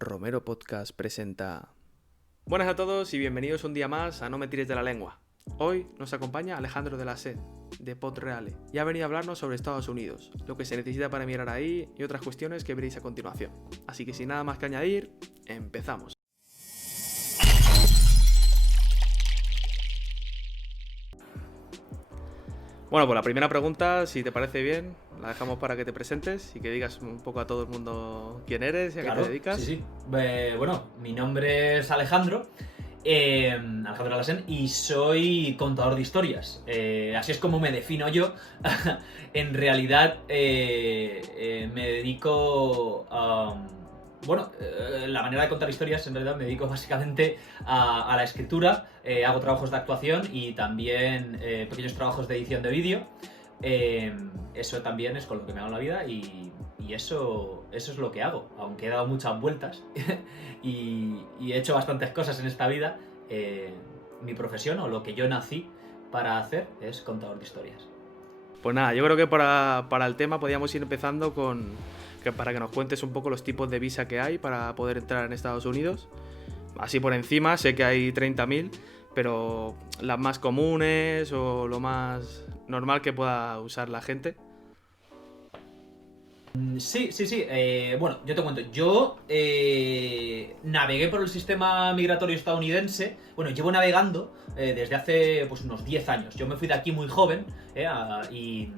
Romero Podcast presenta... Buenas a todos y bienvenidos un día más a No me tires de la lengua. Hoy nos acompaña Alejandro de la SED, de Podreale, y ha venido a hablarnos sobre Estados Unidos, lo que se necesita para emigrar ahí y otras cuestiones que veréis a continuación. Así que sin nada más que añadir, empezamos. Bueno, pues la primera pregunta, si te parece bien, la dejamos para que te presentes y que digas un poco a todo el mundo quién eres y a qué te dedicas. Sí. Bueno, mi nombre es Alejandro, Alejandro Alasén, y soy contador de historias. Así es como me defino yo. En realidad me dedico a... la manera de contar historias, en realidad me dedico básicamente a la escritura, hago trabajos de actuación y también pequeños trabajos de edición de vídeo. Eso también es con lo que me hago la vida y eso es lo que hago, aunque he dado muchas vueltas y he hecho bastantes cosas en esta vida. Mi profesión, o lo que yo nací para hacer, es contador de historias. Pues nada, yo creo que para el tema podríamos ir empezando para que nos cuentes un poco los tipos de visa que hay para poder entrar en Estados Unidos. Así por encima, sé que hay 30.000, pero las más comunes o lo más normal que pueda usar la gente. Sí. Bueno, yo te cuento. Yo navegué por el sistema migratorio estadounidense. Bueno, llevo navegando desde hace pues unos 10 años. Yo me fui de aquí muy joven y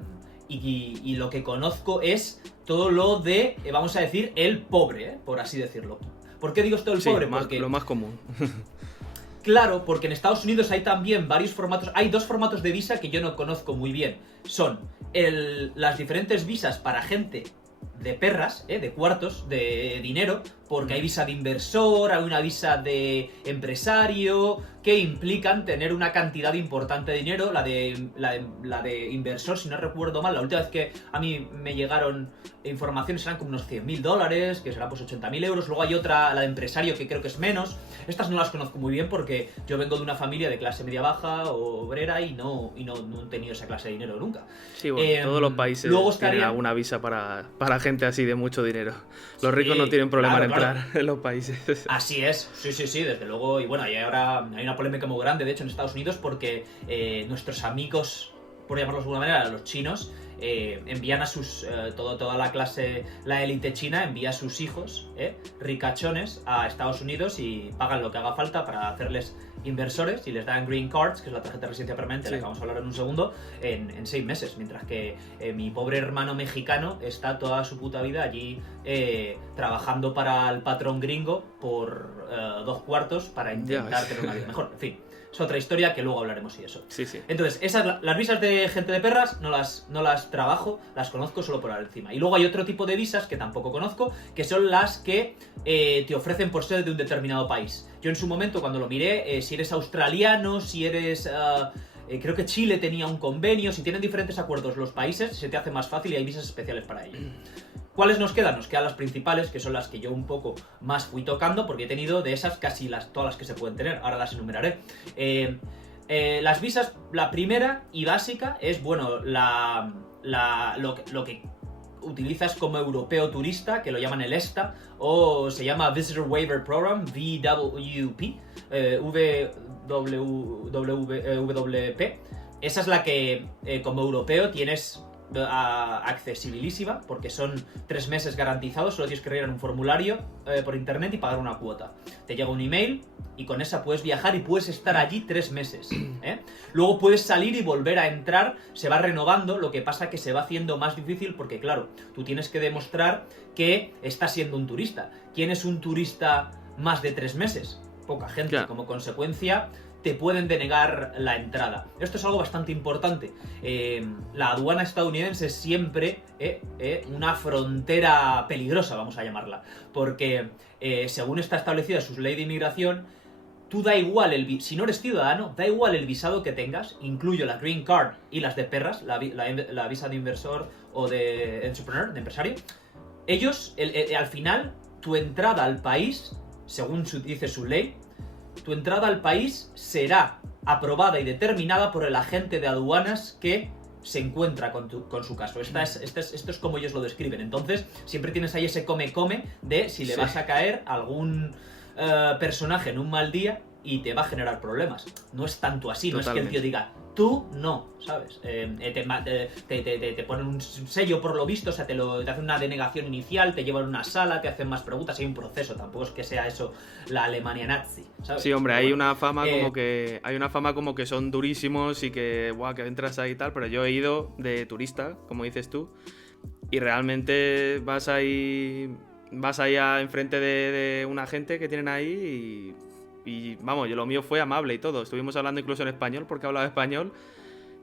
lo que conozco es todo lo de, vamos a decir, el pobre, por así decirlo. ¿Por qué digo esto del pobre? Porque lo más común. Claro, porque en Estados Unidos hay también varios formatos. Hay dos formatos de visa que yo no conozco muy bien. Son las diferentes visas para gente de perras, de cuartos, de dinero, porque hay visa de inversor, hay una visa de empresario, que implican tener una cantidad importante de dinero. La de inversor, si no recuerdo mal, la última vez que a mí me llegaron informaciones eran como unos $100.000, que serán pues 80.000 euros. Luego hay otra, la de empresario, que creo que es menos. Estas no las conozco muy bien porque yo vengo de una familia de clase media baja o obrera y no he tenido esa clase de dinero nunca. Sí, bueno, todos los países tienen alguna visa para gente así de mucho dinero. Los ricos no tienen problema en entrar en los países. Así es, sí, desde luego. Y bueno, y ahora hay una polémica muy grande, de hecho, en Estados Unidos porque nuestros amigos, por llamarlos de alguna manera, los chinos, envían a sus... toda la clase, la élite china, envía a sus hijos, ricachones, a Estados Unidos y pagan lo que haga falta para hacerles inversores y les dan green cards, que es la tarjeta de residencia permanente, de la que vamos a hablar en un segundo, en 6 meses, mientras que mi pobre hermano mexicano está toda su puta vida allí trabajando para el patrón gringo por 2 cuartos para intentar tener una vida mejor. En fin, es otra historia que luego hablaremos y eso. Sí. Entonces, las visas de gente de perras no las trabajo, las conozco solo por encima. Y luego hay otro tipo de visas que tampoco conozco, que son las que te ofrecen por ser de un determinado país. Yo en su momento, cuando lo miré, si eres australiano, si eres... creo que Chile tenía un convenio. Si tienen diferentes acuerdos los países, se te hace más fácil y hay visas especiales para ello. ¿Cuáles nos quedan? Nos quedan las principales, que son las que yo un poco más fui tocando, porque he tenido de esas casi todas las que se pueden tener. Ahora las enumeraré. Las visas, la primera y básica es, bueno, lo que utilizas como europeo turista, que lo llaman el ESTA, o se llama Visitor Waiver Program, VWP, VWP. Esa es la que como europeo tienes accesibilísima, porque son 3 meses garantizados. Solo tienes que rellenar un formulario por internet y pagar una cuota. Te llega un email y con esa puedes viajar y puedes estar allí 3 meses. Luego puedes salir y volver a entrar, se va renovando. Lo que pasa que se va haciendo más difícil porque, claro, tú tienes que demostrar que estás siendo un turista. ¿Quién es un turista más de 3 meses? Poca gente. Claro. Como consecuencia, te pueden denegar la entrada. Esto es algo bastante importante. La aduana estadounidense es siempre una frontera peligrosa, vamos a llamarla, porque según está establecida su ley de inmigración, tú da igual, si no eres ciudadano, da igual el visado que tengas, incluyo la green card y las de perras, la visa de inversor o de entrepreneur, de empresario. Ellos, al final, tu entrada al país, según dice su ley, tu entrada al país será aprobada y determinada por el agente de aduanas que se encuentra con su caso. Esto es como ellos lo describen. Entonces, siempre tienes ahí ese come-come de si le vas a caer a algún personaje en un mal día y te va a generar problemas. No es tanto así, no es que el tío diga, tú no, ¿sabes? Te ponen un sello por lo visto, o sea, te hacen una denegación inicial, te llevan a una sala, te hacen más preguntas, hay un proceso, tampoco es que sea eso la Alemania nazi, ¿sabes? Sí, hombre, hay una fama como que son durísimos y que, guau, que entras ahí y tal, pero yo he ido de turista, como dices tú, y realmente vas ahí enfrente de una gente que tienen ahí y vamos, lo mío fue amable y todo. Estuvimos hablando incluso en español porque hablaba español.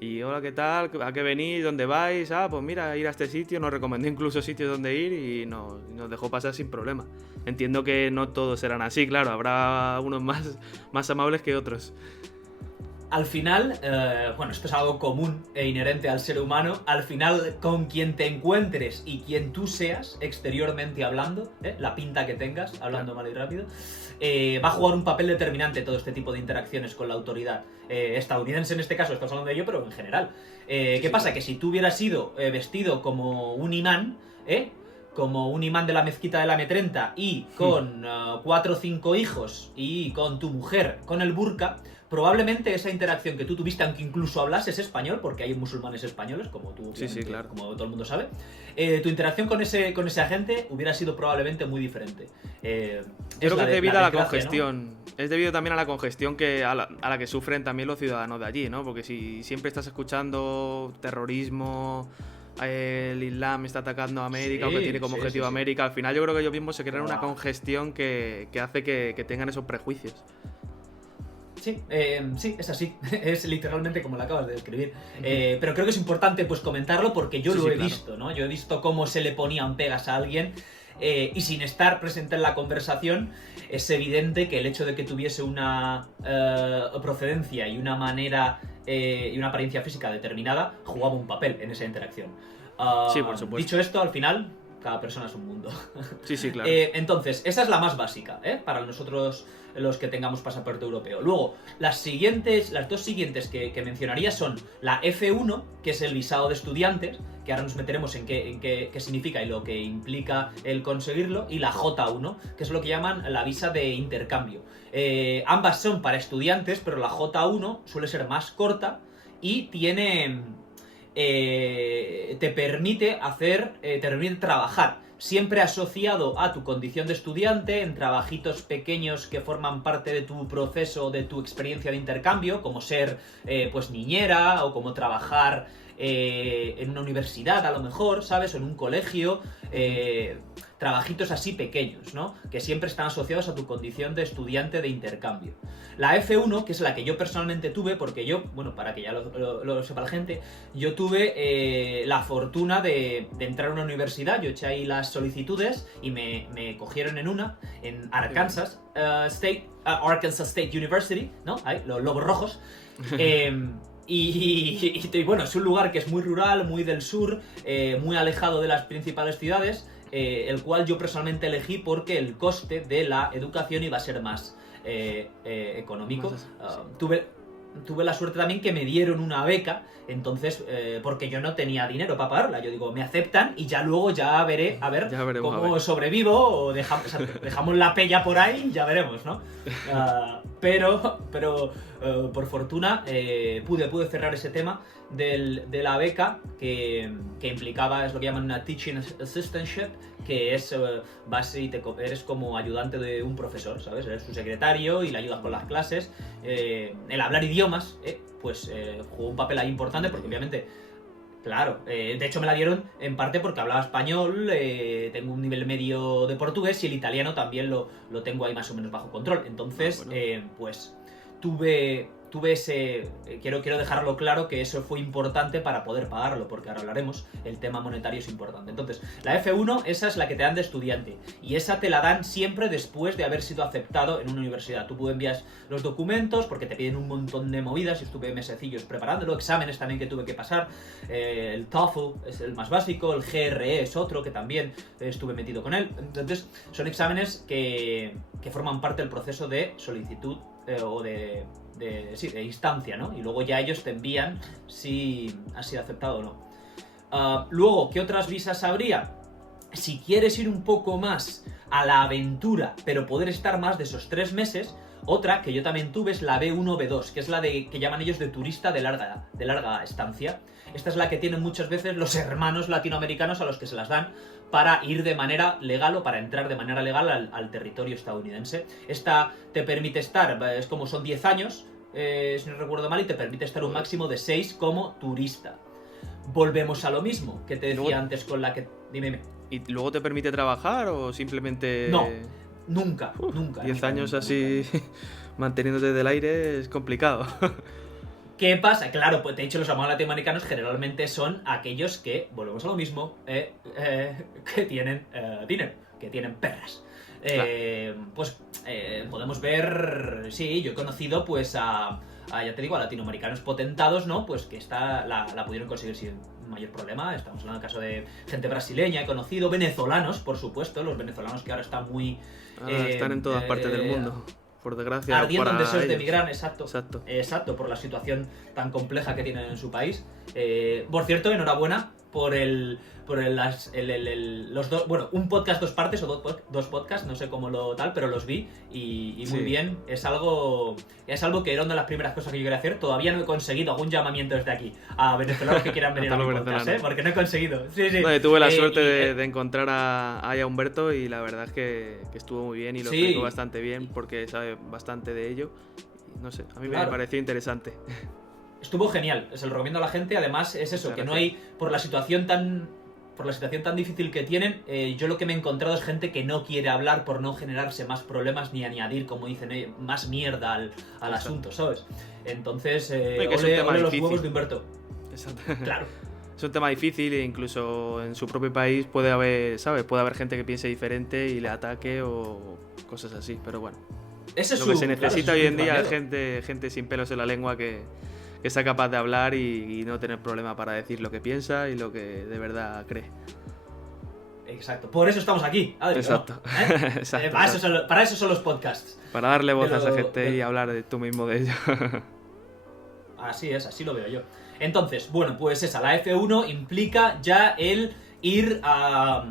Y hola, ¿qué tal? ¿A qué venís? ¿Dónde vais? Ah, pues mira, ir a este sitio. Nos recomendó incluso sitios donde ir y nos dejó pasar sin problema. Entiendo que no todos serán así, claro. Habrá unos más amables que otros. Al final, bueno, esto es algo común e inherente al ser humano. Al final, con quien te encuentres y quien tú seas, exteriormente hablando, la pinta que tengas, hablando mal y rápido, va a jugar un papel determinante todo este tipo de interacciones con la autoridad estadounidense. En este caso, estamos hablando de ello, pero en general. ¿Qué pasa? Que si tú hubieras ido vestido como un imán, como un imán de la mezquita de la M30 y con 4 o 5 hijos y con tu mujer con el burka, probablemente esa interacción que tú tuviste, aunque incluso hablases español, porque hay musulmanes españoles, como tú, claro, como todo el mundo sabe, tu interacción con ese agente hubiera sido probablemente muy diferente. Yo creo que es debido a la congestión, ¿no? Es debido también a la congestión a la que sufren también los ciudadanos de allí, ¿no? Porque si siempre estás escuchando terrorismo, el Islam está atacando a América o que tiene como objetivo América, al final yo creo que ellos mismos se crean una congestión que hace que tengan esos prejuicios. Sí, es así. Es literalmente como lo acabas de describir. Pero creo que es importante pues comentarlo porque yo lo he visto, ¿no? Yo he visto cómo se le ponían pegas a alguien y sin estar presente en la conversación es evidente que el hecho de que tuviese una procedencia y una manera y una apariencia física determinada jugaba un papel en esa interacción. Sí, por supuesto. Dicho esto, al final, cada persona es un mundo. Sí, claro. Entonces, esa es la más básica, para nosotros los que tengamos pasaporte europeo. Luego, las dos siguientes que mencionaría son la F1, que es el visado de estudiantes, que ahora nos meteremos en qué significa y lo que implica el conseguirlo, y la J1, que es lo que llaman la visa de intercambio. Ambas son para estudiantes, pero la J1 suele ser más corta y tiene... te permite trabajar, siempre asociado a tu condición de estudiante, en trabajitos pequeños que forman parte de tu proceso, de tu experiencia de intercambio, como ser pues niñera o como trabajar en una universidad a lo mejor, ¿sabes? O en un colegio, trabajitos así pequeños, ¿no? Que siempre están asociados a tu condición de estudiante de intercambio. La F1, que es la que yo personalmente tuve, porque yo, bueno, para que ya lo sepa la gente, yo tuve la fortuna de entrar a una universidad, yo eché ahí las solicitudes y me cogieron en Arkansas State University, ¿no? Ahí, los lobos rojos. Y bueno, es un lugar que es muy rural, muy del sur, muy alejado de las principales ciudades, el cual yo personalmente elegí porque el coste de la educación iba a ser más económico. Tuve la suerte también que me dieron una beca, entonces, porque yo no tenía dinero para pagarla. Yo digo, me aceptan y ya luego veré a ver cómo sobrevivo o dejamos la pella por ahí y ya veremos, ¿no? Pero por fortuna pude cerrar ese tema de la beca que implicaba, es lo que llaman una teaching assistantship, que es eres como ayudante de un profesor, ¿sabes? Eres su secretario y le ayudas con las clases. El hablar idiomas, pues jugó un papel ahí importante porque obviamente, claro, de hecho me la dieron en parte porque hablaba español, tengo un nivel medio de portugués y el italiano también lo tengo ahí más o menos bajo control. Entonces, pues tuve ese... quiero dejarlo claro que eso fue importante para poder pagarlo, porque ahora hablaremos, el tema monetario es importante. Entonces, la F1, esa es la que te dan de estudiante, y esa te la dan siempre después de haber sido aceptado en una universidad. Tú envías los documentos, porque te piden un montón de movidas, y estuve mesecillos preparándolo, exámenes también que tuve que pasar, el TOEFL es el más básico, el GRE es otro, que también estuve metido con él. Entonces, son exámenes que forman parte del proceso de solicitud de instancia, ¿no? Y luego ya ellos te envían si ha sido aceptado o no. Luego, ¿qué otras visas habría? Si quieres ir un poco más a la aventura, pero poder estar más de esos 3 meses, otra que yo también tuve es la B1, B2, que es la que llaman ellos de turista de larga estancia. Esta es la que tienen muchas veces los hermanos latinoamericanos a los que se las dan para ir de manera legal o para entrar de manera legal al territorio estadounidense. Esta te permite estar, es como son 10 años, si no recuerdo mal, y te permite estar un máximo de 6 como turista. Volvemos a lo mismo que te decía antes con la que... Dime. ¿Y luego te permite trabajar o simplemente...? No, nunca. 10 años así manteniéndote del aire es complicado. ¿Qué pasa? Claro, pues de hecho los hermanos latinoamericanos generalmente son aquellos que, volvemos a lo mismo, que tienen dinero, que tienen perras. Pues podemos ver, sí, yo he conocido pues ya te digo, a latinoamericanos potentados, ¿no? Pues que la pudieron conseguir sin mayor problema. Estamos hablando del caso de gente brasileña, he conocido venezolanos, por supuesto, los venezolanos que ahora están muy... están en todas partes del mundo. Por desgracia. Ardiendo en deseos de ellos. Emigrar, exacto, por la situación tan compleja que tienen en su país. Por cierto, enhorabuena por los dos, bueno, un podcast 2 partes o dos podcasts, no sé cómo lo tal, pero los vi y muy bien. Es algo que era una de las primeras cosas que yo quería hacer. Todavía no he conseguido algún llamamiento desde aquí a venezolanos que quieran venir a mi podcast, porque no he conseguido. Sí. No, tuve la suerte de encontrar a Humberto y la verdad es que estuvo muy bien y lo explicó bastante bien porque sabe bastante de ello. Y no sé, a mí me pareció interesante. Estuvo genial, se lo recomiendo a la gente. Además es eso, que no hay, por la situación tan difícil que tienen, yo lo que me he encontrado es gente que no quiere hablar por no generarse más problemas ni añadir, como dicen, más mierda al asunto, ¿sabes? Entonces, ole los huevos de Humberto. Exacto. Claro. Es un tema difícil e incluso en su propio país puede haber, ¿sabes? Puede haber gente que piense diferente y le ataque o cosas así, pero bueno. Lo que se necesita hoy en día es gente sin pelos en la lengua que sea capaz de hablar y no tener problema para decir lo que piensa y lo que de verdad cree. Exacto. Por eso estamos aquí, Adri. Exacto. ¿No? Exacto. Para eso son los podcasts. Para darle voz a esa gente y hablar de tú mismo de ello. Así es, así lo veo yo. Entonces, bueno, pues la F1 implica ya el ir a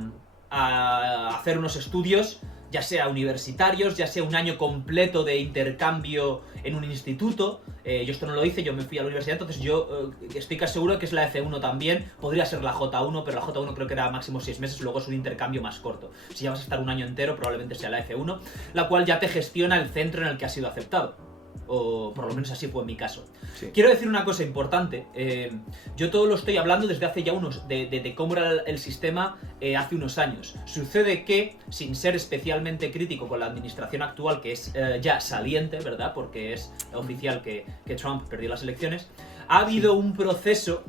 hacer unos estudios, ya sea universitarios, ya sea un año completo de intercambio en un instituto. Yo esto no lo hice, yo me fui a la universidad, entonces yo estoy casi seguro que es la F1 también. Podría ser la J1, pero la J1 creo que era máximo 6 meses, luego es un intercambio más corto. Si ya vas a estar un año entero, probablemente sea la F1, la cual ya te gestiona el centro en el que has sido aceptado. O por lo menos así fue en mi caso. Sí. Quiero decir una cosa importante. Yo todo lo estoy hablando desde hace ya de cómo era el sistema hace unos años. Sucede que, sin ser especialmente crítico con la administración actual, que es ya saliente, ¿verdad? Porque es oficial que Trump perdió las elecciones, ha habido un proceso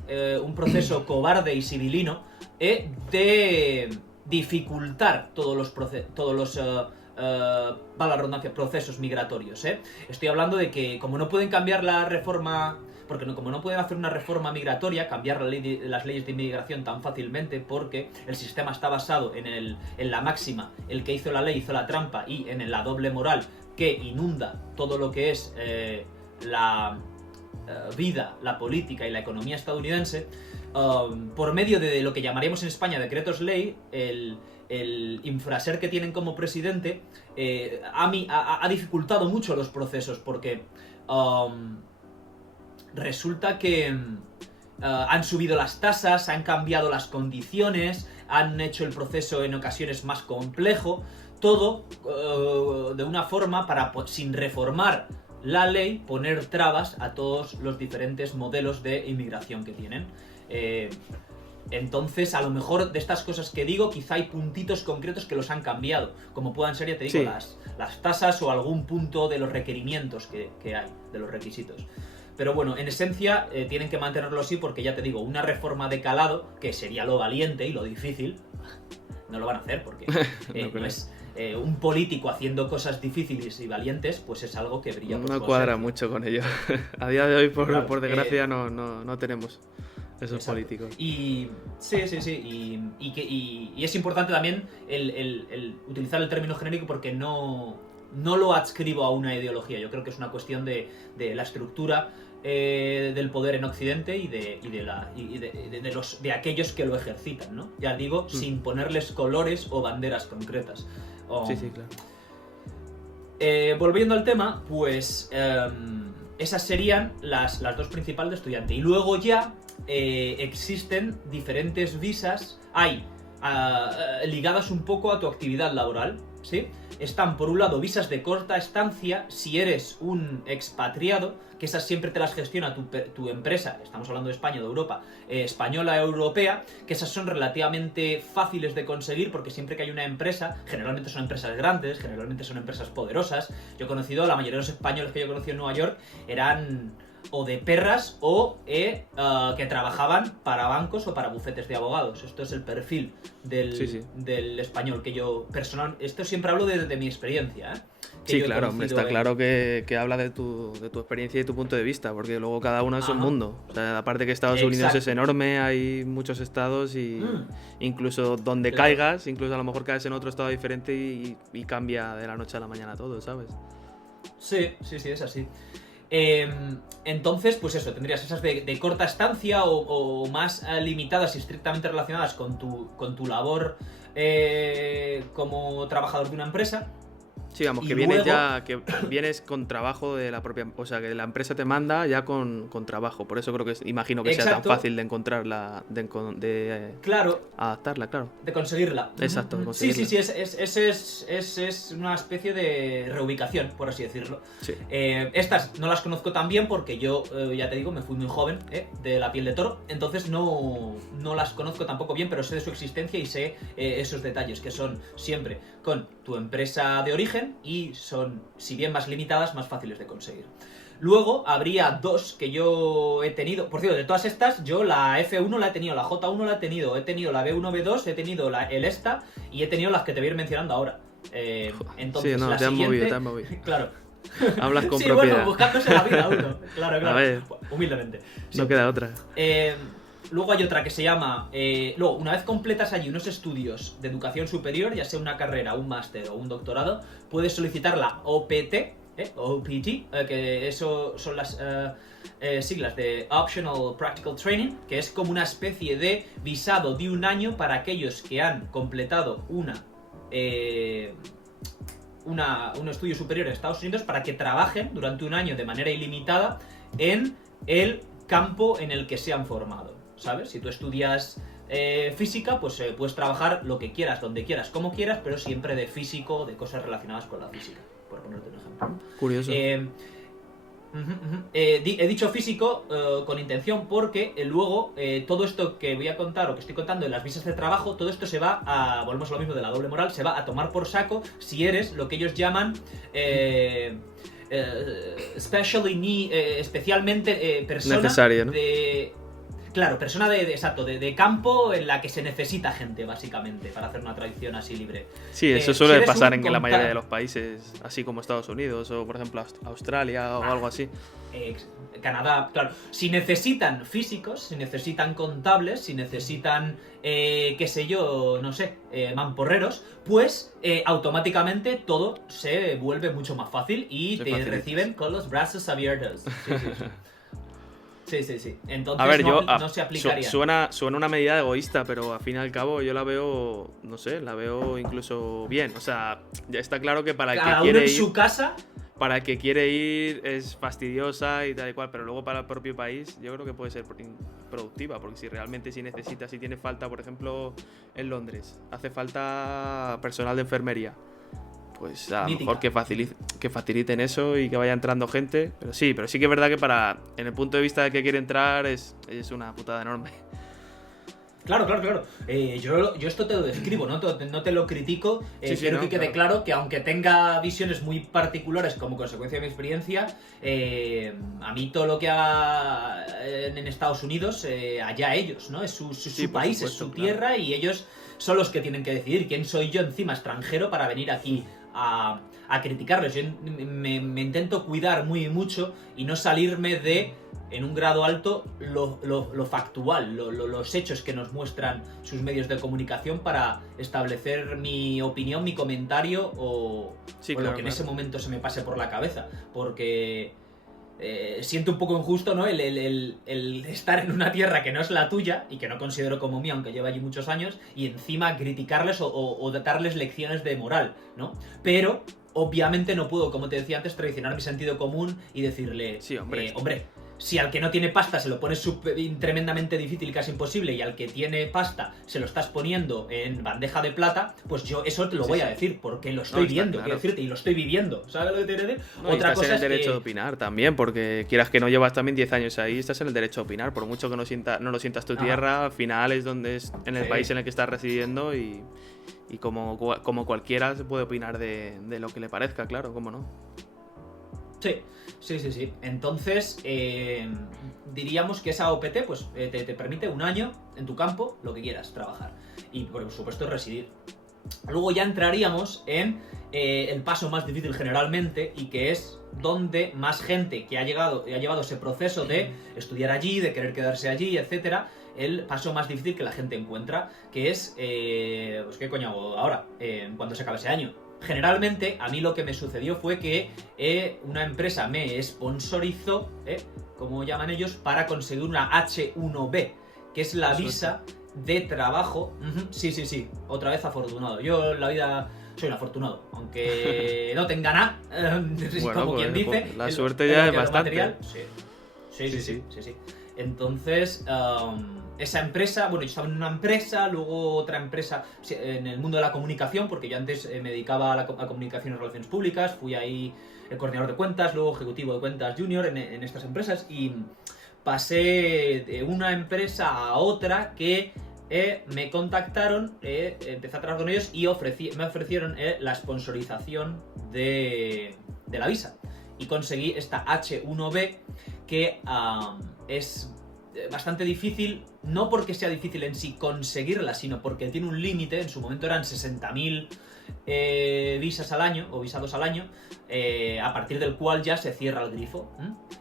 cobarde y civilino de dificultar todos los va la redundancia, procesos migratorios, Estoy hablando de que como no pueden cambiar la reforma, como no pueden hacer una reforma migratoria, cambiar las leyes de inmigración tan fácilmente, porque el sistema está basado en la máxima, el que hizo la ley hizo la trampa, y en la doble moral que inunda todo lo que es la vida, la política y la economía estadounidense, por medio de lo que llamaríamos en España decretos ley, el infraser que tienen como presidente ha dificultado mucho los procesos, porque resulta que han subido las tasas, han cambiado las condiciones, han hecho el proceso en ocasiones más complejo, todo de una forma para, sin reformar la ley, poner trabas a todos los diferentes modelos de inmigración que tienen. Entonces, a lo mejor de estas cosas que digo, quizá hay puntitos concretos que los han cambiado, como puedan ser, ya te digo, las tasas o algún punto de los requerimientos que hay, de los requisitos. Pero bueno, en esencia tienen que mantenerlo así porque, ya te digo, una reforma de calado, que sería lo valiente y lo difícil, no lo van a hacer porque no es... un político haciendo cosas difíciles y valientes, pues es algo que brilla por su No cuadra ausencia. mucho con ello. A día de hoy, Claro, por desgracia, no tenemos esos exacto. políticos. Y sí. Y es importante también el utilizar el término genérico porque no no lo adscribo a una ideología, yo creo que es una cuestión de la estructura del poder en Occidente y de aquellos que lo ejercitan, ¿no? Ya digo, sin ponerles colores o banderas concretas. Sí, claro. Volviendo al tema, pues esas serían las dos principales de estudiante. Y luego ya existen diferentes visas, ligadas un poco a tu actividad laboral, ¿sí? Están, por un lado, visas de corta estancia si eres un expatriado, que esas siempre te las gestiona tu empresa, estamos hablando de España, de Europa, española, europea, que esas son relativamente fáciles de conseguir porque siempre que hay una empresa, generalmente son empresas grandes, generalmente son empresas poderosas. Yo he conocido, la mayoría de los españoles que yo he conocido en Nueva York eran o de perras o que trabajaban para bancos o para bufetes de abogados. Esto es el perfil del español que yo personal... Esto siempre hablo de mi experiencia, ¿eh? Sí, claro, hombre, está claro que habla de tu experiencia y tu punto de vista, porque luego cada uno es un mundo. O sea, aparte que Estados Unidos es enorme, hay muchos estados y incluso donde caigas, incluso a lo mejor caes en otro estado diferente y cambia de la noche a la mañana todo, ¿sabes? Sí, es así. Entonces, pues eso, tendrías esas de corta estancia o más limitadas y estrictamente relacionadas con tu labor como trabajador de una empresa. Sí, vamos, que vienes ya, que vienes con trabajo de la propia, o sea, que la empresa te manda ya con trabajo, por eso creo que imagino que sea tan fácil de encontrarla, claro, adaptarla, claro. De conseguirla. Exacto, de conseguirla. Sí, es una especie de reubicación, por así decirlo. Sí. Estas no las conozco tan bien porque yo, ya te digo, me fui muy joven, de la piel de toro, entonces no las conozco tampoco bien, pero sé de su existencia y sé esos detalles, que son siempre con tu empresa de origen y son, si bien más limitadas, más fáciles de conseguir. Luego habría dos que yo he tenido. Por cierto, de todas estas, yo la F1 la he tenido, la J1 la he tenido la B1, B2, he tenido el ESTA y he tenido las que te voy a ir mencionando ahora. Entonces, sí, no, la te siguiente... has movido. Claro. Hablas con sí, propiedad. Bueno, buscándose la vida uno. Claro. A ver. Humildemente. Sí. No queda otra. Luego hay otra que se llama... luego, una vez completas allí unos estudios de educación superior, ya sea una carrera, un máster o un doctorado, puedes solicitar la OPT, OPT, que eso son las siglas de Optional Practical Training, que es como una especie de visado de un año para aquellos que han completado un estudio superior en Estados Unidos para que trabajen durante un año de manera ilimitada en el campo en el que se han formado. ¿Sabes? Si tú estudias física, pues puedes trabajar lo que quieras, donde quieras, como quieras, pero siempre de físico, de cosas relacionadas con la física, por ponerte un ejemplo. Curioso. He dicho físico con intención porque luego todo esto que voy a contar o que estoy contando en las visas de trabajo, todo esto se va a, volvemos a lo mismo de la doble moral, se va a tomar por saco si eres lo que ellos llaman... especialmente persona necesaria, ¿no? Claro, persona de campo en la que se necesita gente, básicamente, para hacer una traducción así libre. Sí, eso suele pasar en la mayoría de los países, así como Estados Unidos o, por ejemplo, Australia o algo así. Canadá, claro. Si necesitan físicos, si necesitan contables, si necesitan, qué sé yo, no sé, mamporreros, pues automáticamente todo se vuelve mucho más fácil y te reciben con los brazos abiertos. Sí. Entonces a ver, no se aplicaría. Suena una medida egoísta, pero al fin y al cabo yo la veo, no sé, la veo incluso bien. O sea, ya está claro que para el que quiere ir... su casa... Para el que quiere ir es fastidiosa y tal y cual, pero luego para el propio país yo creo que puede ser productiva, porque si realmente necesitas, si tiene falta, por ejemplo, en Londres, hace falta personal de enfermería, pues a lo mejor que faciliten eso y que vaya entrando gente, pero sí que es verdad que en el punto de vista de que quiere entrar es una putada enorme. Claro. Yo esto te lo describo, no te lo critico. Quiero que quede claro que aunque tenga visiones muy particulares como consecuencia de mi experiencia, a mí todo lo que haga en Estados Unidos, allá ellos, ¿no? Es su país, supuesto, es su tierra, y ellos son los que tienen que decidir quién soy yo encima extranjero para venir aquí a criticarlos. Yo me intento cuidar muy mucho y no salirme de, en un grado alto, lo factual, los hechos que nos muestran sus medios de comunicación para establecer mi opinión, mi comentario o lo que en ese momento se me pase por la cabeza. Porque siento un poco injusto, ¿no? El estar en una tierra que no es la tuya y que no considero como mía, aunque lleve allí muchos años, y encima criticarles o darles lecciones de moral, ¿no? Pero obviamente no puedo, como te decía antes, traicionar mi sentido común y decirle, sí, hombre, si al que no tiene pasta se lo pones tremendamente difícil y casi imposible, y al que tiene pasta se lo estás poniendo en bandeja de plata, pues yo eso te lo voy a decir, porque lo estoy viendo, claro. Quiero decirte, y lo estoy viviendo. ¿Sabes lo que te quiero decir? Otra cosa es el derecho de opinar también, porque quieras que no, llevas también 10 años ahí, estás en el derecho de opinar, por mucho que no lo sientas tu tierra, al final es donde es en el país en el que estás residiendo y como cualquiera se puede opinar de lo que le parezca, claro, cómo no. Sí. Entonces, diríamos que esa OPT pues, te permite un año en tu campo, lo que quieras, trabajar. Y por supuesto residir. Luego ya entraríamos en el paso más difícil generalmente, y que es donde más gente que ha llevado ese proceso de estudiar allí, de querer quedarse allí, etcétera, el paso más difícil que la gente encuentra, que es, pues ¿qué coño hago ahora? Cuando se acabe ese año. Generalmente, a mí lo que me sucedió fue que una empresa me sponsorizó, como llaman ellos, para conseguir una H1B, que es la visa de trabajo. Sí, otra vez afortunado. Yo en la vida soy un afortunado, aunque no tenga nada, bueno, como quien dice. Pues la suerte ya es bastante. Sí. Entonces, esa empresa, bueno, yo estaba en una empresa, luego otra empresa en el mundo de la comunicación, porque yo antes me dedicaba a comunicación y relaciones públicas, fui ahí el coordinador de cuentas, luego ejecutivo de cuentas junior en estas empresas, y pasé de una empresa a otra que me contactaron, empecé a trabajar con ellos y me ofrecieron la sponsorización de la visa, y conseguí esta H1B que es bastante difícil, no porque sea difícil en sí conseguirla, sino porque tiene un límite. En su momento eran 60.000 visas al año, o visados al año, a partir del cual ya se cierra el grifo.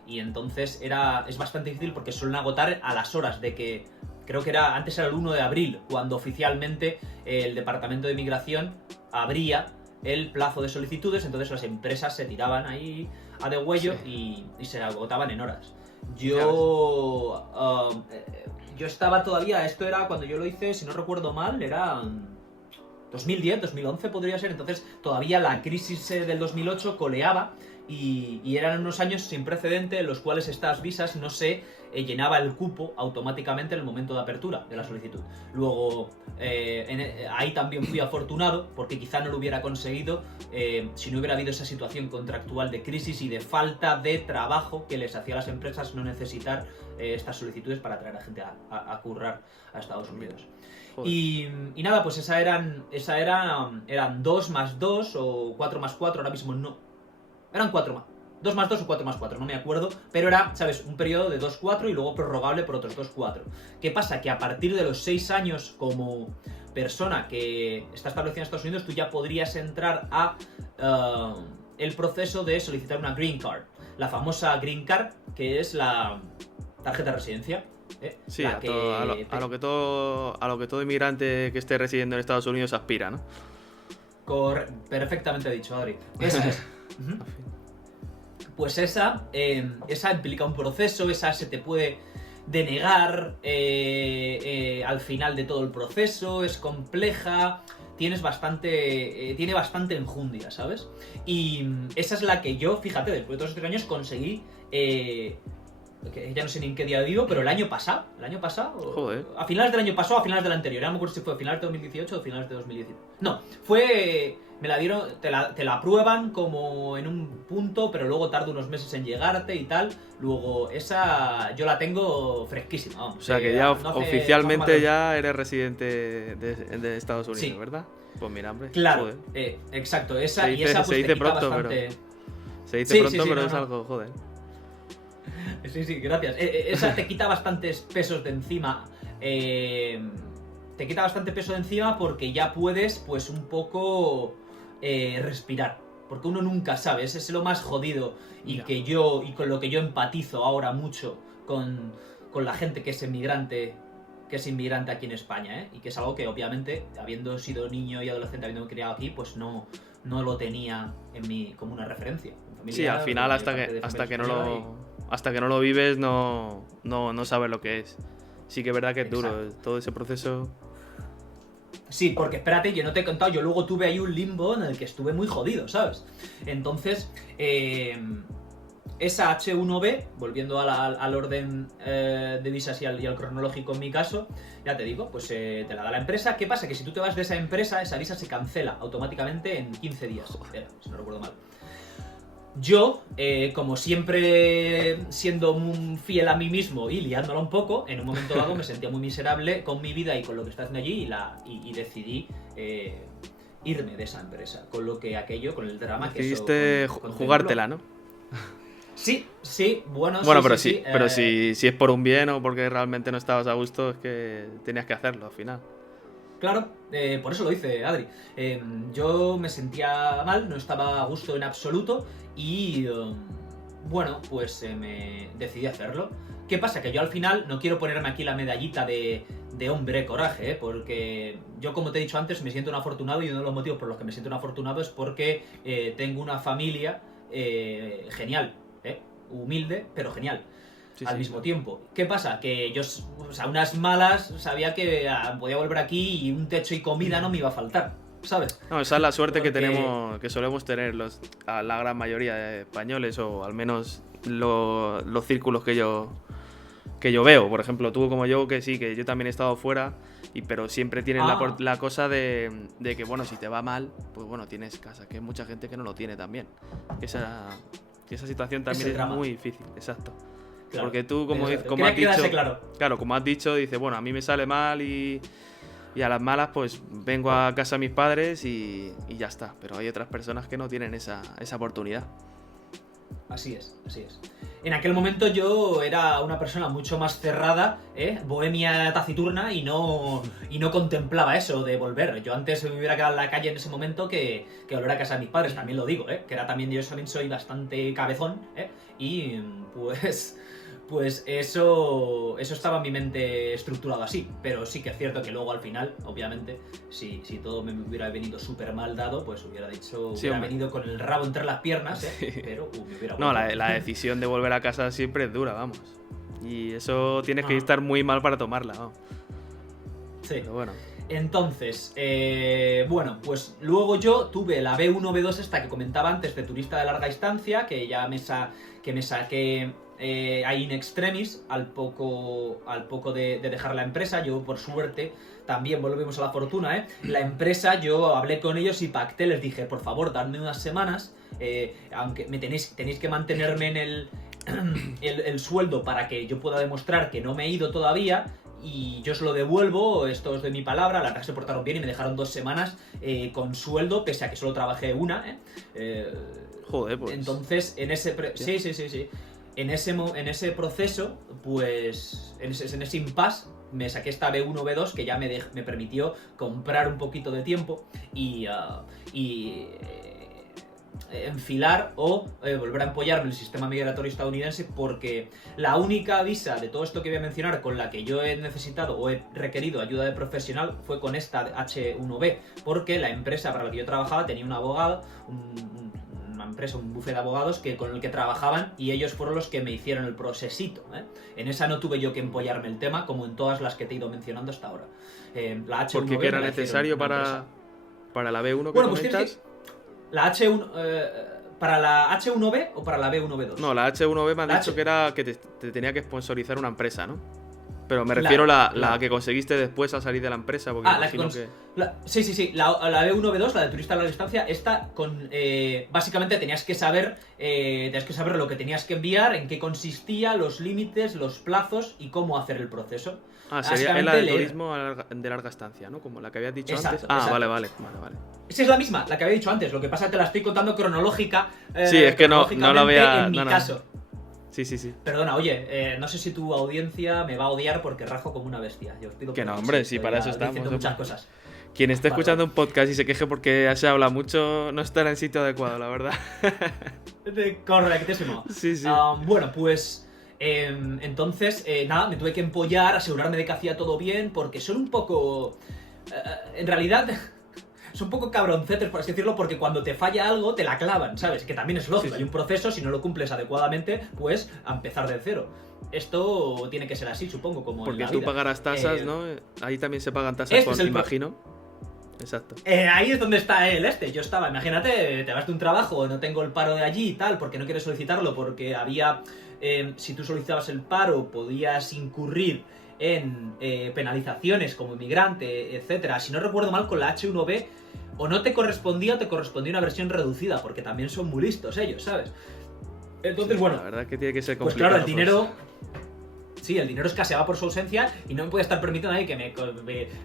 Y entonces es bastante difícil porque suelen agotar a las horas de que, creo que antes era el 1 de abril, cuando oficialmente el Departamento de Migración abría el plazo de solicitudes, entonces las empresas se tiraban ahí a degüello y se agotaban en horas. Yo estaba todavía, esto era cuando yo lo hice, si no recuerdo mal, era 2010, 2011 podría ser, entonces todavía la crisis del 2008 coleaba y eran unos años sin precedente en los cuales estas visas no se llenaba el cupo automáticamente en el momento de apertura de la solicitud. Luego, ahí también fui afortunado, porque quizá no lo hubiera conseguido si no hubiera habido esa situación contractual de crisis y de falta de trabajo que les hacía a las empresas no necesitar estas solicitudes para traer a gente a currar a Estados Unidos. Y nada, pues eran 2 más 2 o 4 más 4, ahora mismo no. Eran 4 más. 2 más 2 o 4 más 4, no me acuerdo, pero era, ¿sabes? Un periodo de 2-4 y luego prorrogable por otros 2-4. ¿Qué pasa? Que a partir de los 6 años como persona que está establecida en Estados Unidos, tú ya podrías entrar a el proceso de solicitar una Green Card. La famosa Green Card, que es la tarjeta de residencia. Sí, a lo que todo inmigrante que esté residiendo en Estados Unidos aspira, ¿no? Perfectamente dicho, Adri. Esa es. Pues esa implica un proceso, esa se te puede denegar al final de todo el proceso, es compleja, tiene bastante enjundia, ¿sabes? Y esa es la que yo, fíjate, después de todos estos años conseguí, que ya no sé ni en qué día vivo, pero el año pasado, Joder. a finales del año pasado, a finales del anterior, ya no me acuerdo si fue a finales de 2018 o finales de 2019. No, me la dieron, te la aprueban como en un punto, pero luego tarda unos meses en llegarte y tal. Luego, esa yo la tengo fresquísima. Vamos, o sea que ya oficialmente ya eres residente de Estados Unidos, sí. ¿Verdad? Pues mira, hombre. Claro, exacto. Esa pues se dice pronto, bastante... Se dice pronto, pero es algo, joder. Sí, gracias. Esa te quita bastantes pesos de encima. Te quita bastante peso de encima porque ya puedes, pues un poco respirar. Porque uno nunca sabe, ese es lo más jodido y con lo que yo empatizo ahora mucho con la gente que es inmigrante aquí en España, ¿eh? Y que es algo que obviamente, habiendo sido niño y adolescente, habiendo criado aquí, pues no lo tenía en mí como una referencia. Sí, al final hasta que no lo vives no sabes lo que es. Sí que es verdad que es duro todo ese proceso. Sí, porque espérate, yo no te he contado, yo luego tuve ahí un limbo en el que estuve muy jodido, ¿sabes? Entonces, esa H1B, volviendo al orden de visas y al cronológico en mi caso, ya te digo, pues te la da la empresa. ¿Qué pasa? Que si tú te vas de esa empresa, esa visa se cancela automáticamente en 15 días, si no recuerdo mal. Yo, como siempre siendo muy fiel a mí mismo y liándola un poco, en un momento dado me sentía muy miserable con mi vida y con lo que está haciendo allí y decidí irme de esa empresa, con el drama que eso... Decidiste jugártela, ¿no? Sí, bueno, pero sí. Pero si es por un bien o porque realmente no estabas a gusto, es que tenías que hacerlo al final. Claro, por eso lo hice, Adri. Yo me sentía mal, no estaba a gusto en absoluto y, bueno, pues me decidí hacerlo. ¿Qué pasa? Que yo al final no quiero ponerme aquí la medallita de hombre coraje, porque yo, como te he dicho antes, me siento un afortunado y uno de los motivos por los que me siento un afortunado es porque tengo una familia genial, humilde, pero genial. Al mismo tiempo. ¿Qué pasa? Que yo, unas malas, sabía que podía volver aquí y un techo y comida no me iba a faltar, ¿sabes? No, esa es la suerte que tenemos, que solemos tener la gran mayoría de españoles, o al menos los círculos que yo veo. Por ejemplo, tú como yo, que sí, que yo también he estado fuera, pero siempre tienes la cosa de que, bueno, si te va mal, pues bueno, tienes casa, que hay mucha gente que no lo tiene también. Esa situación también es muy difícil, exacto. Claro, porque tú, como has dicho, claro, como has dicho, dices, bueno, a mí me sale mal y a las malas pues vengo a casa de mis padres y ya está. Pero hay otras personas que no tienen esa oportunidad. Así es. En aquel momento yo era una persona mucho más cerrada, bohemia taciturna, y no contemplaba eso de volver. Yo antes me hubiera quedado en la calle en ese momento que volver a casa de mis padres, también lo digo, que era también, yo también soy bastante cabezón, y pues eso estaba en mi mente estructurado así. Pero sí que es cierto que luego al final, obviamente, si todo me hubiera venido súper mal dado, pues hubiera venido con el rabo entre las piernas, pero me hubiera vuelto. No, la decisión de volver a casa siempre es dura, vamos. Y eso tienes que estar muy mal para tomarla, vamos. Sí. Pero bueno. Entonces, bueno, pues luego yo tuve la B1, B2 esta que comentaba antes, de turista de larga estancia, que ya me saqué ahí in extremis al poco de dejar la empresa. Yo, por suerte, también volvemos a la fortuna, la empresa, yo hablé con ellos y pacté, les dije, por favor, dadme unas semanas, aunque me tenéis que mantenerme en el sueldo para que yo pueda demostrar que no me he ido todavía, y yo os lo devuelvo, esto es de mi palabra. La verdad que se portaron bien y me dejaron 2 semanas con sueldo, pese a que solo trabajé una, Joder, pues. Entonces, en ese... Sí. En ese proceso, pues, en ese impasse, me saqué esta B1, B2 que ya me permitió comprar un poquito de tiempo y enfilar o volver a empollarme en el sistema migratorio estadounidense, porque la única visa de todo esto que voy a mencionar con la que yo he necesitado o he requerido ayuda de profesional fue con esta H1B, porque la empresa para la que yo trabajaba tenía un abogado, una empresa, un bufete de abogados con el que trabajaban, y ellos fueron los que me hicieron el procesito. En esa no tuve yo que empollarme el tema, como en todas las que te he ido mencionando hasta ahora. La H1B, ¿por qué era necesario para la B1 que comentas? La H1... ¿Para la H1B o para la B1B2? No, la H1B me han dicho que era que te tenía que sponsorizar una empresa, ¿no? Pero me refiero a la que conseguiste después al salir de la empresa, porque imagino que... Sí. La B1B2, la de turista a la distancia, esta básicamente tenías que saber lo que tenías que enviar, en qué consistía, los límites, los plazos y cómo hacer el proceso. Sería la de turismo de larga estancia, ¿no? Como la que habías dicho antes. Exacto. Vale. Esa es la misma, la que había dicho antes. Lo que pasa es que te la estoy contando cronológica. Sí, es que no la veía... En mi caso. Sí. Perdona, oye, no sé si tu audiencia me va a odiar porque rajo como una bestia. Yo os pido que no, hombre, sí, para eso estamos. Muchas cosas. Quien esté Vale, escuchando un podcast y se queje porque se habla mucho, no está en el sitio adecuado, la verdad. Correctísimo. Sí, sí. Bueno, pues entonces, nada, me tuve que empollar, asegurarme de que hacía todo bien, porque son un poco... en realidad, son un poco cabroncetes, por así decirlo, porque cuando te falla algo, te la clavan, ¿sabes? Que también es lógico, Sí, sí. hay un proceso, si no lo cumples adecuadamente, pues a empezar de cero. Esto tiene que ser así, supongo, como en Porque la tú vida. pagarás tasas, ¿no? Ahí también se pagan tasas, Este es el imagino. Exacto. Ahí es donde está yo estaba, imagínate, te vas de un trabajo, no tengo el paro de allí y tal, porque no quieres solicitarlo, porque había, si tú solicitabas el paro, podías incurrir en penalizaciones como inmigrante, etcétera. Si no recuerdo mal, con la H1B, o no te correspondía o te correspondía una versión reducida, porque también son muy listos ellos, ¿sabes? Entonces, Sí, bueno, la verdad que tiene que ser pues complicado. claro, el dinero... Sí, el dinero escaseaba por su ausencia y no me puede estar permitiendo ahí que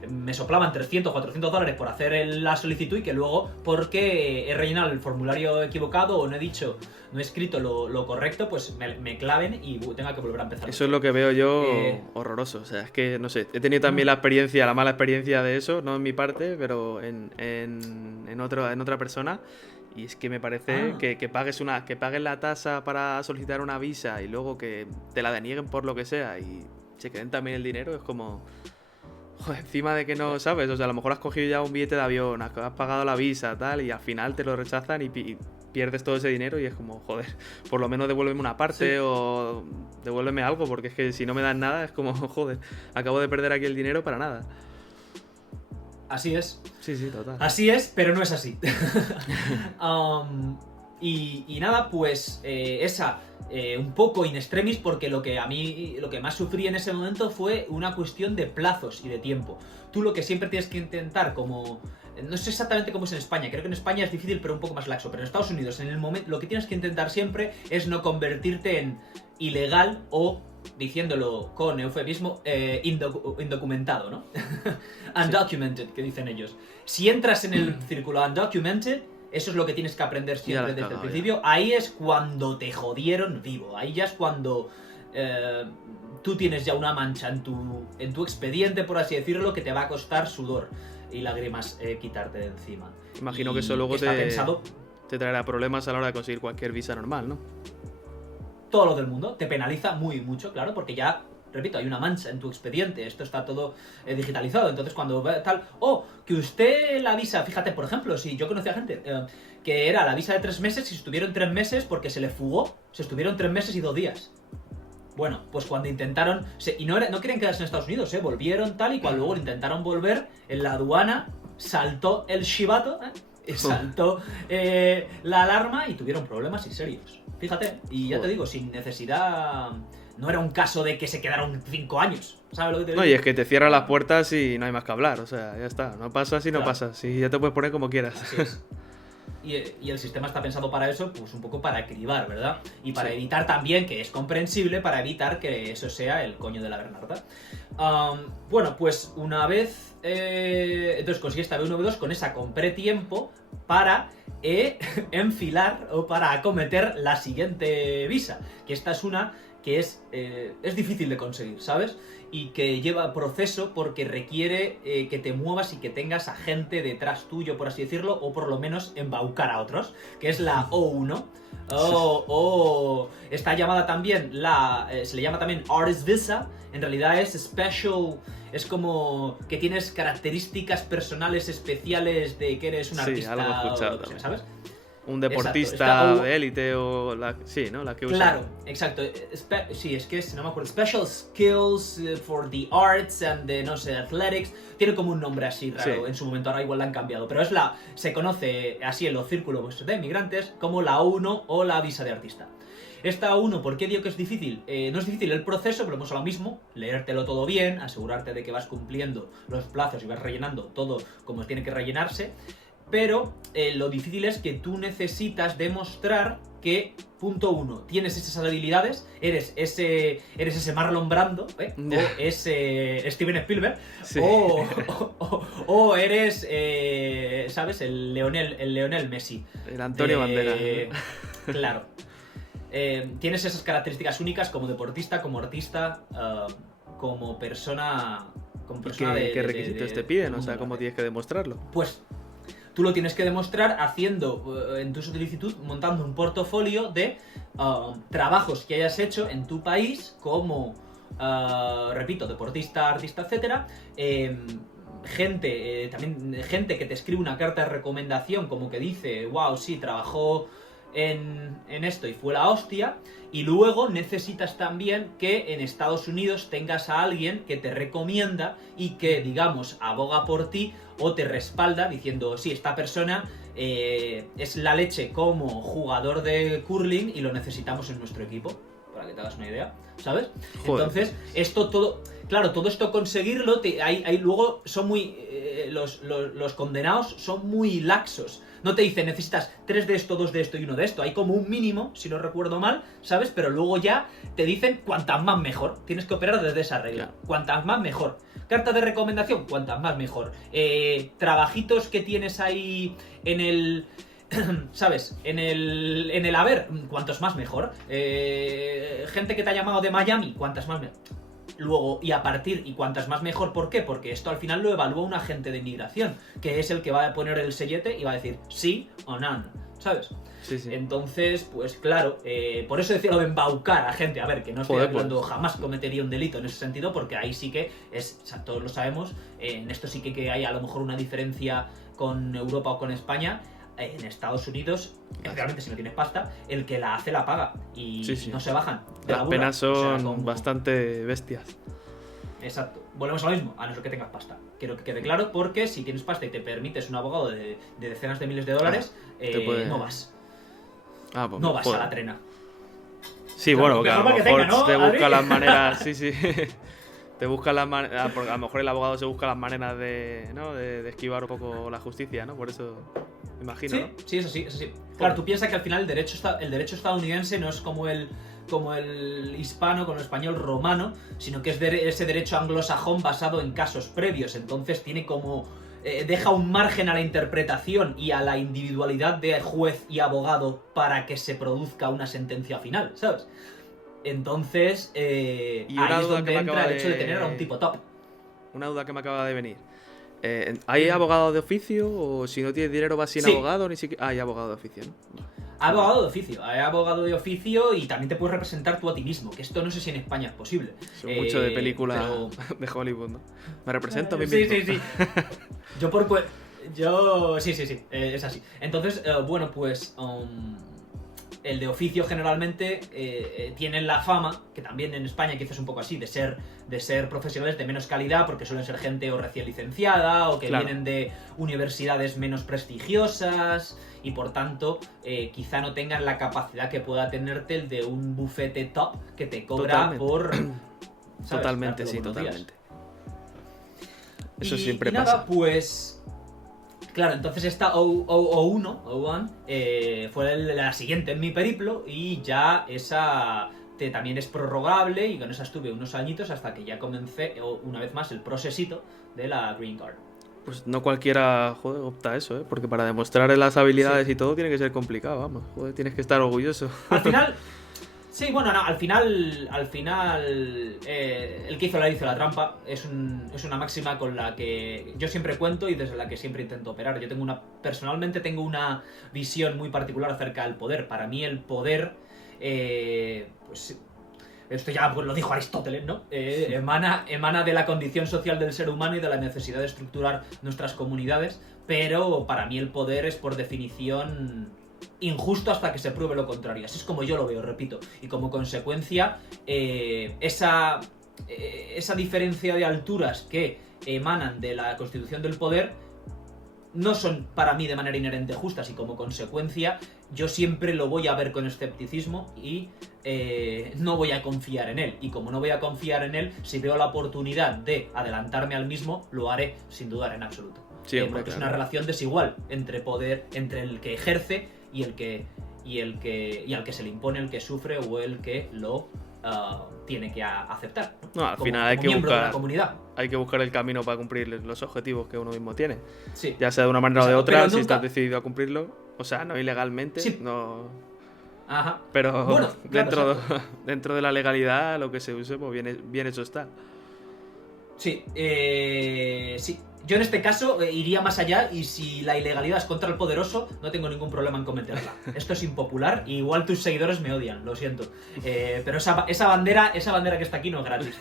me soplaban 300, 400 dólares por hacer la solicitud y que luego, porque he rellenado el formulario equivocado o no he escrito lo correcto, pues me claven y tenga que volver a empezar. Eso es lo que veo yo horroroso. O sea, es que, no sé, he tenido también la mala experiencia de eso, no en mi parte, pero en otra persona. Y es que me parece que pagues la tasa para solicitar una visa y luego que te la denieguen por lo que sea y se queden también el dinero, es como... Joder, encima de que no sabes, o sea, a lo mejor has cogido ya un billete de avión, has pagado la visa, tal, y al final te lo rechazan y pierdes todo ese dinero y es como, joder, por lo menos devuélveme una parte o devuélveme algo, porque es que si no me dan nada es como, joder, acabo de perder aquí el dinero para nada. Así es. Sí, sí, total. Así es, pero no es así. Y nada, pues un poco in extremis, porque lo que más sufrí en ese momento fue una cuestión de plazos y de tiempo. Tú lo que siempre tienes que intentar, como... No sé exactamente cómo es en España, creo que en España es difícil pero un poco más laxo, pero en Estados Unidos en el momento lo que tienes que intentar siempre es no convertirte en ilegal o, diciéndolo con eufemismo, indocumentado, ¿no? Undocumented, que dicen ellos. Si entras en el círculo undocumented, eso es lo que tienes que aprender siempre desde el principio. Ahí es cuando te jodieron vivo. Ahí ya es cuando tú tienes ya una mancha en tu expediente, por así decirlo, que te va a costar sudor y lágrimas quitarte de encima. Imagino que eso luego pensado... te traerá problemas a la hora de conseguir cualquier visa normal, ¿no? Todo lo del mundo. Te penaliza mucho, claro, porque ya... Repito, hay una mancha en tu expediente, esto está todo digitalizado, entonces cuando tal... que usted la visa, fíjate, por ejemplo, si yo conocía gente que era la visa de 3 meses y estuvieron 3 meses porque se le fugó, se estuvieron 3 meses y 2 días. Bueno, pues cuando intentaron... y no querían quedarse en Estados Unidos, volvieron tal, y cuando luego intentaron volver, en la aduana saltó el chivato, saltó la alarma y tuvieron problemas y serios. Fíjate, y ya te digo, sin necesidad... No era un caso de que se quedaron 5 años, ¿sabes lo que te digo? No, y es que te cierran las puertas y no hay más que hablar, o sea, ya está, no pasa si no pasa, si ya te puedes poner como quieras. Así es. Y el sistema está pensado para eso, pues un poco para cribar, ¿verdad? Y para evitar también, que es comprensible, para evitar que eso sea el coño de la Bernarda. Bueno, pues una vez... entonces conseguí esta B1-B2, con esa compré tiempo para enfilar o para acometer la siguiente visa, que esta es una que es difícil de conseguir, ¿sabes? Y que lleva proceso porque requiere que te muevas y que tengas a gente detrás tuyo, por así decirlo, o por lo menos embaucar a otros, que es la O1. Está llamada también se le llama también Artist Visa. En realidad es special, es como que tienes características personales especiales de que eres un artista, algo escuchado, o lo que sea, ¿sabes? Un deportista de élite o la que usa. Claro, exacto. Sí, es que no me acuerdo. Special Skills for the Arts and the, no sé, Athletics. Tiene como un nombre así raro. En su momento, ahora igual la han cambiado. Pero se conoce así en los círculos de migrantes como la O1 o la visa de artista. Esta O1, ¿por qué digo que es difícil? No es difícil el proceso, pero hemos a lo mismo. Leértelo todo bien, asegurarte de que vas cumpliendo los plazos y vas rellenando todo como tiene que rellenarse. Pero lo difícil es que tú necesitas demostrar que, punto 1, tienes esas habilidades, eres ese Marlon Brando, o ese Steven Spielberg, o eres, ¿sabes? El Leonel Messi. El Antonio Banderas. Claro. Tienes esas características únicas como deportista, como artista, como persona como ¿Y persona qué requisitos te piden? O sea, mundo ¿cómo del tienes que demostrarlo? arte. Pues tú lo tienes que demostrar haciendo en tu solicitud, montando un portafolio de trabajos que hayas hecho en tu país como, repito, deportista, artista, etcétera. También gente que te escribe una carta de recomendación como que dice, wow, sí, trabajó en esto y fue la hostia. Y luego necesitas también que en Estados Unidos tengas a alguien que te recomienda y que, digamos, aboga por ti o te respalda diciendo, sí, esta persona es la leche como jugador de curling y lo necesitamos en nuestro equipo, para que te hagas una idea, ¿sabes? Joder. Entonces, esto todo, claro, todo esto conseguirlo, luego son muy, los condenados son muy laxos. No te dicen, necesitas 3 de esto, 2 de esto y 1 de esto. Hay como un mínimo, si no recuerdo mal, ¿sabes? Pero luego ya te dicen cuantas más mejor. Tienes que operar desde esa regla. Claro. Cuantas más mejor. Carta de recomendación, cuantas más mejor. Trabajitos que tienes ahí en el... ¿Sabes? En el haber, cuantos más mejor. Gente que te ha llamado de Miami, cuantas más mejor. Luego, y cuantas más mejor, ¿por qué? Porque esto al final lo evalúa un agente de inmigración, que es el que va a poner el sellete y va a decir sí o no, ¿sabes? Sí, sí. Entonces, pues claro, por eso decía lo de embaucar a gente, a ver, que no estoy hablando, pues. jamás cometería un delito en ese sentido, porque ahí sí que o sea, todos lo sabemos, en esto sí que hay a lo mejor una diferencia con Europa o con España. En Estados Unidos, especialmente si no tienes pasta, el que la hace la paga y Sí, sí. no se bajan de la Las burra. penas son O sea, como... bastante bestias. Exacto. Volvemos a lo mismo, a no ser que tengas pasta. Quiero que quede claro, porque si tienes pasta y te permites un abogado de decenas de miles de dólares, no vas. Pues, No vas joder. a la trena. Sí, Claro, bueno, que a lo mejor mejor que tenga, ¿no, te busca Adri? las maneras. Sí, sí. Te busca las maneras. Porque a lo mejor el abogado se busca las maneras de esquivar un poco la justicia, ¿no? Por eso. Me imagino, Sí, ¿no? sí, eso sí, eso sí. Claro, tú piensas que al final el derecho estadounidense no es como el hispano con el español romano, sino que es ese derecho anglosajón basado en casos previos. Entonces tiene como... deja un margen a la interpretación y a la individualidad de juez y abogado para que se produzca una sentencia final, ¿sabes? Entonces, ahí es donde entra el hecho de tener a un tipo top. Una duda que me acaba de venir. ¿Hay abogado de oficio o si no tienes dinero vas sin Sí. abogado? Ni siquiera... hay abogado de oficio, ¿no? Hay abogado de oficio y también te puedes representar tú a ti mismo, que esto no sé si en España es posible. Eso es mucho de película pero- de Hollywood, ¿no? Me represento a mí Sí, mismo. sí, sí. Sí, es así. Entonces, bueno, pues el de oficio generalmente tienen la fama, que también en España quizás es un poco así, de ser profesionales de menos calidad, porque suelen ser gente o recién licenciada o que Claro. vienen de universidades menos prestigiosas y por tanto quizá no tengan la capacidad que pueda tenerte el de un bufete top que te cobra Totalmente. por... ¿sabes? Totalmente, Darte sí, los buenos días. totalmente. Eso Y siempre nada, pasa. pues... Claro, entonces esta O1 fue la siguiente en mi periplo y ya esa también es prorrogable y con esa estuve unos añitos hasta que ya comencé una vez más el procesito de la Green Card. Pues no cualquiera, joder, opta a eso, ¿eh? Porque para demostrar las habilidades y todo tiene que ser complicado, vamos. Joder, tienes que estar orgulloso. Al final... Sí, bueno, no, al final el que hizo la trampa es una máxima con la que yo siempre cuento y desde la que siempre intento operar. Yo personalmente tengo una visión muy particular acerca del poder. Para mí el poder, pues esto ya pues, lo dijo Aristóteles, ¿no? Emana de la condición social del ser humano y de la necesidad de estructurar nuestras comunidades, pero para mí el poder es por definición injusto hasta que se pruebe lo contrario. Así es como yo lo veo, repito. Y como consecuencia, esa diferencia de alturas que emanan de la constitución del poder no son para mí de manera inherente justas y como consecuencia yo siempre lo voy a ver con escepticismo y no voy a confiar en él. Y como no voy a confiar en él, si veo la oportunidad de adelantarme al mismo, lo haré sin dudar en absoluto. Sí, hombre, porque claro. es una relación desigual entre el que ejerce y al que se le impone, el que sufre o el que lo tiene que aceptar. No, al Como- final hay como que miembro de la buscar, comunidad. hay que buscar el camino para cumplir los objetivos que uno mismo tiene. Sí. Ya sea de una manera o de Exacto, otra, pero si nunca- estás decidido a cumplirlo. O sea, no ilegalmente, Sí. no. Ajá. Pero Bueno, claro, dentro de la legalidad, lo que se use, pues bien hecho está. Sí, sí. Yo en este caso iría más allá y si la ilegalidad es contra el poderoso, no tengo ningún problema en cometerla. Esto es impopular y igual tus seguidores me odian, lo siento. Pero esa bandera que está aquí no es gratis.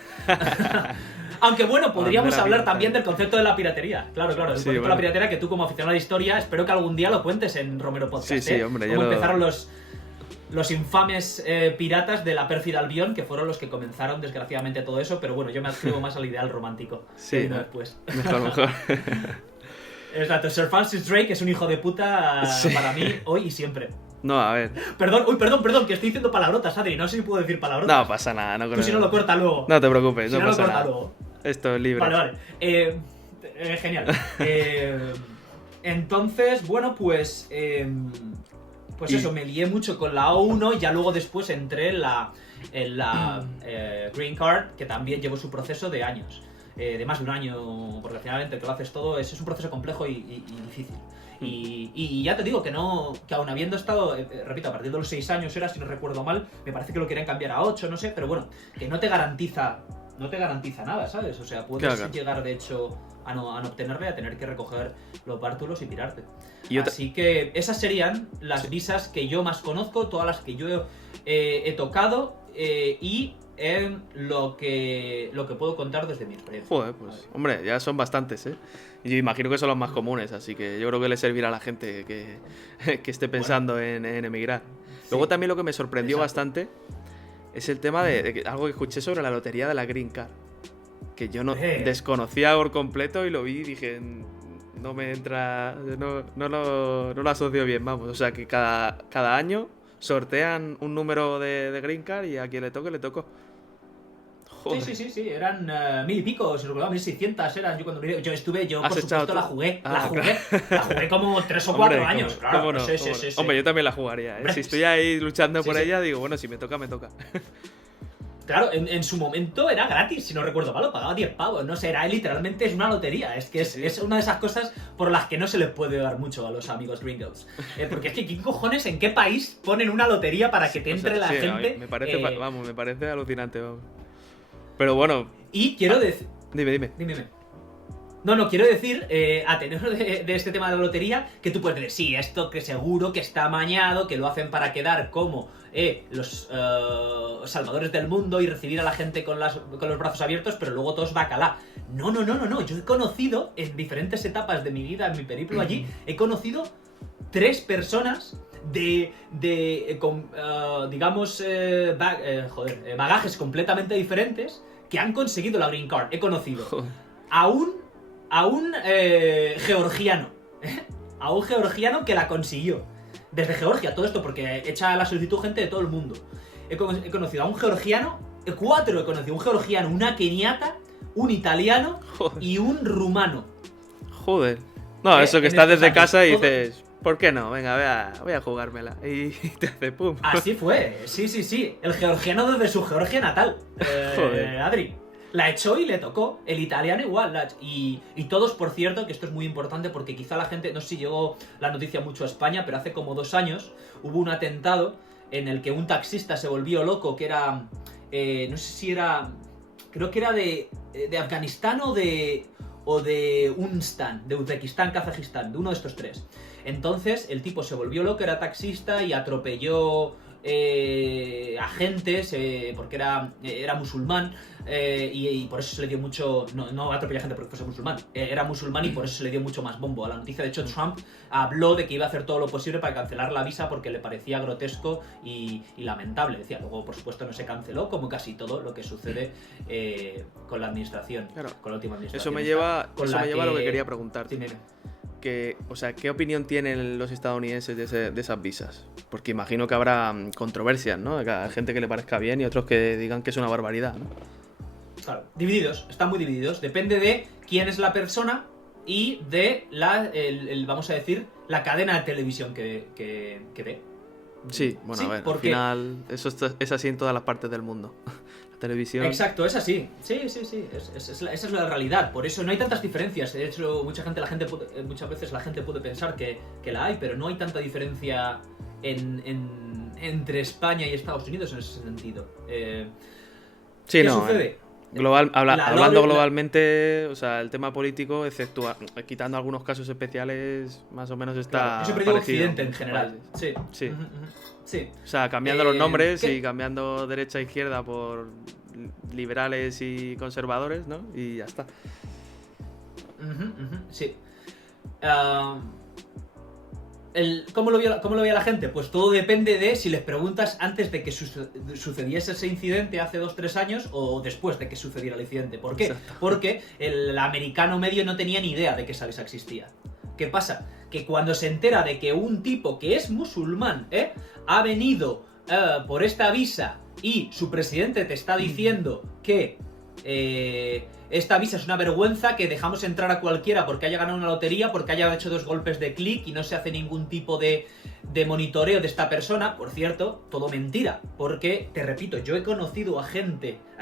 Aunque bueno, podríamos hablar también del concepto de la piratería. Claro, el concepto de la piratería que tú como aficionado a la historia, espero que algún día lo cuentes en Romero Podcast. Sí, hombre. Cómo empezaron los infames piratas de la pérfida Albión, que fueron los que comenzaron desgraciadamente todo eso, pero bueno, yo me adscribo más al ideal romántico. Sí, después. Mejor. Exacto, Sir Francis Drake es un hijo de puta para mí, hoy y siempre. No, a ver. Perdón, que estoy diciendo palabrotas, Adri, no sé si puedo decir palabrotas. No pasa nada, no creo. Tú si no lo corta luego. No te preocupes, si no pasa nada. Luego. Esto es libre. Vale. Genial. Entonces, bueno, pues eso, me lié mucho con la O1 y ya luego después entré en la Green Card, que también llevó su proceso de años. De más de un año, porque finalmente que lo haces todo es un proceso complejo y difícil. Y ya te digo que aún habiendo estado, repito, a partir de los 6 años era, si no recuerdo mal, me parece que lo querían cambiar a 8, no sé, pero bueno, que no te garantiza nada, ¿sabes? O sea, puedes llegar de hecho a no obtenerle, a tener que recoger los bártulos y pirarte. Así que esas serían las visas que yo más conozco, todas las que yo he tocado y lo que puedo contar desde mi experiencia. Joder, pues hombre, ya son bastantes, ¿eh? Y yo imagino que son los más comunes, así que yo creo que le servirá a la gente que esté pensando en emigrar. Luego también lo que me sorprendió bastante es el tema de algo que escuché sobre la lotería de la Green Card, que yo no desconocía por completo y lo vi y dije, no me entra, no lo asocio bien, vamos. O sea que cada año sortean un número de Green Card y a quien le toque, le tocó. Joder. Sí, eran 1000 y pico, si recuerdo, 1600 eran. Yo cuando yo por supuesto la jugué. La jugué como 3 o 4 años, claro. ¿Cómo no? Sí. Hombre, yo también la jugaría, ¿eh? Hombre, si estoy ahí luchando por ella, digo, bueno, si me toca, me toca. Claro, en su momento era gratis, si no recuerdo mal, lo pagaba 10 pavos, no sé, era literalmente es una lotería, es que es una de esas cosas por las que no se les puede dar mucho a los amigos gringos. Porque es que, ¿qué cojones, en qué país ponen una lotería para que te entre la gente? Me parece alucinante, vamos. Pero bueno. Y quiero decir... Dime. No, quiero decir, a tenor de este tema de la lotería, que tú puedes decir, sí, esto que seguro que está amañado, que lo hacen para quedar como los salvadores del mundo y recibir a la gente con los brazos abiertos, pero luego todo es bacalá. No. Yo he conocido, en diferentes etapas de mi vida, en mi periplo allí, he conocido 3 personas bagajes completamente diferentes que han conseguido la Green Card. He conocido a un georgiano, a un georgiano que la consiguió desde Georgia, todo esto porque echa la solicitud gente de todo el mundo. He conocido a un georgiano, 4 he conocido, un georgiano, una keniata, un italiano y un rumano. Joder. No, eso que estás desde casa y dices, ¿por qué no? Venga, voy a jugármela. Y te hace pum. Así fue, sí. El georgiano desde su Georgia natal. Adri. La echó y le tocó. El italiano igual. Y todos, por cierto, que esto es muy importante porque quizá la gente, no sé si llegó la noticia mucho a España, pero hace como 2 años hubo un atentado en el que un taxista se volvió loco, que era, no sé si era, creo que era de Afganistán o de Unstan, de Uzbekistán, Kazajistán, de uno de estos 3. Entonces el tipo se volvió loco, era taxista y atropelló agentes porque era musulmán y por eso se le dio mucho... No atropelló gente porque fuese musulmán, era musulmán y por eso se le dio mucho más bombo a la noticia. De hecho, Trump habló de que iba a hacer todo lo posible para cancelar la visa porque le parecía grotesco y lamentable. Decía, luego por supuesto no se canceló, como casi todo lo que sucede con la administración, claro, con la última administración. Eso me lleva a lo que quería preguntarte. Sí, ¿qué opinión tienen los estadounidenses de esas visas? Porque imagino que habrá controversias, ¿no? Hay gente que le parezca bien y otros que digan que es una barbaridad, ¿no? Claro, están muy divididos. Depende de quién es la persona y de vamos a decir, la cadena de televisión que ve. Sí, bueno, a ver, porque... al final eso es así en todas las partes del mundo. Televisión. Exacto, es así. Sí. Esa es la realidad. Por eso no hay tantas diferencias. De hecho, muchas veces la gente puede pensar que la hay, pero no hay tanta diferencia entre España y Estados Unidos en ese sentido. Sí, ¿Qué sucede? Hablando globalmente, o sea, el tema político, quitando algunos casos especiales, más o menos está. Claro, yo siempre digo parecido Occidente en general. Sí. Sí. Sí. O sea, cambiando los nombres ¿qué? y cambiando derecha e izquierda por liberales y conservadores, ¿no? Y ya está. Sí. ¿Cómo lo veía la gente? Pues todo depende de si les preguntas antes de que sucediese ese incidente hace 2-3 años o después de que sucediera el incidente. ¿Por qué? Exacto. Porque el americano medio no tenía ni idea de que esa visa existía. ¿Qué pasa? Que cuando se entera de que un tipo que es musulmán ha venido por esta visa y su presidente te está diciendo que esta visa es una vergüenza, que dejamos entrar a cualquiera porque haya ganado una lotería, porque haya hecho 2 golpes de clic y no se hace ningún tipo de monitoreo de esta persona. Por cierto, todo mentira, porque, te repito, yo he conocido a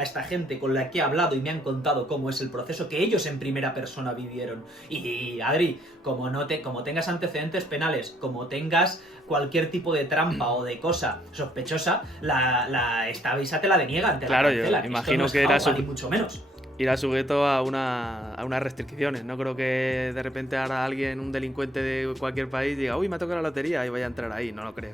esta gente con la que he hablado y me han contado cómo es el proceso que ellos en primera persona vivieron. Y Adri, como tengas antecedentes penales, como tengas cualquier tipo de trampa o de cosa sospechosa, esta visa te la deniegan, te la cancelan. Yo imagino Esto no es que Hawái, ni mucho menos. irá sujeto a unas restricciones. No creo que de repente ahora un delincuente de cualquier país, diga, uy, me ha tocado la lotería y vaya a entrar ahí. No lo creo.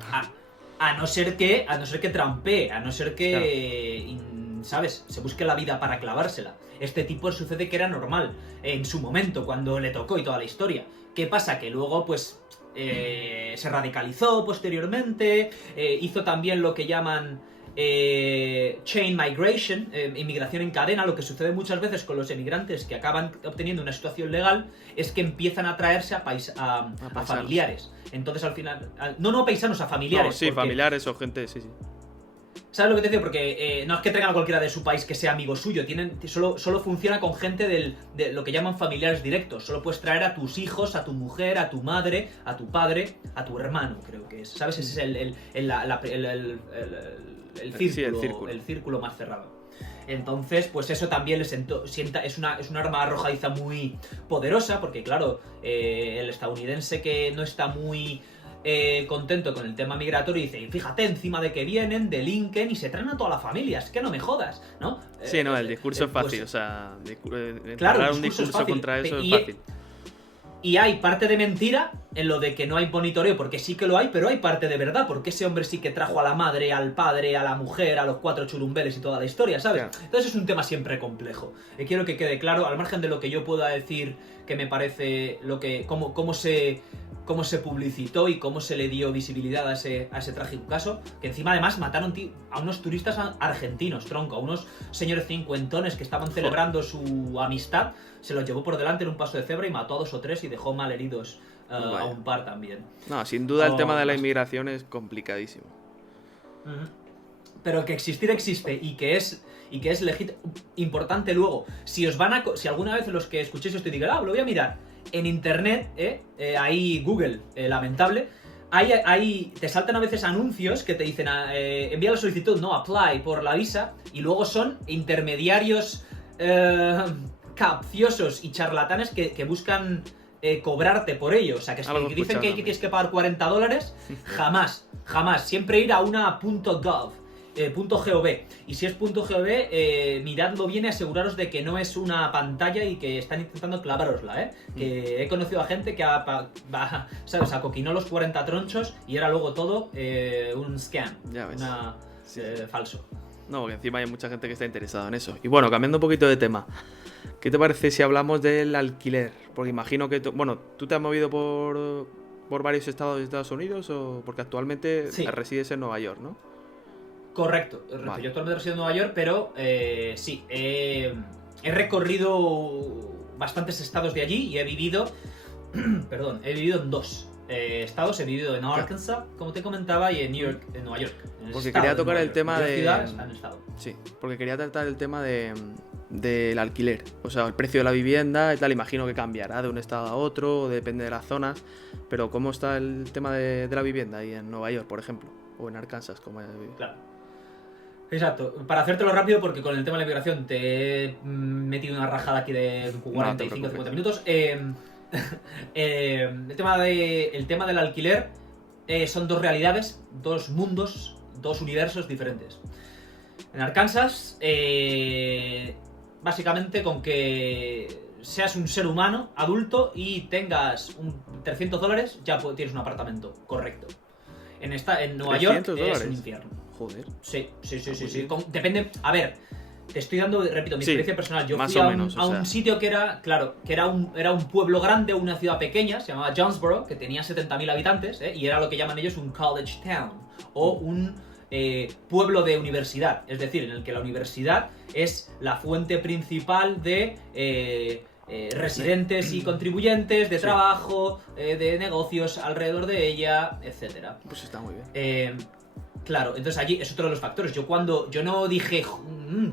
A no ser que trampee, a no ser que, ¿sabes? Se busque la vida para clavársela. Este tipo sucede que era normal en su momento, cuando le tocó y toda la historia. ¿Qué pasa? Que luego, pues, se radicalizó posteriormente, hizo también lo que llaman chain migration, inmigración en cadena. Lo que sucede muchas veces con los emigrantes que acaban obteniendo una situación legal es que empiezan a traerse a familiares. Entonces al final... No a paisanos, a familiares. No, sí, porque... familiares o gente, sí. ¿Sabes lo que te digo? Porque no es que traigan a cualquiera de su país que sea amigo suyo. Solo funciona con gente de lo que llaman familiares directos. Solo puedes traer a tus hijos, a tu mujer, a tu madre, a tu padre, a tu hermano, creo que es. ¿Sabes? Ese es el círculo más cerrado. Entonces, pues eso también es un arma arrojadiza muy poderosa, porque claro, el estadounidense que no está muy contento con el tema migratorio dice, fíjate, encima de que vienen, delinquen y se traen a toda la familia, es que no me jodas, ¿no? Sí, no, el discurso es fácil, pues, o sea, claro, un discurso contra eso es fácil. Y hay parte de mentira en lo de que no hay monitoreo, porque sí que lo hay, pero hay parte de verdad, porque ese hombre sí que trajo a la madre, al padre, a la mujer, a los 4 churumbeles y toda la historia, ¿sabes? Claro. Entonces es un tema siempre complejo. Quiero que quede claro, al margen de lo que yo pueda decir, que me parece cómo se publicitó y cómo se le dio visibilidad a ese trágico caso, que encima además mataron a unos turistas argentinos, tronco, a unos señores cincuentones que estaban celebrando su amistad, se los llevó por delante en un paso de cebra y mató a 2 o 3 y dejó mal heridos a un par también. No, sin duda el tema de la inmigración es complicadísimo. Pero que existir existe y que es importante luego. Si alguna vez los que escuchéis esto y digan, lo voy a mirar en internet, ahí Google, lamentable, ahí te saltan a veces anuncios que te dicen envía la solicitud, no, apply por la visa, y luego son intermediarios capciosos y charlatanes que buscan cobrarte por ello. O sea, que dicen que tienes que pagar $40, jamás. Siempre ir a una .gov. .gov, y si es .gov, miradlo bien y aseguraros de que no es una pantalla y que están intentando clavárosla, que he conocido a gente que ¿sabes? Acoquinó los 40 tronchos y era luego todo un scam, ya ves. Falso. No, porque encima hay mucha gente que está interesada en eso. Y bueno, cambiando un poquito de tema, ¿qué te parece si hablamos del alquiler? Porque imagino que tú te has movido por varios estados de Estados Unidos, o porque actualmente resides en Nueva York, ¿no? Correcto. Vale. Yo actualmente resido en Nueva York, pero sí, he recorrido bastantes estados de allí y he vivido en 2 estados. He vivido en Arkansas, como te comentaba, y en Nueva York. Porque quería tocar el tema de... Sí, porque quería tratar el tema del alquiler. O sea, el precio de la vivienda y tal, imagino que cambiará de un estado a otro, depende de las zonas. Pero ¿cómo está el tema de la vivienda ahí en Nueva York, por ejemplo? O en Arkansas, como he vivido. Claro. Exacto, para hacértelo rápido, porque con el tema de la migración te he metido una rajada aquí de 45-50 minutos. El tema del alquiler son 2 realidades, 2 mundos, 2 universos diferentes. En Arkansas básicamente con que seas un ser humano adulto y tengas $300, ya tienes un apartamento correcto. En Nueva York es un infierno. Joder. Sí. Depende. A ver, te estoy dando, repito, mi experiencia personal. Yo fui a un sitio que era, claro, que era un pueblo grande, una ciudad pequeña, se llamaba Jonesboro, que tenía 70.000 habitantes, y era lo que llaman ellos un college town, o un pueblo de universidad. Es decir, en el que la universidad es la fuente principal de residentes y contribuyentes, de trabajo, de negocios alrededor de ella, etcétera. Pues está muy bien. Claro, entonces allí es otro de los factores. Yo no dije,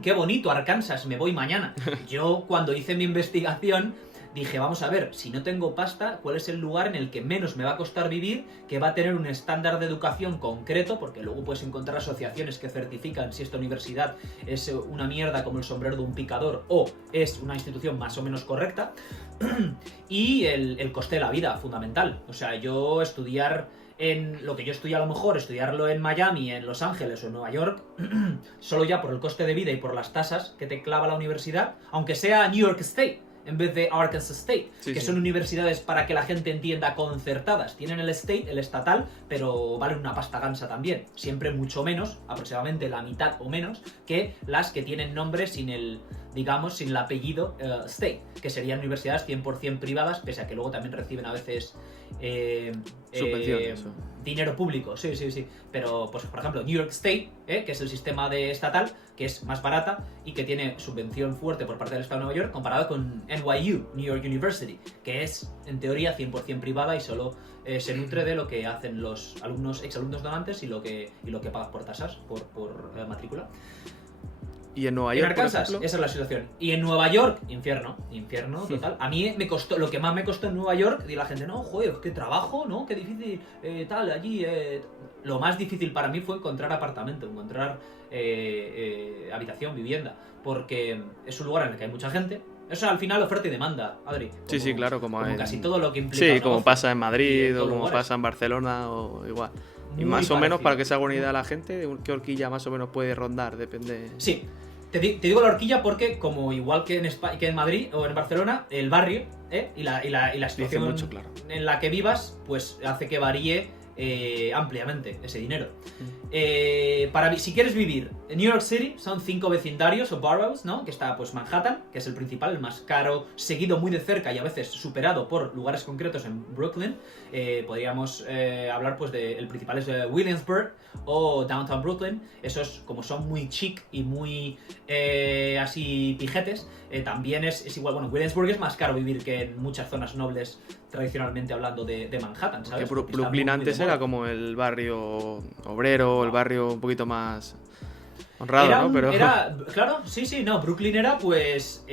qué bonito Arkansas, me voy mañana. Yo cuando hice mi investigación dije, vamos a ver, si no tengo pasta, ¿cuál es el lugar en el que menos me va a costar vivir, que va a tener un estándar de educación concreto? Porque luego puedes encontrar asociaciones que certifican si esta universidad es una mierda como el sombrero de un picador o es una institución más o menos correcta. Y el coste de la vida, fundamental. O sea, yo estudiar en lo que yo estudié, a lo mejor estudiarlo en Miami, en Los Ángeles o en Nueva York, solo ya por el coste de vida y por las tasas que te clava la universidad, aunque sea New York State en vez de Arkansas State, son universidades, para que la gente entienda, concertadas. Tienen el state, el estatal, pero valen una pasta gansa también. Siempre mucho menos, aproximadamente la mitad o menos, que las que tienen nombre sin el apellido state, que serían universidades 100% privadas, pese a que luego también reciben a veces subvenciones, dinero público, sí. Pero, pues, por ejemplo, New York State, que es el sistema estatal, que es más barata y que tiene subvención fuerte por parte del Estado de Nueva York, comparado con NYU, New York University, que es, en teoría, 100% privada y solo se nutre de lo que hacen los exalumnos donantes y lo que pagas por tasas, por matrícula. ¿Y en Nueva York, en Arkansas, esa es la situación. Y en Nueva York, infierno total. A mí me costó, lo que más me costó en Nueva York, y la gente, no, joder, qué trabajo, ¿no? Qué difícil, tal, allí. Lo más difícil para mí fue encontrar apartamento, encontrar habitación, vivienda, porque es un lugar en el que hay mucha gente. Eso al final oferta y demanda, Adri. Sí, claro, como casi todo lo que implica. Sí, como pasa en Madrid o como pasa en Barcelona o igual. Y más o menos, para que se haga una idea a la gente, ¿qué horquilla más o menos puede rondar? Depende. Sí, te digo la horquilla porque, como igual que en Madrid o en Barcelona, el barrio y la situación mucho, claro, en la que vivas, pues hace que varíe ampliamente ese dinero. Si quieres vivir en New York City, son 5 vecindarios o boroughs, ¿no? Que está, pues, Manhattan, que es el principal, el más caro, seguido muy de cerca y a veces superado por lugares concretos en Brooklyn. Podríamos hablar, pues, el principal es Williamsburg o Downtown Brooklyn. Esos, como son muy chic y muy así pijetes, también es igual. Bueno, Williamsburg es más caro vivir que en muchas zonas nobles, tradicionalmente hablando, de Manhattan, ¿sabes? Que Brooklyn antes era como el barrio obrero, el barrio un poquito más honrado, ¿no? Claro, sí, no, Brooklyn era, pues,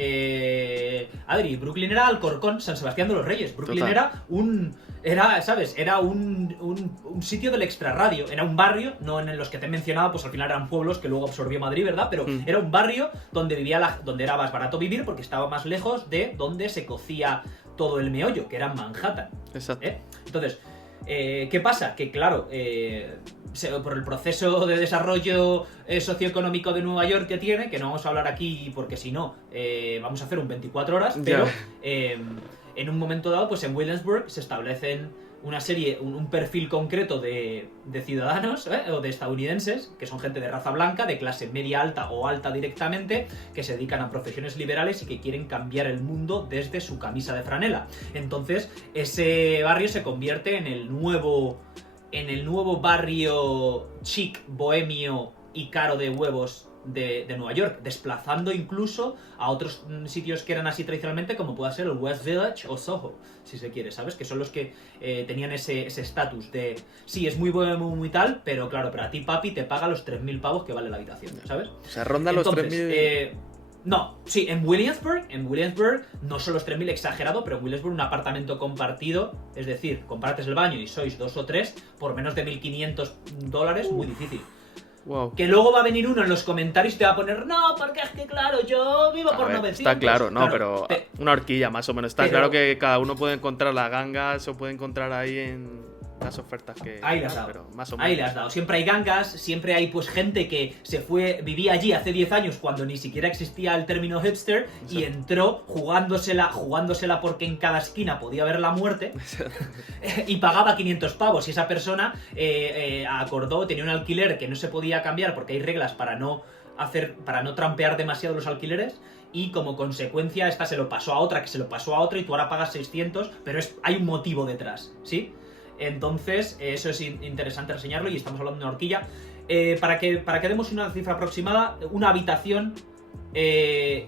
Adri, Brooklyn era Alcorcón, San Sebastián de los Reyes. Brooklyn era ¿sabes? Era un sitio del extrarradio, era un barrio, no en los que te he mencionado, pues al final eran pueblos que luego absorbió Madrid, ¿verdad? Pero era un barrio donde donde era más barato vivir porque estaba más lejos de donde se cocía todo el meollo, que era Manhattan. Exacto. Entonces, ¿qué pasa? Que claro, por el proceso de desarrollo socioeconómico de Nueva York que tiene, que no vamos a hablar aquí porque si no, vamos a hacer un 24 horas, pero en un momento dado, pues en Williamsburg se establecen una serie, un perfil concreto de ciudadanos o de estadounidenses, que son gente de raza blanca, de clase media alta o alta directamente, que se dedican a profesiones liberales y que quieren cambiar el mundo desde su camisa de franela. Entonces, ese barrio se convierte en el nuevo barrio chic, bohemio y caro de huevos de Nueva York, desplazando incluso a otros sitios que eran así tradicionalmente, como pueda ser el West Village o Soho, si se quiere, ¿sabes? Que son los que tenían ese estatus de, sí, es muy bohemio, muy tal, pero claro, para ti, papi, te paga los 3.000 pavos que vale la habitación, ¿sabes? O sea, ronda los 3.000... No, sí, en Williamsburg no son los 3.000, exagerado, pero en Williamsburg un apartamento compartido, es decir, compartes el baño y sois 2 o 3, por menos de $1.500, muy difícil. Wow. Que luego va a venir uno en los comentarios y te va a poner, no, porque es que claro, yo vivo por 900. Está claro, no, pero una horquilla más o menos. Está claro que cada uno puede encontrar las gangas o puede encontrar ahí las ofertas que... Ahí le has dado. Pero más o Ahí le menos. has dado. Siempre hay gangas, siempre hay pues gente que vivía allí hace 10 años cuando ni siquiera existía el término hipster y entró jugándosela porque en cada esquina podía ver la muerte y pagaba 500 pavos. Y esa persona acordó, tenía un alquiler que no se podía cambiar porque hay reglas para no trampear demasiado los alquileres. Y como consecuencia esta se lo pasó a otra, que se lo pasó a otra y tú ahora pagas 600, pero hay un motivo detrás, ¿sí? Entonces eso es interesante reseñarlo y estamos hablando de una horquilla. Para que demos una cifra aproximada, una habitación,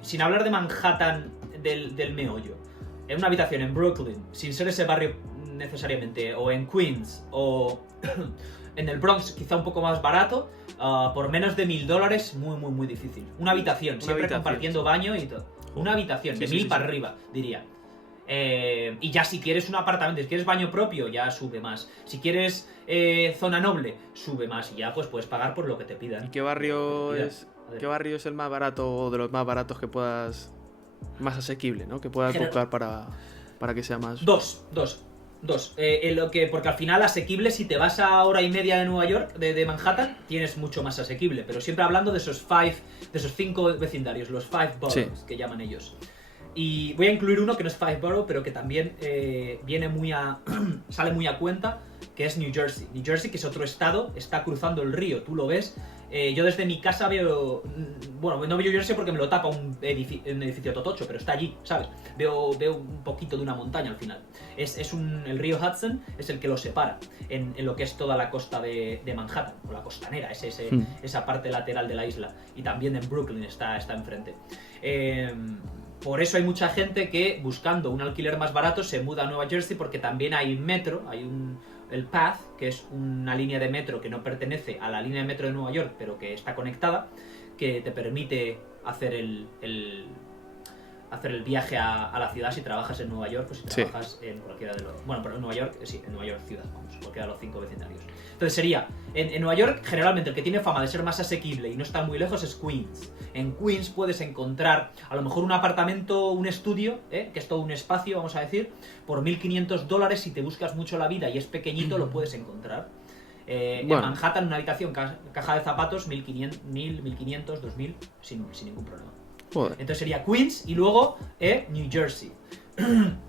sin hablar de Manhattan del meollo, en una habitación en Brooklyn, sin ser ese barrio necesariamente, o en Queens, o en el Bronx, quizá un poco más barato, por menos de $1.000, muy difícil. Una habitación, siempre compartiendo baño y todo. Una habitación, de 1.000 para arriba, diría. Y ya si quieres un apartamento, si quieres baño propio, ya sube más. Si quieres zona noble, sube más. Y ya pues puedes pagar por lo que te pidan. ¿Y qué barrio es el más barato o de los más baratos que puedas... más asequible, ¿no? Que puedas buscar para que sea más... Dos. Porque al final asequible, si te vas a hora y media de Nueva York, de Manhattan, tienes mucho más asequible. Pero siempre hablando de esos 5 vecindarios, los 5 boroughs, que llaman ellos. Y voy a incluir uno que no es 5 borough, pero que también sale muy a cuenta, que es New Jersey. New Jersey, que es otro estado, está cruzando el río, tú lo ves. Yo desde mi casa veo... Bueno, no veo New Jersey porque me lo tapa un edificio totocho, pero está allí, ¿sabes? Veo un poquito de una montaña al final. El río Hudson es el que lo separa en lo que es toda la costa de Manhattan, o la costanera, esa parte lateral de la isla. Y también en Brooklyn está enfrente. Por eso hay mucha gente que, buscando un alquiler más barato, se muda a Nueva Jersey, porque también hay metro, el PATH, que es una línea de metro que no pertenece a la línea de metro de Nueva York, pero que está conectada, que te permite hacer el viaje a la ciudad si trabajas en Nueva York o si trabajas en cualquiera de los... Bueno, pero en Nueva York, sí, en Nueva York ciudad, vamos, cualquiera de los 5 vecindarios. Entonces sería, en Nueva York, generalmente el que tiene fama de ser más asequible y no está muy lejos es Queens. En Queens puedes encontrar a lo mejor un apartamento, un estudio, que es todo un espacio, vamos a decir, por $1.500. Si te buscas mucho la vida y es pequeñito, lo puedes encontrar. En Manhattan, una habitación, caja de zapatos, 1.500, 2.000, sin ningún problema. Joder. Entonces sería Queens y luego New Jersey.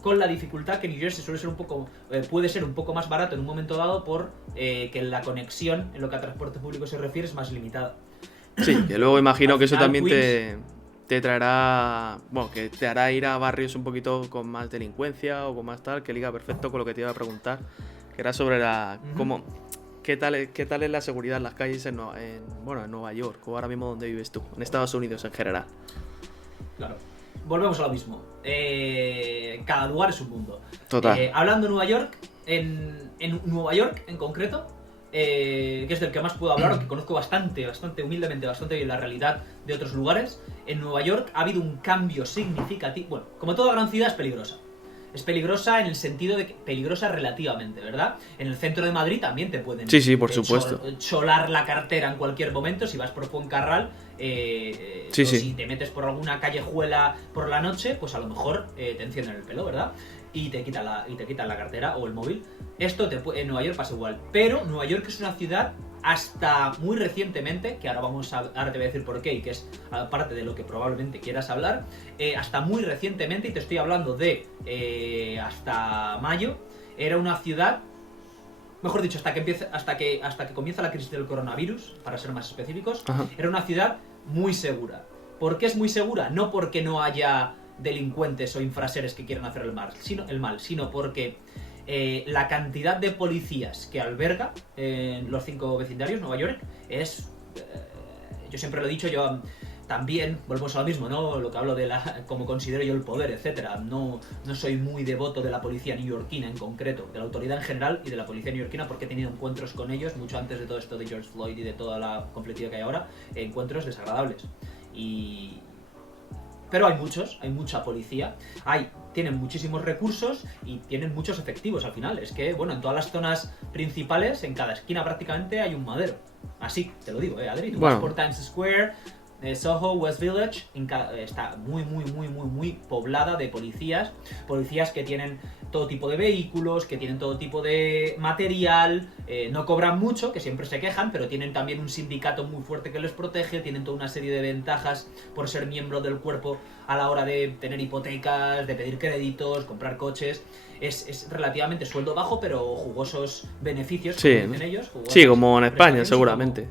Con la dificultad que New Jersey puede ser un poco más barato en un momento dado por que la conexión en lo que a transporte público se refiere es más limitada. Sí, que luego imagino que eso también Queens, te traerá... Bueno, que te hará ir a barrios un poquito con más delincuencia o con más tal, que liga perfecto con lo que te iba a preguntar, que era sobre ¿qué tal es la seguridad en las calles en Nueva York, o ahora mismo donde vives tú, en Estados Unidos en general? Claro. Volvemos a lo mismo. Cada lugar es un mundo. Total. Hablando de Nueva York, en Nueva York en concreto, que es del que más puedo hablar, o que conozco bastante humildemente, bastante bien la realidad de otros lugares, en Nueva York ha habido un cambio significativo. Bueno, como toda gran ciudad es peligrosa. Es peligrosa en el sentido de que peligrosa relativamente, ¿verdad? En el centro de Madrid también te pueden por supuesto. cholar la cartera en cualquier momento. Si vas por Fuencarral, si te metes por alguna callejuela por la noche, pues a lo mejor te encienden el pelo, ¿verdad? Y te quitan la cartera o el móvil. En Nueva York pasa igual. Pero Nueva York es una ciudad hasta muy recientemente, que ahora te voy a decir por qué, y que es aparte de lo que probablemente quieras hablar, hasta muy recientemente, y te estoy hablando de hasta mayo, era una ciudad, mejor dicho, hasta que comienza la crisis del coronavirus, para ser más específicos, era una ciudad muy segura. ¿Por qué es muy segura? No porque no haya delincuentes o infraseres que quieran hacer el mal, sino porque la cantidad de policías que alberga en los 5 vecindarios, Nueva York, es... yo siempre lo he dicho, yo también, volvemos a lo mismo, ¿no? Lo que hablo de cómo considero yo el poder, etcétera. No soy muy devoto de la policía neoyorquina en concreto, de la autoridad en general y de la policía neoyorquina, porque he tenido encuentros con ellos, mucho antes de todo esto de George Floyd y de toda la complejidad que hay ahora, encuentros desagradables. Pero hay mucha policía, tienen muchísimos recursos y tienen muchos efectivos al final. Es que, bueno, en todas las zonas principales, en cada esquina prácticamente hay un madero. Así, te lo digo, Adri, tú vas por Times Square, Soho, West Village, está muy poblada de policías que tienen todo tipo de vehículos, que tienen todo tipo de material, no cobran mucho, que siempre se quejan, pero tienen también un sindicato muy fuerte que les protege, tienen toda una serie de ventajas por ser miembro del cuerpo a la hora de tener hipotecas, de pedir créditos, comprar coches. Es relativamente sueldo bajo, pero jugosos beneficios, Sí, como dicen ellos. sí, como en España, prestaciones, seguramente.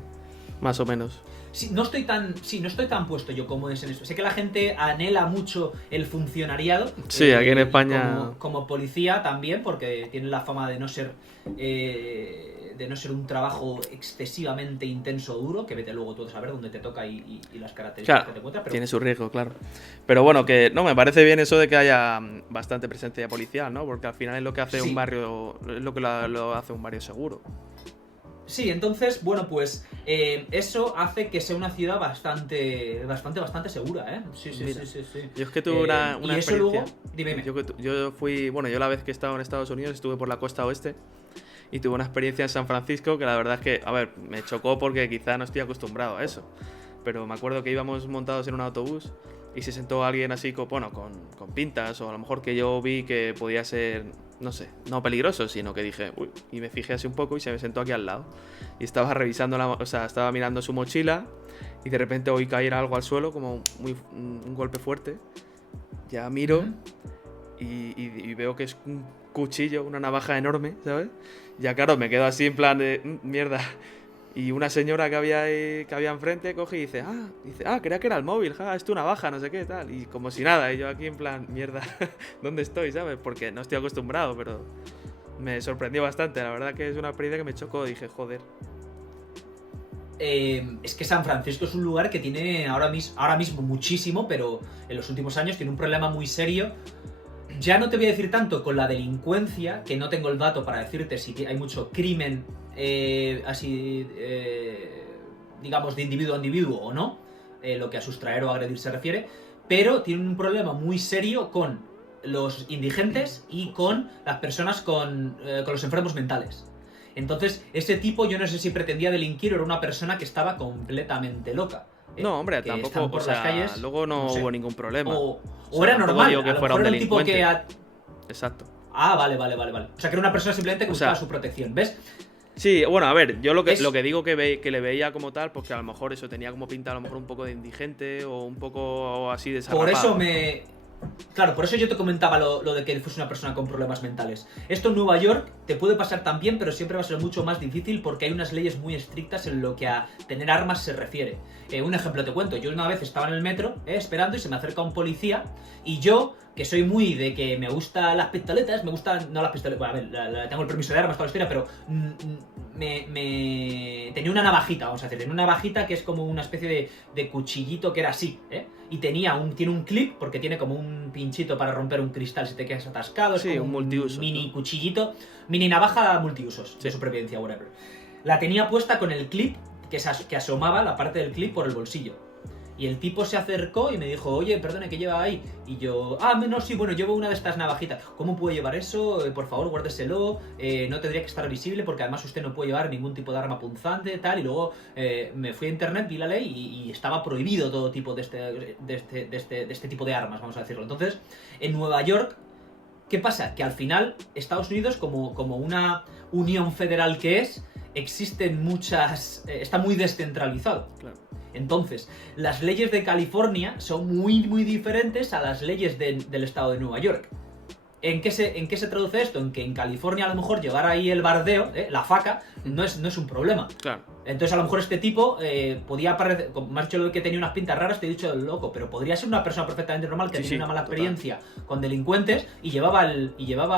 Más o menos. Sí, no estoy tan puesto yo como es en eso. Sé que la gente anhela mucho el funcionariado. Sí, aquí en España. Como policía también, porque tienen la fama de no ser un trabajo excesivamente intenso o duro, que vete luego tú a saber dónde te toca y las características Claro, que te encuentras. Pero tiene su riesgo, claro. Pero bueno, que no, me parece bien eso de que haya bastante presencia policial, ¿no? Porque al final es lo que hace Sí. un barrio, es lo que lo hace un barrio seguro. Sí, entonces, bueno, pues eso hace que sea una ciudad bastante segura, ¿eh? Sí. Yo es que tuve una y eso experiencia. luego, dime. Yo fui, bueno, yo la vez que he estado en Estados Unidos estuve por la costa oeste y tuve una experiencia en San Francisco que la verdad es que, a ver, me chocó porque quizá no estoy acostumbrado a eso. Pero me acuerdo que íbamos montados en un autobús y se sentó alguien así, con pintas, o a lo mejor que yo vi que podía ser, no sé, no peligroso, sino que dije, uy, y me fijé así un poco y se me sentó aquí al lado. Y estaba revisando, estaba mirando su mochila y de repente oí caer algo al suelo, como un golpe fuerte. Ya miro y veo que es un cuchillo, una navaja enorme, ¿sabes? Ya claro, me quedo así en plan de, mierda. Y una señora que había enfrente coge y dice, creía que era el móvil, es tu navaja, no sé qué, tal. Y como si nada, y yo aquí en plan, mierda, ¿dónde estoy, sabes? Porque no estoy acostumbrado, pero me sorprendió bastante. La verdad que es una experiencia que me chocó, dije, joder. Es que San Francisco es un lugar que tiene ahora mismo muchísimo, pero en los últimos años tiene un problema muy serio. Ya no te voy a decir tanto con la delincuencia, que no tengo el dato para decirte si hay mucho crimen digamos, de individuo a individuo o no, lo que a sustraer o agredir se refiere, pero tiene un problema muy serio con los indigentes y con las personas con los enfermos mentales. Entonces, ese tipo, yo no sé si pretendía delinquir o era una persona que estaba completamente loca. No, hombre, que tampoco, están por las calles, luego no sé. hubo ningún problema. O era normal, digo que a lo fuera mejor un era un tipo que... delincuente. Exacto. Ah, vale. O sea, que era una persona simplemente que buscaba su protección, ¿ves? Sí, bueno, a ver, yo lo que digo que le veía como tal, porque a lo mejor eso tenía como pinta a lo mejor un poco de indigente o un poco así desarrapado. Por eso Claro, por eso yo te comentaba lo de que fuese una persona con problemas mentales. Esto en Nueva York te puede pasar también, pero siempre va a ser mucho más difícil porque hay unas leyes muy estrictas en lo que a tener armas se refiere. Un ejemplo te cuento, yo una vez estaba en el metro esperando y se me acerca un policía y yo, que soy muy de que me gustan las pistoletas, no las pistoletas, bueno, a ver, tengo el permiso de armas, toda la historia, pero tenía una navajita, vamos a decir, tenía una navajita que es como una especie de cuchillito que era así, y tiene un clip, porque tiene como un pinchito para romper un cristal si te quedas atascado, es como un multiuso, mini cuchillito, mini navaja multiusos, de supervivencia, whatever. La tenía puesta con el clip, que asomaba la parte del clip por el bolsillo. Y el tipo se acercó y me dijo, oye, perdone, ¿qué lleva ahí? Y yo, no, sí, bueno, llevo una de estas navajitas. ¿Cómo puedo llevar eso? Por favor, guárdeselo. No tendría que estar visible porque además usted no puede llevar ningún tipo de arma punzante, tal. Y luego me fui a internet, vi la ley y estaba prohibido todo tipo de este tipo de armas, vamos a decirlo. Entonces, en Nueva York, ¿qué pasa? Que al final, Estados Unidos, como una unión federal que es, existen muchas... está muy descentralizado. Claro. Entonces, las leyes de California son muy diferentes a las leyes del estado de Nueva York. ¿En qué se traduce esto? En que en California a lo mejor llevar ahí el bardeo, la faca, no es un problema. Claro. Entonces a lo mejor este tipo podía parecer, como me has dicho lo de que tenía unas pintas raras, te he dicho del loco, pero podría ser una persona perfectamente normal que tenía una mala experiencia con delincuentes y llevaba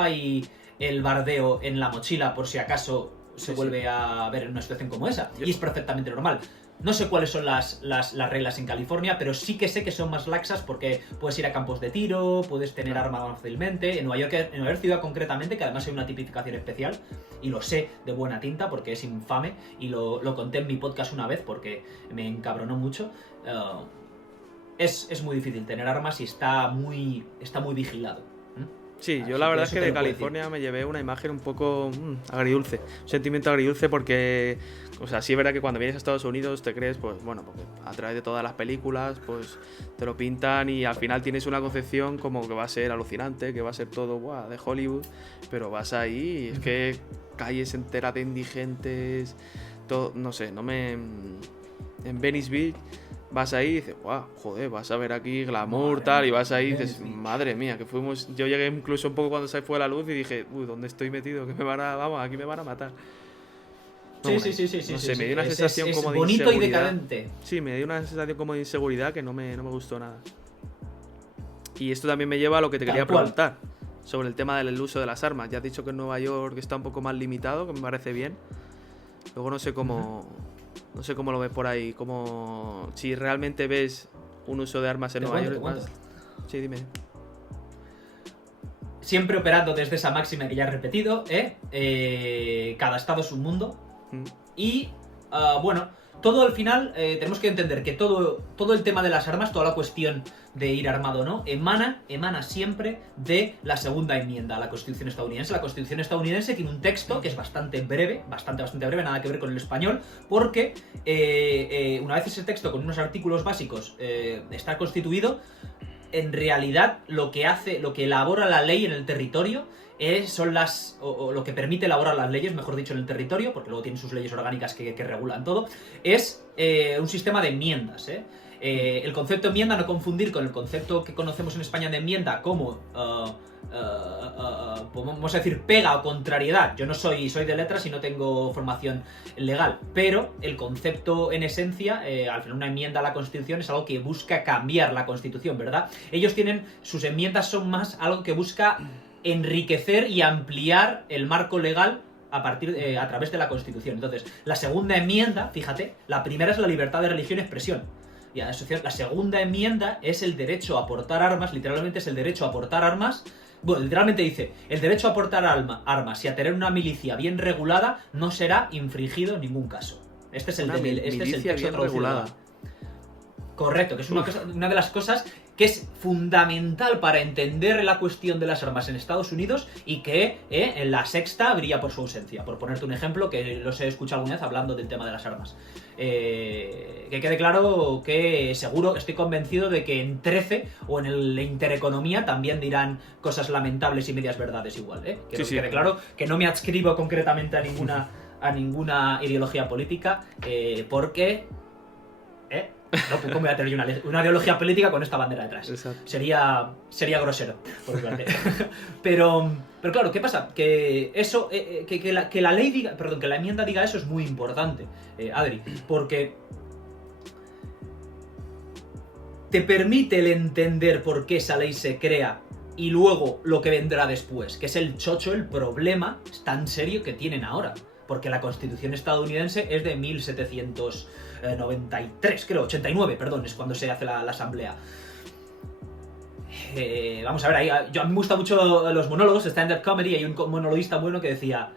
ahí el bardeo en la mochila por si acaso se vuelve a ver en una situación como esa. Y es perfectamente normal. No sé cuáles son las reglas en California, pero sí que sé que son más laxas porque puedes ir a campos de tiro, puedes tener arma más fácilmente. En Nueva York ciudad concretamente, que además hay una tipificación especial, y lo sé de buena tinta porque es infame, y lo conté en mi podcast una vez porque me encabronó mucho. Es muy difícil tener armas y está muy vigilado. Sí, yo Así la verdad es eso que te de lo puedo California me llevé una imagen un poco agridulce, un sentimiento agridulce porque, o sea, sí es verdad que cuando vienes a Estados Unidos te crees, pues bueno, porque a través de todas las películas, pues te lo pintan y al final tienes una concepción como que va a ser alucinante, que va a ser todo, ¡buah!, de Hollywood, pero vas ahí y es que calles enteras de indigentes, todo, no sé, en Venice Beach vas ahí y dices, guau, joder, vas a ver aquí glamour, Madre tal, y mía, vas ahí y Venice dices, Beach. madre mía, que fuimos. Yo llegué incluso un poco cuando se fue la luz y dije, uy, ¿dónde estoy metido? Que me van a, vamos, aquí me van a matar. No, Sí, sí, sí, sí, sí, no sí, sé, me sí. dio una sensación Es como de bonito y inseguridad. decadente. Sí, me dio una sensación como de inseguridad que no me gustó nada. Y esto también me lleva a lo que te quería Tal cual. preguntar, sobre el tema del uso de las armas. Ya has dicho que en Nueva York está un poco más limitado, que me parece bien. Luego no sé cómo. No sé cómo lo ves por ahí, como si realmente ves un uso de armas en Te Nueva cuento, York te cuento. más. Sí, dime. Siempre operando desde esa máxima que ya he repetido, cada estado es un mundo. Mm. Y, bueno, todo al final, tenemos que entender que todo el tema de las armas, toda la cuestión de ir armado o no, emana siempre de la segunda enmienda a la Constitución estadounidense. La Constitución estadounidense tiene un texto que es bastante breve, bastante breve, nada que ver con el español, porque una vez ese texto con unos artículos básicos está constituido, en realidad lo que elabora la ley en el territorio son lo que permite elaborar las leyes, mejor dicho, en el territorio, porque luego tienen sus leyes orgánicas que regulan todo, es un sistema de enmiendas, el concepto enmienda, no confundir con el concepto que conocemos en España de enmienda como, vamos a decir, pega o contrariedad. Yo no soy de letras y no tengo formación legal, pero el concepto en esencia, al final una enmienda a la Constitución es algo que busca cambiar la Constitución, ¿verdad? Sus enmiendas son más algo que busca enriquecer y ampliar el marco legal a través de la Constitución. Entonces, la segunda enmienda, fíjate, la primera es la libertad de religión y expresión. Y la segunda enmienda es el derecho a portar armas, literalmente es el derecho a portar armas. Bueno, literalmente dice, el derecho a portar armas y a tener una milicia bien regulada no será infringido en ningún caso. Este es el milicia texto bien traducido. regulada. Correcto, que es una de las cosas que es fundamental para entender la cuestión de las armas en Estados Unidos y que en la sexta brilla por su ausencia. Por ponerte un ejemplo, que los he escuchado alguna vez hablando del tema de las armas. Que quede claro que seguro, estoy convencido de que en 13 o en el Intereconomía también dirán cosas lamentables y medias verdades igual. Que quede claro que no me adscribo concretamente a ninguna ideología política, porque... No, ¿cómo voy a tener yo una ideología política con esta bandera detrás? Exacto. Sería grosero, por mi parte. pero claro, ¿qué pasa? Que eso, que la ley diga, perdón, que la enmienda diga eso es muy importante, Adri, porque te permite el entender por qué esa ley se crea y luego lo que vendrá después, que es el chocho, el problema tan serio que tienen ahora. Porque la Constitución estadounidense es de 1793, creo, 89, perdón, es cuando se hace la asamblea. Vamos a ver, a mí me gustan mucho los monólogos, stand-up comedy, hay un monologuista bueno que decía...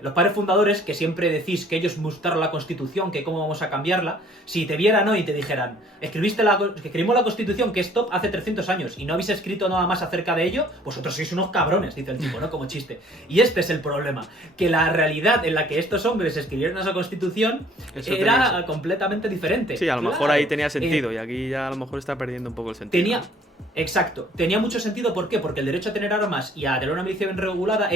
los padres fundadores, que siempre decís que ellos mostraron la Constitución, que cómo vamos a cambiarla, si te vieran hoy y te dijeran, escribimos la Constitución, que es top, hace 300 años, y no habéis escrito nada más acerca de ello, vosotros sois unos cabrones, dice el tipo, ¿no? Como chiste. Y este es el problema, que la realidad en la que estos hombres escribieron esa Constitución era completamente diferente. Sí, a lo mejor ahí tenía sentido, y aquí ya a lo mejor está perdiendo un poco el sentido. Exacto, tenía mucho sentido, ¿por qué? Porque el derecho a tener armas y a tener una milicia bien regulada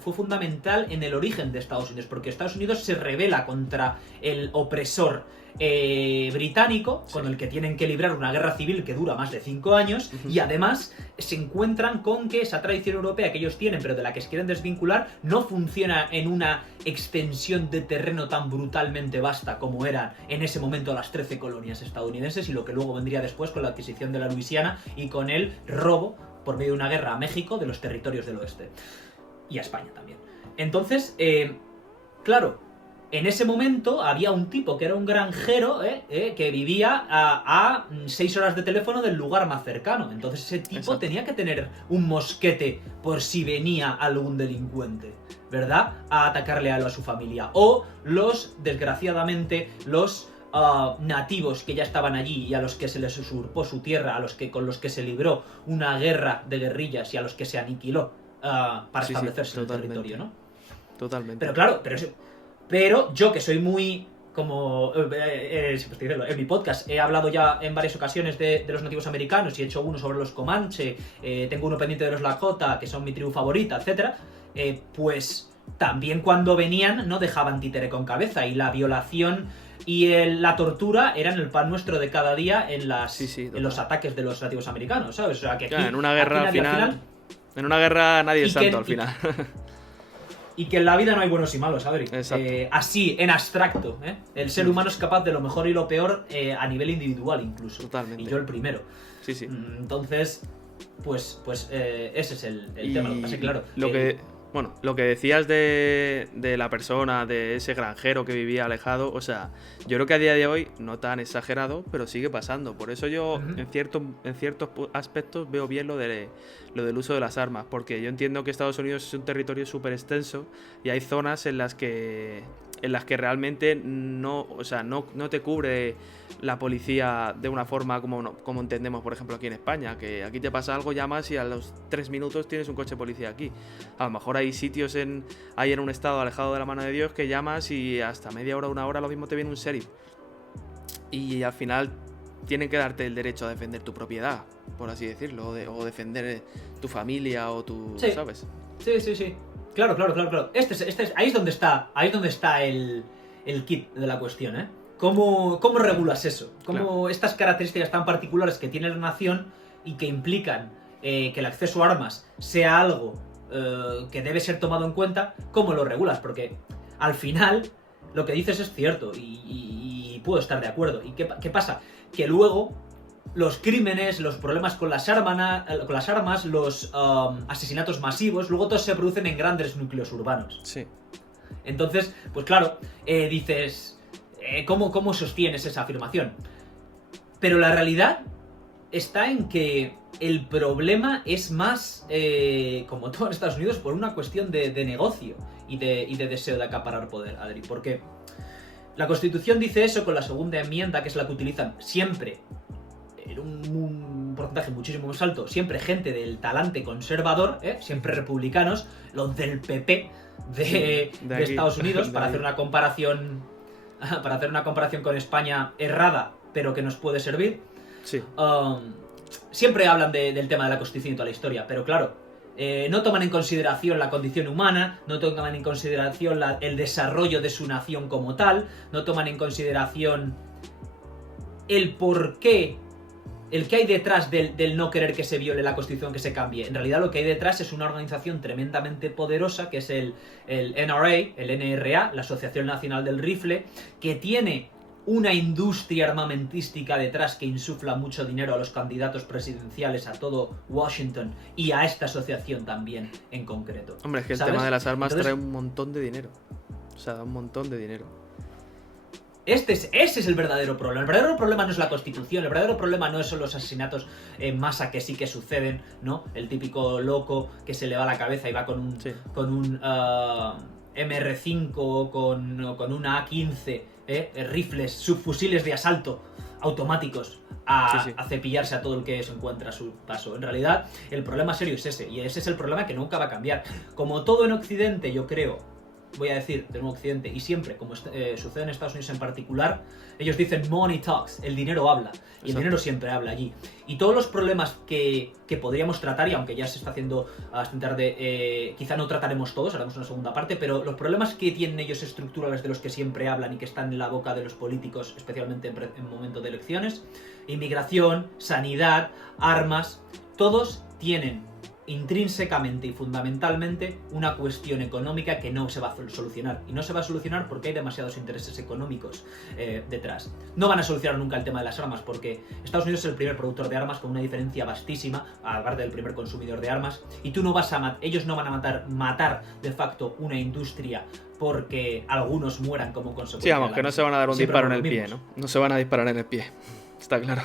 fue fundamental en el origen de Estados Unidos, porque Estados Unidos se rebela contra el opresor británico, sí, con el que tienen que librar una guerra civil que dura más de 5 años, y además se encuentran con que esa tradición europea que ellos tienen, pero de la que se quieren desvincular, no funciona en una extensión de terreno tan brutalmente vasta como eran en ese momento las 13 colonias estadounidenses y lo que luego vendría después con la adquisición de la Luisiana y con el robo por medio de una guerra a México de los territorios del oeste. Y a España también. Entonces, claro, en ese momento había un tipo que era un granjero que vivía a 6 horas de teléfono del lugar más cercano. Entonces ese tipo, exacto, tenía que tener un mosquete por si venía algún delincuente, ¿verdad? A atacarle a su familia. O desgraciadamente, los nativos que ya estaban allí y a los que se les usurpó su tierra, con los que se libró una guerra de guerrillas y a los que se aniquiló para establecerse en el territorio, ¿no? Totalmente. Pero claro, pero yo que soy muy... Como en mi podcast he hablado ya en varias ocasiones de los nativos americanos y he hecho uno sobre los Comanche, tengo uno pendiente de los Lakota, que son mi tribu favorita, etcétera, pues también cuando venían no dejaban títere con cabeza y la violación y la tortura eran el pan nuestro de cada día en los ataques de los nativos americanos, ¿sabes? O sea, que aquí, en una guerra al final... En una guerra nadie es santo al final. Y que en la vida no hay buenos y malos, Adri. Así, en abstracto, ¿eh? El ser humano es capaz de lo mejor y lo peor a nivel individual incluso. Totalmente. Y yo el primero. Sí. Entonces, pues ese es el tema. Lo que pasa es claro. Lo que decías de la persona, de ese granjero que vivía alejado, o sea, yo creo que a día de hoy no tan exagerado, pero sigue pasando. Por eso yo en ciertos aspectos veo bien lo del uso de las armas, porque yo entiendo que Estados Unidos es un territorio súper extenso y hay zonas en las que realmente no te cubre la policía de una forma como entendemos, por ejemplo, aquí en España, que aquí te pasa algo, llamas y a los 3 minutos tienes un coche de policía aquí. A lo mejor hay sitios en un estado alejado de la mano de Dios que llamas y hasta media hora, una hora, lo mismo te viene un sheriff. Y al final tienen que darte el derecho a defender tu propiedad, por así decirlo, o defender tu familia o sí. ¿sabes? Sí. Claro. Ahí es donde está el kit de la cuestión, ¿eh? ¿Cómo regulas eso? ¿Cómo estas características tan particulares que tiene la nación y que implican que el acceso a armas sea algo que debe ser tomado en cuenta, cómo lo regulas? Porque al final lo que dices es cierto y puedo estar de acuerdo. ¿Y qué pasa? Que luego los crímenes, los problemas con las armas, los asesinatos masivos, luego todos se producen en grandes núcleos urbanos. Sí. Entonces, pues claro, dices, ¿cómo sostienes esa afirmación? Pero la realidad está en que el problema es más, como todo en Estados Unidos, por una cuestión de negocio y de deseo de acaparar poder, Adri. Porque la Constitución dice eso con la segunda enmienda, que es la que utilizan siempre, en un porcentaje muchísimo más alto, siempre gente del talante conservador, siempre republicanos, los del PP de Estados Unidos, para hacer una comparación con España errada, pero que nos puede servir. Sí. Siempre hablan del tema de la Constitución y toda la historia, pero claro, no toman en consideración la condición humana, no toman en consideración el desarrollo de su nación como tal, no toman en consideración el porqué, el que hay detrás del no querer que se viole la Constitución, que se cambie. En realidad lo que hay detrás es una organización tremendamente poderosa, que es el NRA, la Asociación Nacional del Rifle, que tiene una industria armamentística detrás que insufla mucho dinero a los candidatos presidenciales, a todo Washington y a esta asociación también en concreto. Hombre, es que el tema de las armas trae un montón de dinero. O sea, da un montón de dinero. Ese es el verdadero problema. El verdadero problema no es la Constitución, el verdadero problema no son los asesinatos en masa que sí que suceden, ¿no? El típico loco que se le va la cabeza y va con un MR5 o con una A15, rifles, subfusiles de asalto automáticos a cepillarse a todo el que se encuentra a su paso. En realidad, el problema serio es ese, y ese es el problema que nunca va a cambiar. Como todo en Occidente, yo creo, voy a decir de nuevo Occidente, y siempre, como sucede en Estados Unidos en particular, ellos dicen money talks, el dinero habla, y el dinero siempre habla allí. Y todos los problemas que podríamos tratar, y aunque ya se está haciendo bastante tarde, quizá no trataremos todos, haremos una segunda parte, pero los problemas que tienen ellos estructurales, de los que siempre hablan y que están en la boca de los políticos, especialmente en momentos de elecciones, inmigración, sanidad, armas, todos tienen intrínsecamente y fundamentalmente una cuestión económica que no se va a solucionar. Y no se va a solucionar porque hay demasiados intereses económicos detrás. No van a solucionar nunca el tema de las armas, porque Estados Unidos es el primer productor de armas con una diferencia vastísima, aparte del primer consumidor de armas, y tú no vas a ellos no van a matar de facto una industria porque algunos mueran como consecuencia. Sí, vamos, que no se van a dar un disparo en el pie, ¿no? No se van a disparar en el pie. Está claro.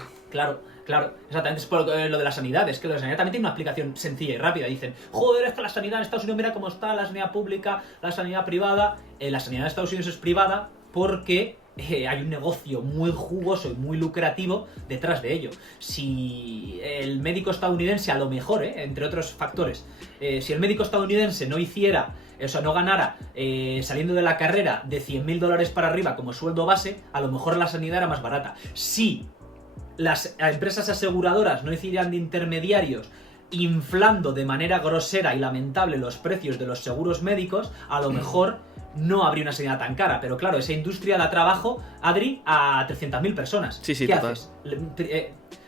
Claro, exactamente, es por lo de la sanidad. Es que lo de la sanidad también tiene una aplicación sencilla y rápida. Dicen, joder, es que la sanidad en Estados Unidos, mira cómo está la sanidad pública, la sanidad privada. La sanidad de Estados Unidos es privada porque hay un negocio muy jugoso y muy lucrativo detrás de ello. Si el médico estadounidense, a lo mejor, entre otros factores, si el médico estadounidense no hiciera, o sea, no ganara saliendo de la carrera de $100.000 para arriba como sueldo base, a lo mejor la sanidad era más barata. Si las empresas aseguradoras no hicieran de intermediarios inflando de manera grosera y lamentable los precios de los seguros médicos, a lo mejor no habría una sanidad tan cara. Pero claro, esa industria da trabajo, Adri, a 300.000 personas. Sí, ¿Qué total. haces?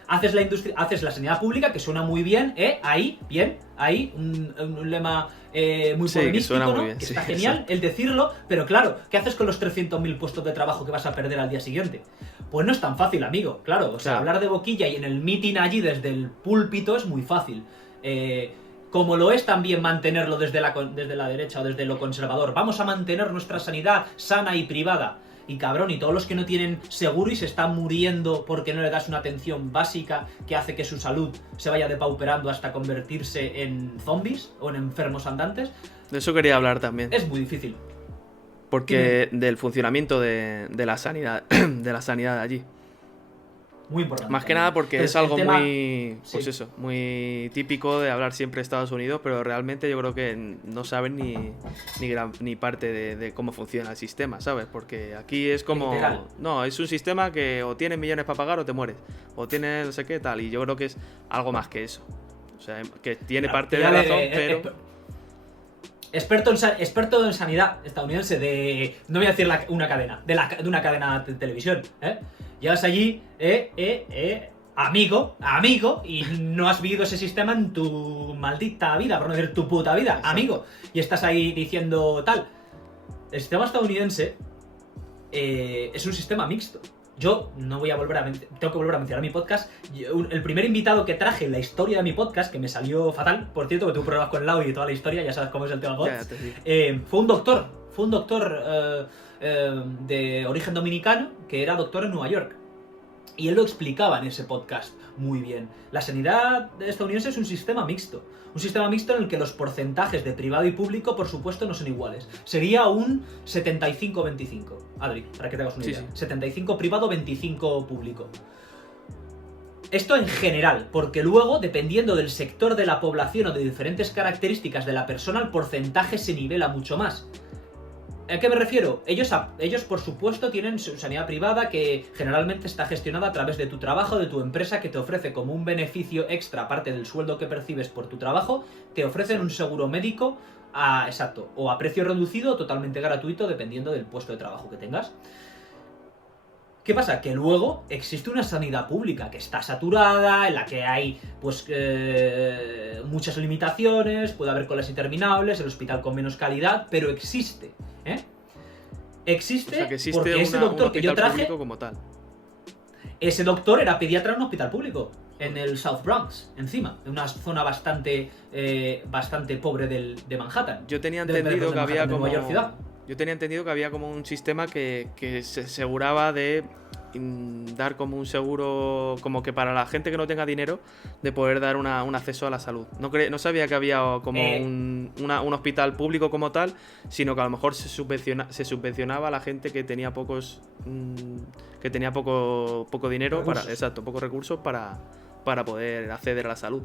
Haces la industria, haces la sanidad pública, que suena muy bien, ahí, bien, ahí, un lema muy Sí, polemístico, que suena muy ¿no? bien, Que sí, está genial el decirlo, pero claro, ¿qué haces con los 300.000 puestos de trabajo que vas a perder al día siguiente? Pues no es tan fácil, amigo, claro. O sea, Claro. hablar de boquilla y en el meeting allí desde el púlpito es muy fácil. Como lo es también mantenerlo desde la derecha o desde lo conservador. Vamos a mantener nuestra sanidad sana y privada. Y cabrón, y todos los que no tienen seguro y se están muriendo porque no le das una atención básica que hace que su salud se vaya depauperando hasta convertirse en zombies o en enfermos andantes, De eso quería hablar también. es muy difícil. Porque del funcionamiento de la sanidad de la sanidad de allí. Muy importante. Más que nada porque Entonces, es algo el tema- muy, pues sí. eso, muy típico de hablar siempre de Estados Unidos, pero realmente yo creo que no saben ni parte de cómo funciona el sistema, ¿sabes? Porque aquí es como... Literal. No, es un sistema que o tienes millones para pagar o te mueres. O tienes no sé qué tal. Y yo creo que es algo más que eso. O sea, que tiene parte de Ya razón, pero... Experto en sanidad estadounidense de... No voy a decir una cadena, de una cadena de televisión, ¿eh? Llegas allí, amigo, y no has vivido ese sistema en tu maldita vida, por no decir tu puta vida, Exacto. amigo. Y estás ahí diciendo tal. El sistema estadounidense es un sistema mixto. Yo no voy a tengo que volver a mencionar mi podcast. El primer invitado que traje en la historia de mi podcast, que me salió fatal, por cierto, que tuve problemas con el audio y toda la historia, ya sabes cómo es el tema Ya bots, te digo. fue un doctor de origen dominicano, que era doctor en Nueva York. Y él lo explicaba en ese podcast muy bien. La sanidad estadounidense es un sistema mixto. Un sistema mixto en el que los porcentajes de privado y público, por supuesto, no son iguales. Sería un 75-25. Adri, para que te hagas una idea. Sí. 75 privado, 25 público. Esto en general, porque luego, dependiendo del sector de la población o de diferentes características de la persona, el porcentaje se nivela mucho más. ¿A qué me refiero? Ellos, por supuesto, tienen su sanidad privada que generalmente está gestionada a través de tu trabajo, de tu empresa, que te ofrece como un beneficio extra, aparte del sueldo que percibes por tu trabajo, te ofrecen un seguro médico exacto, o a precio reducido o totalmente gratuito, dependiendo del puesto de trabajo que tengas. ¿Qué pasa? Que luego existe una sanidad pública que está saturada, en la que hay pues muchas limitaciones, puede haber colas interminables, el hospital con menos calidad, pero existe, ¿eh? Existe, O sea, que existe porque ese un doctor que yo hospital traje, público como tal. ese doctor era pediatra en un hospital público, en el South Bronx, encima, en una zona bastante pobre de Manhattan. Yo tenía De entendido que había Manhattan, de como... Nueva York ciudad. Yo tenía entendido que había como un sistema que se aseguraba de dar como un seguro, como que para la gente que no tenga dinero, de poder dar un acceso a la salud. No sabía que había como un hospital público como tal, sino que a lo mejor se subvencionaba a la gente que tenía poco dinero, Recursos. pocos recursos para poder acceder a la salud.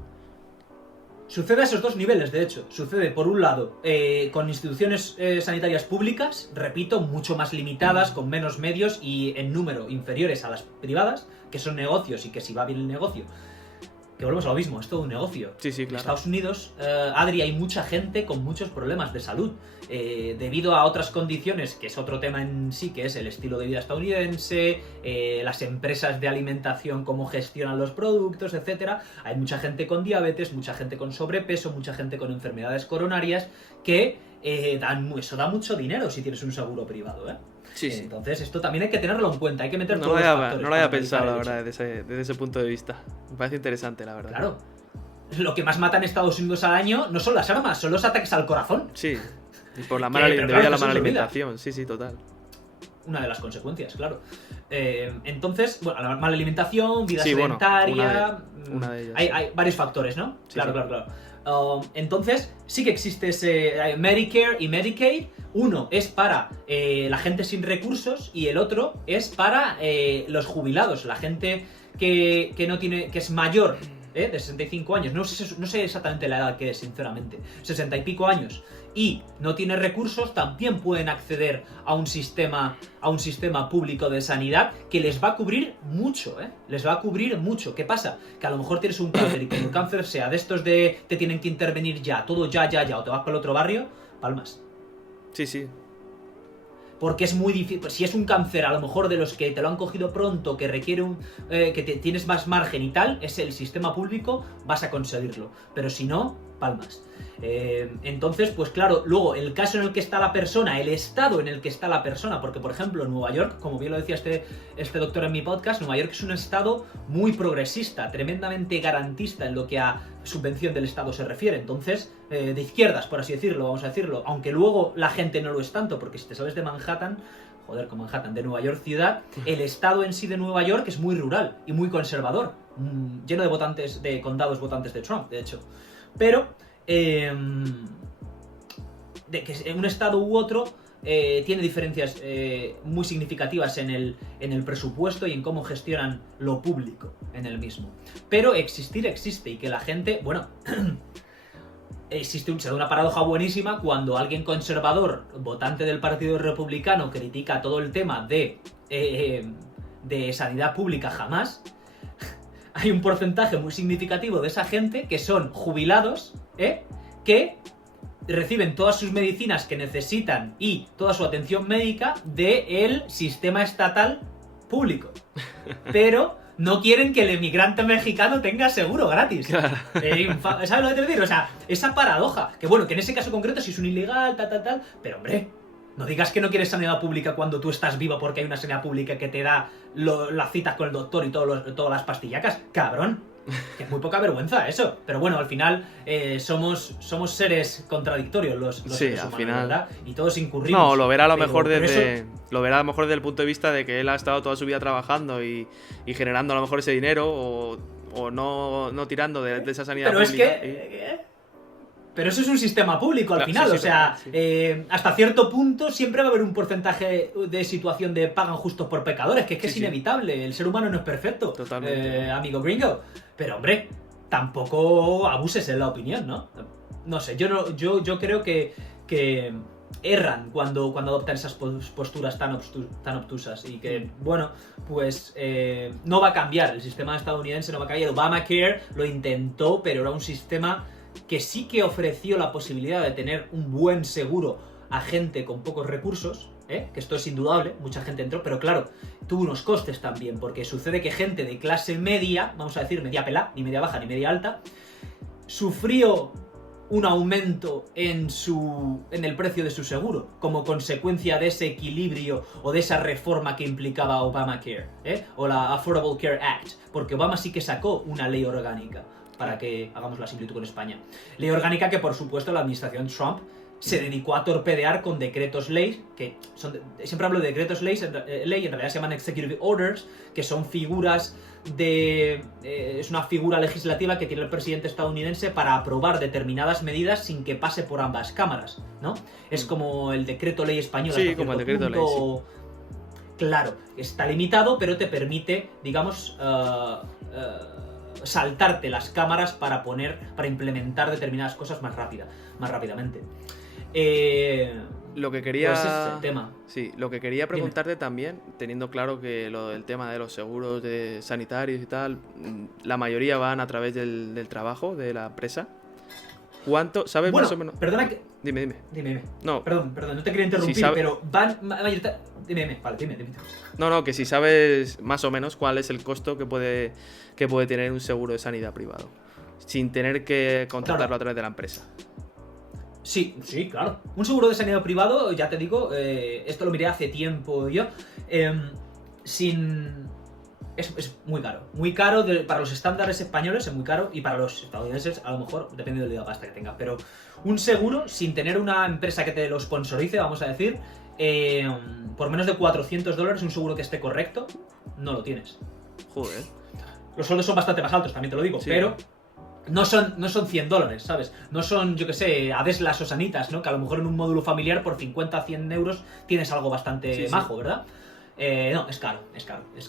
Sucede a esos dos niveles, de hecho. Sucede, por un lado, con instituciones sanitarias públicas, repito, mucho más limitadas, con menos medios y en número inferiores a las privadas, que son negocios y que si va bien el negocio, que volvemos a lo mismo, es todo un negocio. Sí, En claro. Estados Unidos, Adri, hay mucha gente con muchos problemas de salud, debido a otras condiciones, que es otro tema en sí, que es el estilo de vida estadounidense, las empresas de alimentación, cómo gestionan los productos, etcétera. Hay mucha gente con diabetes, mucha gente con sobrepeso, mucha gente con enfermedades coronarias, que eso da mucho dinero si tienes un seguro privado, ¿eh? Sí. Entonces esto también hay que tenerlo en cuenta, hay que meter No todos lo los había, factores no lo había para analizar pensado, la el hecho. verdad, desde ese punto de vista. Me parece interesante, la verdad. Claro. Lo que más mata en Estados Unidos al año no son las armas, son los ataques al corazón. Sí. Y por la Que, mala, pero debido a claro, la eso mala se olvida. alimentación. Sí, total. Una de las consecuencias, claro. Entonces, bueno, la mala alimentación, vida Sí, bueno, sedentaria. una de ellas, Hay, sí. hay varios factores, ¿no? Sí, Claro, sí. claro. Entonces, sí que existe ese Medicare y Medicaid. Uno es para la gente sin recursos y el otro es para los jubilados, la gente que no tiene, que es mayor, de 65 años. No sé exactamente la edad que es, sinceramente. 60 y pico años. Y no tiene recursos, también pueden acceder a un sistema público de sanidad que les va a cubrir mucho, les va a cubrir mucho. ¿Qué pasa? Que a lo mejor tienes un cáncer y que el cáncer sea de estos de te tienen que intervenir ya, todo ya, o te vas para el otro barrio, palmas. Sí. Porque es muy difícil. Si es un cáncer, a lo mejor de los que te lo han cogido pronto, que requiere tienes más margen y tal, es el sistema público, vas a conseguirlo. Pero si no, palmas. Entonces, pues claro, luego el caso en el que está la persona, el estado en el que está la persona, porque por ejemplo en Nueva York, como bien lo decía este doctor en mi podcast, Nueva York es un estado muy progresista, tremendamente garantista en lo que a subvención del estado se refiere. Entonces, de izquierdas, por así decirlo, vamos a decirlo, aunque luego la gente no lo es tanto, porque si te sales de Manhattan, con Manhattan, de Nueva York ciudad, el estado en sí de Nueva York es muy rural y muy conservador, lleno de votantes, de condados votantes de Trump, de hecho. Pero de que en un estado u otro tiene diferencias muy significativas en el presupuesto y en cómo gestionan lo público en el mismo. Pero existir existe, y que la gente, bueno, se da una paradoja buenísima cuando alguien conservador, votante del Partido Republicano, critica todo el tema de sanidad pública jamás. Hay un porcentaje muy significativo de esa gente que son jubilados, que reciben todas sus medicinas que necesitan y toda su atención médica del sistema estatal público. Pero no quieren que el emigrante mexicano tenga seguro gratis. Claro. ¿Sabes lo que te digo? O sea, esa paradoja. Que bueno, que en ese caso concreto si es un ilegal, tal. Pero hombre, no digas que no quieres sanidad pública cuando tú estás vivo porque hay una sanidad pública que te da las citas con el doctor y todas las pastillacas. Cabrón. Que es muy poca vergüenza eso. Pero bueno, al final somos seres contradictorios los seres humanos, final, ¿verdad? Y todos incurrimos. No, lo verá a lo mejor desde el punto de vista de que él ha estado toda su vida trabajando y generando a lo mejor ese dinero o no tirando de esa sanidad pero pública. Pero eso es un sistema público al final, o sea, hasta cierto punto siempre va a haber un porcentaje de situación de pagan justos por pecadores, que es inevitable, el ser humano no es perfecto, totalmente. Amigo gringo. Pero hombre, tampoco abuses en la opinión, ¿no? No sé, yo creo que erran cuando adoptan esas posturas tan obtusas y que, bueno, pues no va a cambiar, el sistema estadounidense no va a cambiar. Obamacare lo intentó, pero era un sistema que sí que ofreció la posibilidad de tener un buen seguro a gente con pocos recursos, que esto es indudable, mucha gente entró, pero claro, tuvo unos costes también, porque sucede que gente de clase media, vamos a decir media pelá, ni media baja ni media alta, sufrió un aumento en el precio de su seguro, como consecuencia de ese equilibrio o de esa reforma que implicaba Obamacare, o la Affordable Care Act, porque Obama sí que sacó una ley orgánica, para que hagamos la similitud con España. Ley orgánica que, por supuesto, la administración Trump se dedicó a torpedear con decretos ley, que siempre hablo de decretos ley, en realidad se llaman executive orders, que son figuras es una figura legislativa que tiene el presidente estadounidense para aprobar determinadas medidas sin que pase por ambas cámaras, ¿no? Es como el decreto ley español. Sí, como el decreto ley, sí. Claro, está limitado, pero te permite, digamos, saltarte las cámaras para implementar determinadas cosas más rápidamente. Lo que quería, pues ese es el tema. Sí, lo que quería preguntarte también, teniendo claro que el tema de los seguros sanitarios y tal, la mayoría van a través del trabajo de la empresa. ¿Cuánto? ¿Sabes más o menos? Perdona que... Dime. No. Perdón, no te quería interrumpir, pero van... Dime, vale, dime. No, que si sabes más o menos cuál es el costo que puede tener un seguro de sanidad privado, sin tener que contratarlo a través de la empresa. Sí, claro. Un seguro de sanidad privado, ya te digo, esto lo miré hace tiempo yo, es muy caro. Muy caro para los estándares españoles, es muy caro, y para los estadounidenses, a lo mejor, depende del día de pasta que tenga. Pero un seguro, sin tener una empresa que te lo sponsorice, vamos a decir, por menos de $400, un seguro que esté correcto, no lo tienes. Joder. Los sueldos son bastante más altos, también te lo digo, sí. Pero no son $100, ¿sabes? No son, yo que sé, Adeslas o Sanitas, ¿no? Que a lo mejor en un módulo familiar por 50 a 100 euros tienes algo bastante majo, ¿verdad? No, es caro. Es caro es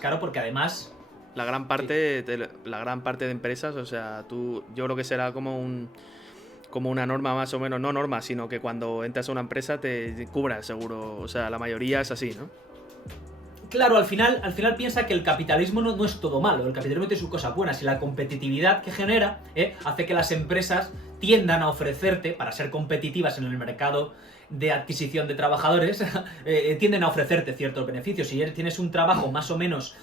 caro porque además... La gran parte de empresas, o sea, yo creo que será como una norma más o menos, no norma, sino que cuando entras a una empresa te cubra el seguro, o sea, la mayoría es así, ¿no? Claro, al final piensa que el capitalismo no es todo malo, el capitalismo tiene sus cosas buenas y la competitividad que genera hace que las empresas tiendan a ofrecerte, para ser competitivas en el mercado de adquisición de trabajadores, tienden a ofrecerte ciertos beneficios. Si tienes un trabajo más o menos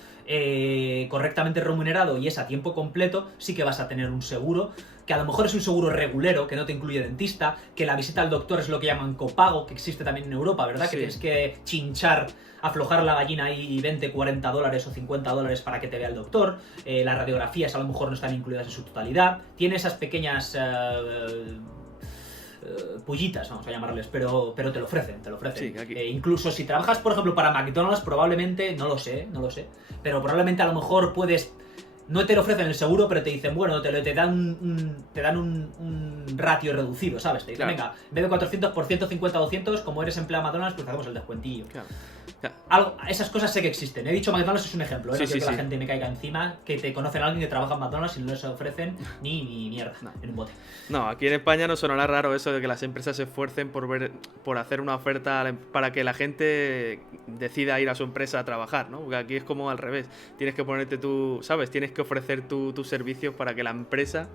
correctamente remunerado y es a tiempo completo, sí que vas a tener un seguro, que a lo mejor es un seguro regulero, que no te incluye dentista, que la visita al doctor es lo que llaman copago, que existe también en Europa, ¿verdad? Sí. Que tienes que chinchar, aflojar la gallina ahí y 20, 40 dólares o 50 dólares para que te vea el doctor. Las radiografías a lo mejor no están incluidas en su totalidad. Tiene esas pequeñas... pullitas, vamos a llamarles, pero te lo ofrecen. Sí, incluso si trabajas, por ejemplo, para McDonald's, probablemente, no lo sé, pero probablemente a lo mejor puedes... No te lo ofrecen el seguro, pero te dicen, bueno, te dan un ratio reducido, ¿sabes? Te dicen, venga, en vez de 400 por 150 o 200, como eres empleado de McDonald's, pues hacemos el descuentillo. Claro. Esas cosas sé que existen. He dicho McDonald's es un ejemplo, no quiero que la gente me caiga encima, que te conocen a alguien que trabaja en McDonald's y no les ofrecen ni mierda en un bote. No, aquí en España no sonará raro eso de que las empresas se esfuercen por hacer una oferta para que la gente decida ir a su empresa a trabajar, ¿no? Porque aquí es como al revés. Tienes que ponerte ¿sabes? Tienes que ofrecer tus servicios para que la empresa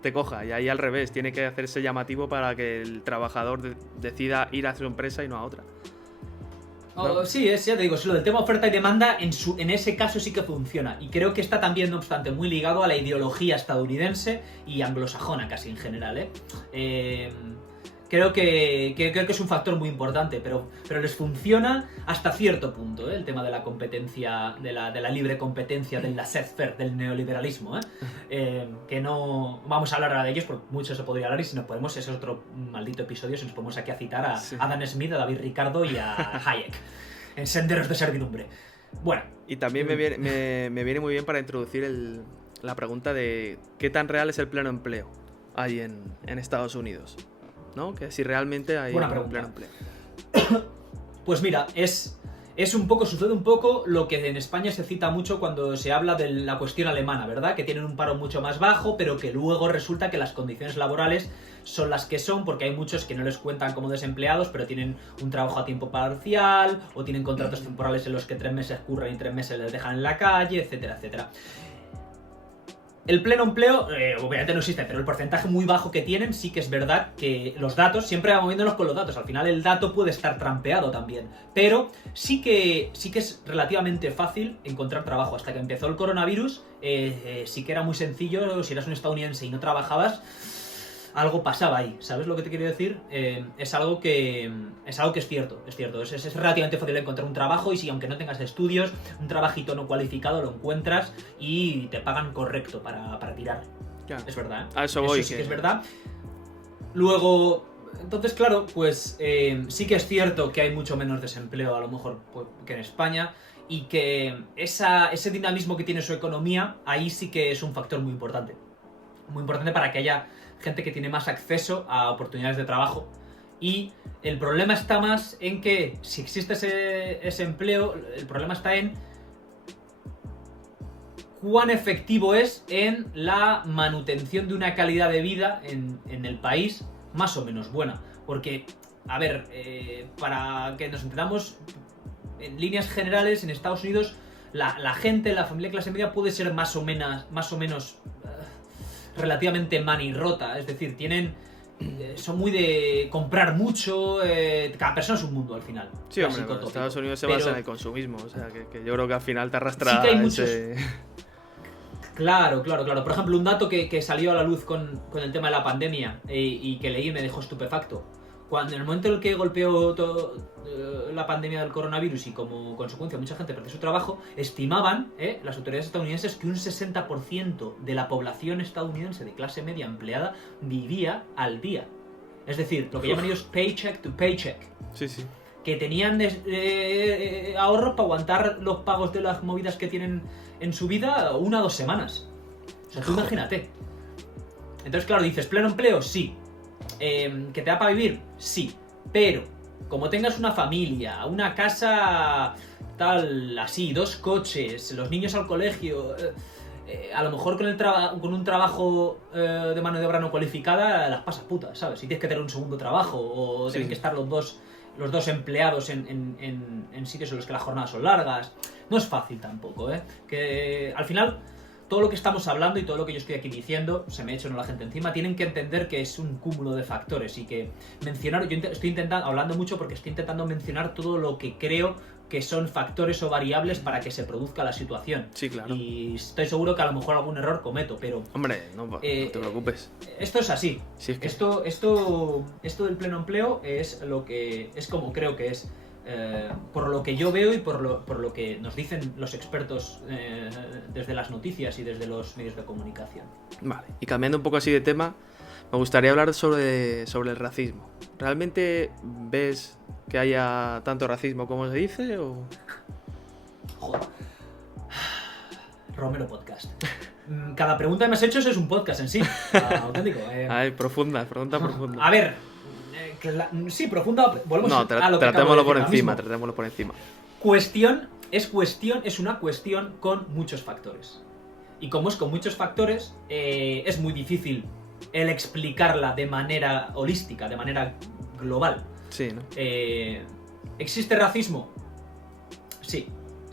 te coja. Y ahí al revés, tiene que hacerse llamativo para que el trabajador decida ir a su empresa y no a otra. ¿No? Sí, ya te digo, lo del tema oferta y demanda en ese caso sí que funciona. Y creo que está también, no obstante, muy ligado a la ideología estadounidense y anglosajona casi en general, Creo que es un factor muy importante, pero les funciona hasta cierto punto, el tema de la competencia, de la libre competencia, del laissez-faire, del neoliberalismo, que no vamos a hablar de ellos, porque mucho se podría hablar y si nos podemos, ese es otro maldito episodio, si nos ponemos aquí a citar a Adam Smith, a David Ricardo y a Hayek, en Senderos de Servidumbre. Bueno. Y también me viene muy bien para introducir la pregunta de ¿qué tan real es el pleno empleo ahí en Estados Unidos? ¿No? Que si realmente hay un pleno empleo. Pues mira, sucede un poco lo que en España se cita mucho cuando se habla de la cuestión alemana, ¿verdad? Que tienen un paro mucho más bajo, pero que luego resulta que las condiciones laborales son las que son, porque hay muchos que no les cuentan como desempleados, pero tienen un trabajo a tiempo parcial, o tienen contratos temporales en los que 3 meses curran y 3 meses les dejan en la calle, etcétera, etcétera. El pleno empleo, obviamente no existe, pero el porcentaje muy bajo que tienen sí que es verdad que los datos, siempre moviéndonos con los datos, al final el dato puede estar trampeado también, pero sí que es relativamente fácil encontrar trabajo. Hasta que empezó el coronavirus, sí que era muy sencillo, si eras un estadounidense y no trabajabas, algo pasaba ahí, ¿sabes lo que te quiero decir? Es algo que es cierto, es relativamente fácil encontrar un trabajo y si aunque no tengas estudios, un trabajito no cualificado lo encuentras y te pagan correcto para tirar. Ya. Es verdad, ¿eh? A eso voy. Sí que es verdad. Luego, entonces claro, pues sí que es cierto que hay mucho menos desempleo a lo mejor que en España y que ese dinamismo que tiene su economía, ahí sí que es un factor muy importante. Muy importante para que haya gente que tiene más acceso a oportunidades de trabajo. Y el problema está más en que si existe ese empleo, el problema está en cuán efectivo es en la manutención de una calidad de vida en el país más o menos buena. Porque, a ver, para que nos entendamos, en líneas generales en Estados Unidos la gente, la familia de clase media puede ser más o menos relativamente manirrota, es decir, son muy de comprar mucho, cada persona es un mundo al final. Sí, hombre, Estados Unidos se basa en el consumismo, o sea, que yo creo que al final te arrastra sí que hay muchos... Claro. Por ejemplo, un dato que salió a la luz con el tema de la pandemia y que leí y me dejó estupefacto. En el momento en el que golpeó la pandemia del coronavirus y como consecuencia mucha gente perdió su trabajo, estimaban las autoridades estadounidenses que un 60% de la población estadounidense de clase media empleada vivía al día. Es decir, lo que llaman ellos paycheck to paycheck. Sí, sí. Que tenían ahorros para aguantar los pagos de las movidas que tienen en su vida 1 o 2 semanas. O sea, tú imagínate. Entonces, claro, dices, ¿pleno empleo? Sí. ¿Que te da para vivir? Sí. Pero, como tengas una familia, una casa tal, así, 2 coches, los niños al colegio, a lo mejor con un trabajo de mano de obra no cualificada, las pasas putas, ¿sabes? Si tienes que tener un segundo trabajo o tienen que estar los dos empleados en sitios en los que las jornadas son largas. No es fácil tampoco, ¿eh? Que al final todo lo que estamos hablando y todo lo que yo estoy aquí diciendo, se me echa la gente encima, tienen que entender que es un cúmulo de factores y que mencionar, yo estoy intentando, hablando mucho porque estoy intentando mencionar todo lo que creo que son factores o variables para que se produzca la situación. Sí, claro. Y estoy seguro que a lo mejor algún error cometo, pero... Hombre, no te preocupes. Esto es así. Sí, es que... Esto del pleno empleo es lo que es como creo que es. Por lo que yo veo y por lo que nos dicen los expertos desde las noticias y desde los medios de comunicación. Vale, y cambiando un poco así de tema, me gustaría hablar sobre el racismo. ¿Realmente ves que haya tanto racismo como se dice o...? Joder. Romero Podcast. Cada pregunta que me has hecho es un podcast en sí. Auténtico. Ay, pregunta profunda. A ver... sí, profunda. Volvemos a lo que tratémoslo por encima, tratémoslo por encima. Es una cuestión con muchos factores. Y como es con muchos factores, es muy difícil el explicarla de manera holística, de manera global. Sí, ¿no? ¿Existe racismo? Sí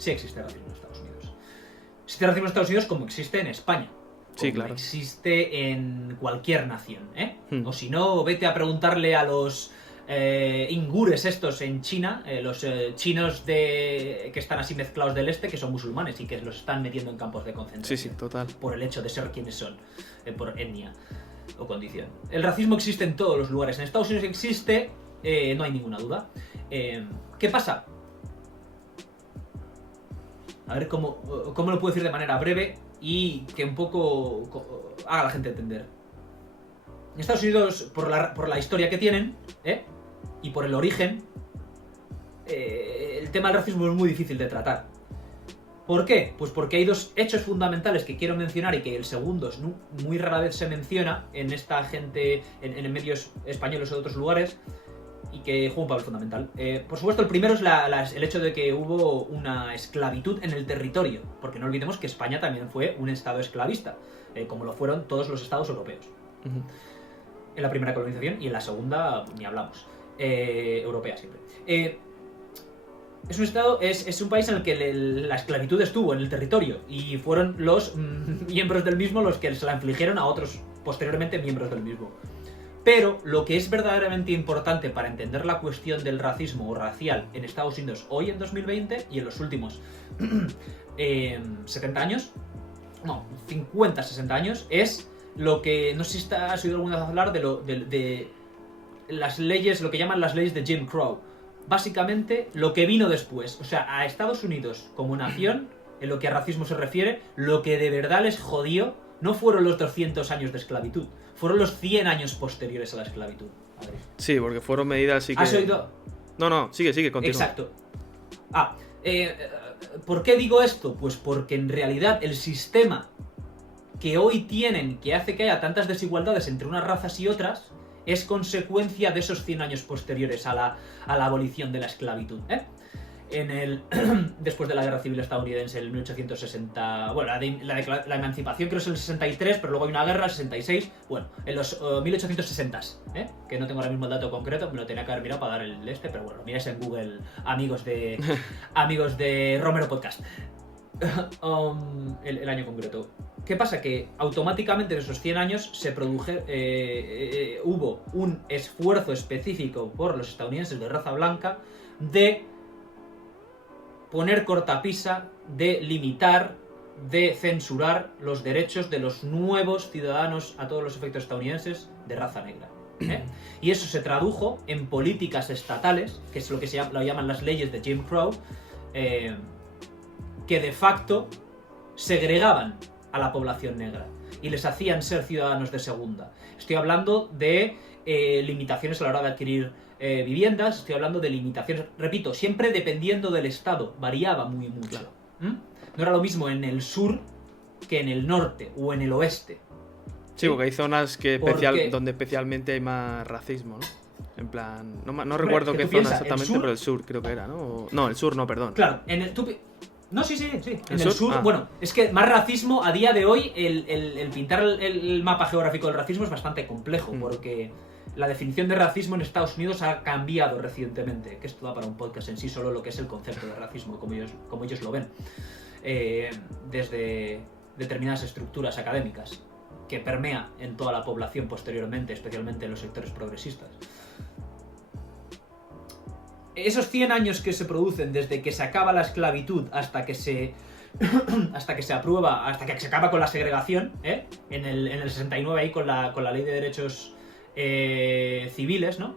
existe racismo en Estados Unidos. Existe racismo en Estados Unidos como existe en España. Sí, claro. Existe en cualquier nación, ¿eh? O si no, vete a preguntarle a los ingures estos en China, los chinos que están así mezclados del este, que son musulmanes y que los están metiendo en campos de concentración. Sí, total. Por el hecho de ser quienes son, por etnia o condición. El racismo existe en todos los lugares. En Estados Unidos existe, no hay ninguna duda. ¿Qué pasa? A ver cómo lo puedo decir de manera breve y que un poco haga a la gente entender. En Estados Unidos, por la historia que tienen, y por el origen, el tema del racismo es muy difícil de tratar. ¿Por qué? Pues porque hay 2 hechos fundamentales que quiero mencionar y que el segundo muy rara vez se menciona en esta gente, en medios españoles o de otros lugares, y que juega un papel fundamental. Por supuesto, el primero es el hecho de que hubo una esclavitud en el territorio, porque no olvidemos que España también fue un estado esclavista, como lo fueron todos los estados europeos. Uh-huh. En la primera colonización y en la segunda ni hablamos. Europea siempre. Es un estado, es un país en el que la esclavitud estuvo en el territorio y fueron los miembros del mismo los que se la infligieron a otros posteriormente miembros del mismo. Pero lo que es verdaderamente importante para entender la cuestión del racismo o racial en Estados Unidos hoy en 2020 y en los últimos 70 años, no, 50, 60 años, es lo que, no sé si has oído alguna vez hablar de las leyes, lo que llaman las leyes de Jim Crow. Básicamente, lo que vino después. O sea, a Estados Unidos como nación, en lo que a racismo se refiere, lo que de verdad les jodió no fueron los 200 años de esclavitud, fueron los 100 años posteriores a la esclavitud. A ver. Sí, porque fueron medidas y que... ¿Has oído? No, sigue, continúa. Exacto. ¿Por qué digo esto? Pues porque en realidad el sistema que hoy tienen, que hace que haya tantas desigualdades entre unas razas y otras, es consecuencia de esos 100 años posteriores a la abolición de la esclavitud, después de la Guerra Civil Estadounidense, en el 1860... Bueno, la emancipación creo que es el 63, pero luego hay una guerra, el 66... Bueno, en los 1860s, que no tengo ahora mismo el dato concreto, me lo tenía que haber mirado para dar el pero bueno, lo miráis en Google, amigos de Romero Podcast. El año concreto. ¿Qué pasa? Que automáticamente en esos 100 años hubo un esfuerzo específico por los estadounidenses de raza blanca de poner cortapisa, de limitar, de censurar los derechos de los nuevos ciudadanos a todos los efectos estadounidenses de raza negra. Y eso se tradujo en políticas estatales, que es lo que lo llaman las leyes de Jim Crow, que de facto segregaban a la población negra y les hacían ser ciudadanos de segunda. Estoy hablando de limitaciones a la hora de adquirir viviendas, estoy hablando de limitaciones, repito, siempre dependiendo del estado, variaba muy mucho. Claro. No era lo mismo en el sur que en el norte o en el oeste. Sí, porque hay zonas Porque- donde especialmente hay más racismo, ¿no? En plan, no Hombre, recuerdo que qué tú zona piensa, el exactamente, sur- pero el sur creo que era, ¿no? No, el sur no, perdón. Claro, no, sí. En ¿El el sur? sur, Ah. bueno, es que más racismo, a día de hoy, el pintar el mapa geográfico del racismo es bastante complejo, porque la definición de racismo en Estados Unidos ha cambiado recientemente, que esto da para un podcast en sí, solo lo que es el concepto de racismo, como ellos lo ven, desde determinadas estructuras académicas, que permea en toda la población posteriormente, especialmente en los sectores progresistas. Esos 100 años que se producen desde que se acaba la esclavitud hasta que se aprueba, hasta que se acaba con la segregación, en el 69 ahí con la ley de derechos civiles, ¿no?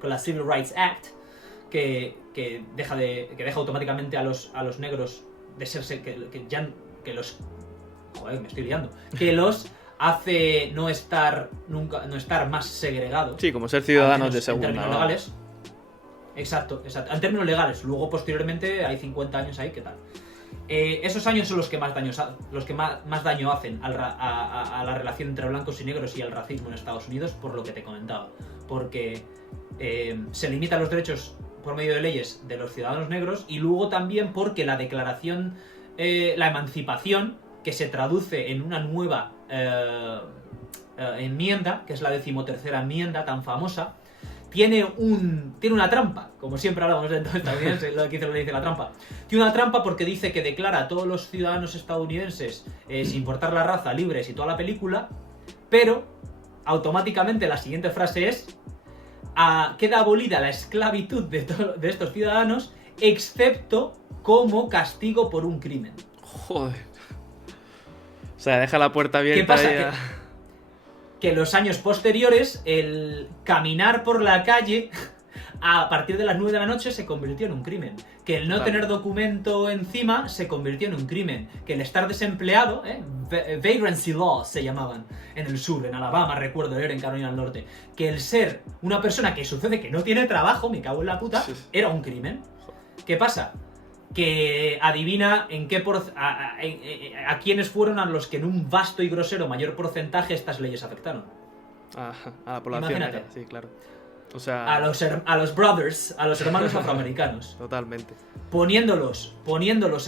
Con la Civil Rights Act, que deja automáticamente a los negros de ser que los hace no estar más segregados. Sí, como ser ciudadanos de en segunda. términos vamos. legales. Exacto. En términos legales. Luego, posteriormente, hay 50 años ahí, ¿qué tal? Esos años son los que más daño hacen a la relación entre blancos y negros y al racismo en Estados Unidos, por lo que te comentaba. Porque se limitan los derechos por medio de leyes de los ciudadanos negros, y luego también porque la declaración, la emancipación, que se traduce en una nueva enmienda, que es la 13ª enmienda tan famosa, tiene una trampa, como siempre hablamos de estadounidense, lo que dice la trampa. Tiene una trampa porque dice que declara a todos los ciudadanos estadounidenses, sin importar la raza, libres y toda la película, pero automáticamente la siguiente frase es: queda abolida la esclavitud de estos ciudadanos, excepto como castigo por un crimen. Joder. O sea, deja la puerta abierta. ¿Qué pasa? ahí a- Que en los años posteriores, el caminar por la calle a partir de las 9 de la noche se convirtió en un crimen. Que el no Claro. tener documento encima se convirtió en un crimen. Que el estar desempleado, vagrancy laws se llamaban en el sur, en Alabama, recuerdo, era en Carolina del Norte. Que el ser una persona que sucede que no tiene trabajo, me cago en la puta, Sí. era un crimen. ¿Qué pasa? Que adivina en qué a quiénes fueron a los que en un vasto y grosero mayor porcentaje estas leyes afectaron. a la población. Imagínate. era, Sí, claro. O sea, A los brothers, a los hermanos afroamericanos, totalmente. poniéndolos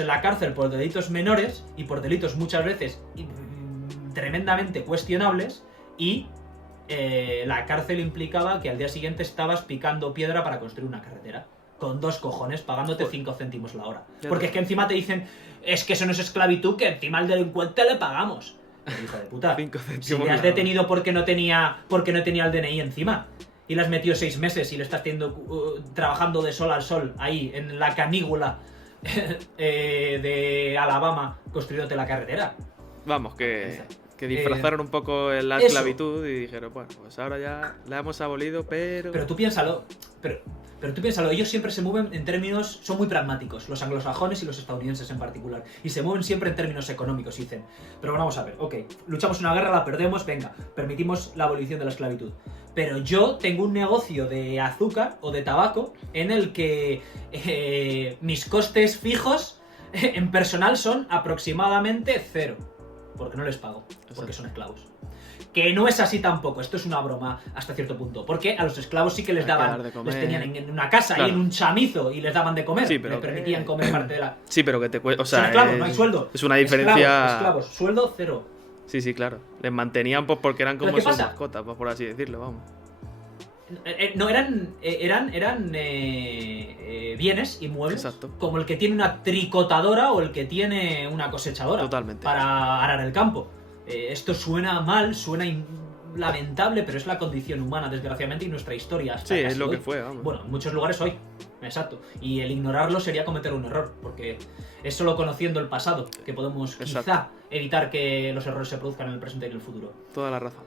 en la cárcel por delitos menores y por delitos muchas veces tremendamente cuestionables, y la cárcel implicaba que al día siguiente estabas picando piedra para construir una carretera. Con 2 cojones, pagándote 5 céntimos la hora. Porque es que encima te dicen, es que eso no es esclavitud, que encima al delincuente le pagamos. Pero, hijo de puta, 5 si céntimos le has la hora. detenido porque no tenía el DNI encima, y le has metido 6 meses y le estás trabajando de sol al sol ahí en la canícula de Alabama construyéndote la carretera. Vamos, que disfrazaron un poco la eso. esclavitud y dijeron, bueno, pues ahora ya la hemos abolido, pero... Pero tú piénsalo, ellos siempre se mueven en términos, son muy pragmáticos, los anglosajones y los estadounidenses en particular, y se mueven siempre en términos económicos, y dicen, pero bueno, vamos a ver, ok, luchamos una guerra, la perdemos, venga, permitimos la abolición de la esclavitud. Pero yo tengo un negocio de azúcar o de tabaco en el que mis costes fijos en personal son aproximadamente 0, porque no les pago, porque son esclavos. Que no es así tampoco, esto es una broma hasta cierto punto, porque a los esclavos sí que les Hay que dar daban, de comer. les tenían en una casa, Claro. y en un chamizo, y les daban de comer, Sí, pero les permitían comer parte de la... Sí, pero que te cuesta... O sea, son esclavos, no hay sueldo. Es una diferencia... Esclavos, sueldo 0. Sí, claro. Les mantenían pues porque eran ¿Pero como qué sus pasa? mascotas, pues, por así decirlo, vamos. No, eran bienes inmuebles, Exacto. como el que tiene una tricotadora o el que tiene una cosechadora. Totalmente. Para arar el campo. Esto suena mal, suena lamentable, pero es la condición humana, desgraciadamente, y nuestra historia. Hasta Sí, casi es lo hoy. que fue, vamos. Bueno, en muchos lugares hoy. Exacto. Y el ignorarlo sería cometer un error, porque es solo conociendo el pasado que podemos Exacto. quizá evitar que los errores se produzcan en el presente y en el futuro. Toda la razón.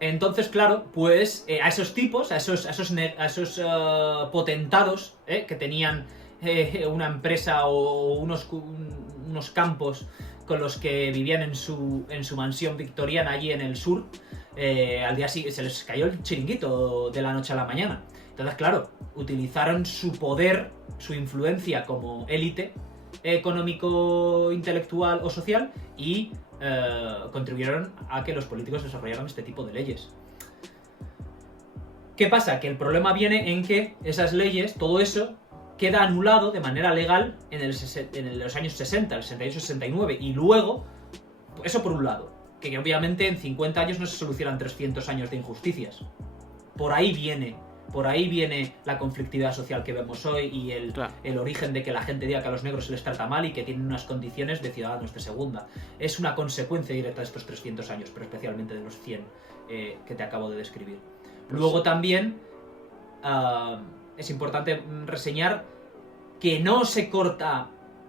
Entonces, claro, pues a esos tipos, a esos potentados que tenían una empresa o unos campos con los que vivían en su mansión victoriana allí en el sur, al día siguiente se les cayó el chiringuito de la noche a la mañana. Entonces, claro, utilizaron su poder, su influencia como élite económico, intelectual o social y contribuyeron a que los políticos desarrollaran este tipo de leyes. ¿Qué pasa? Que el problema viene en que esas leyes, todo eso, queda anulado de manera legal en los años 60, el 68-69, y luego, eso por un lado, que obviamente en 50 años no se solucionan 300 años de injusticias. Por ahí viene la conflictividad social que vemos hoy y el origen de que la gente diga que a los negros se les trata mal y que tienen unas condiciones de ciudadanos de segunda. Es una consecuencia directa de estos 300 años, pero especialmente de los 100 que te acabo de describir. Luego también es importante reseñar que no se corta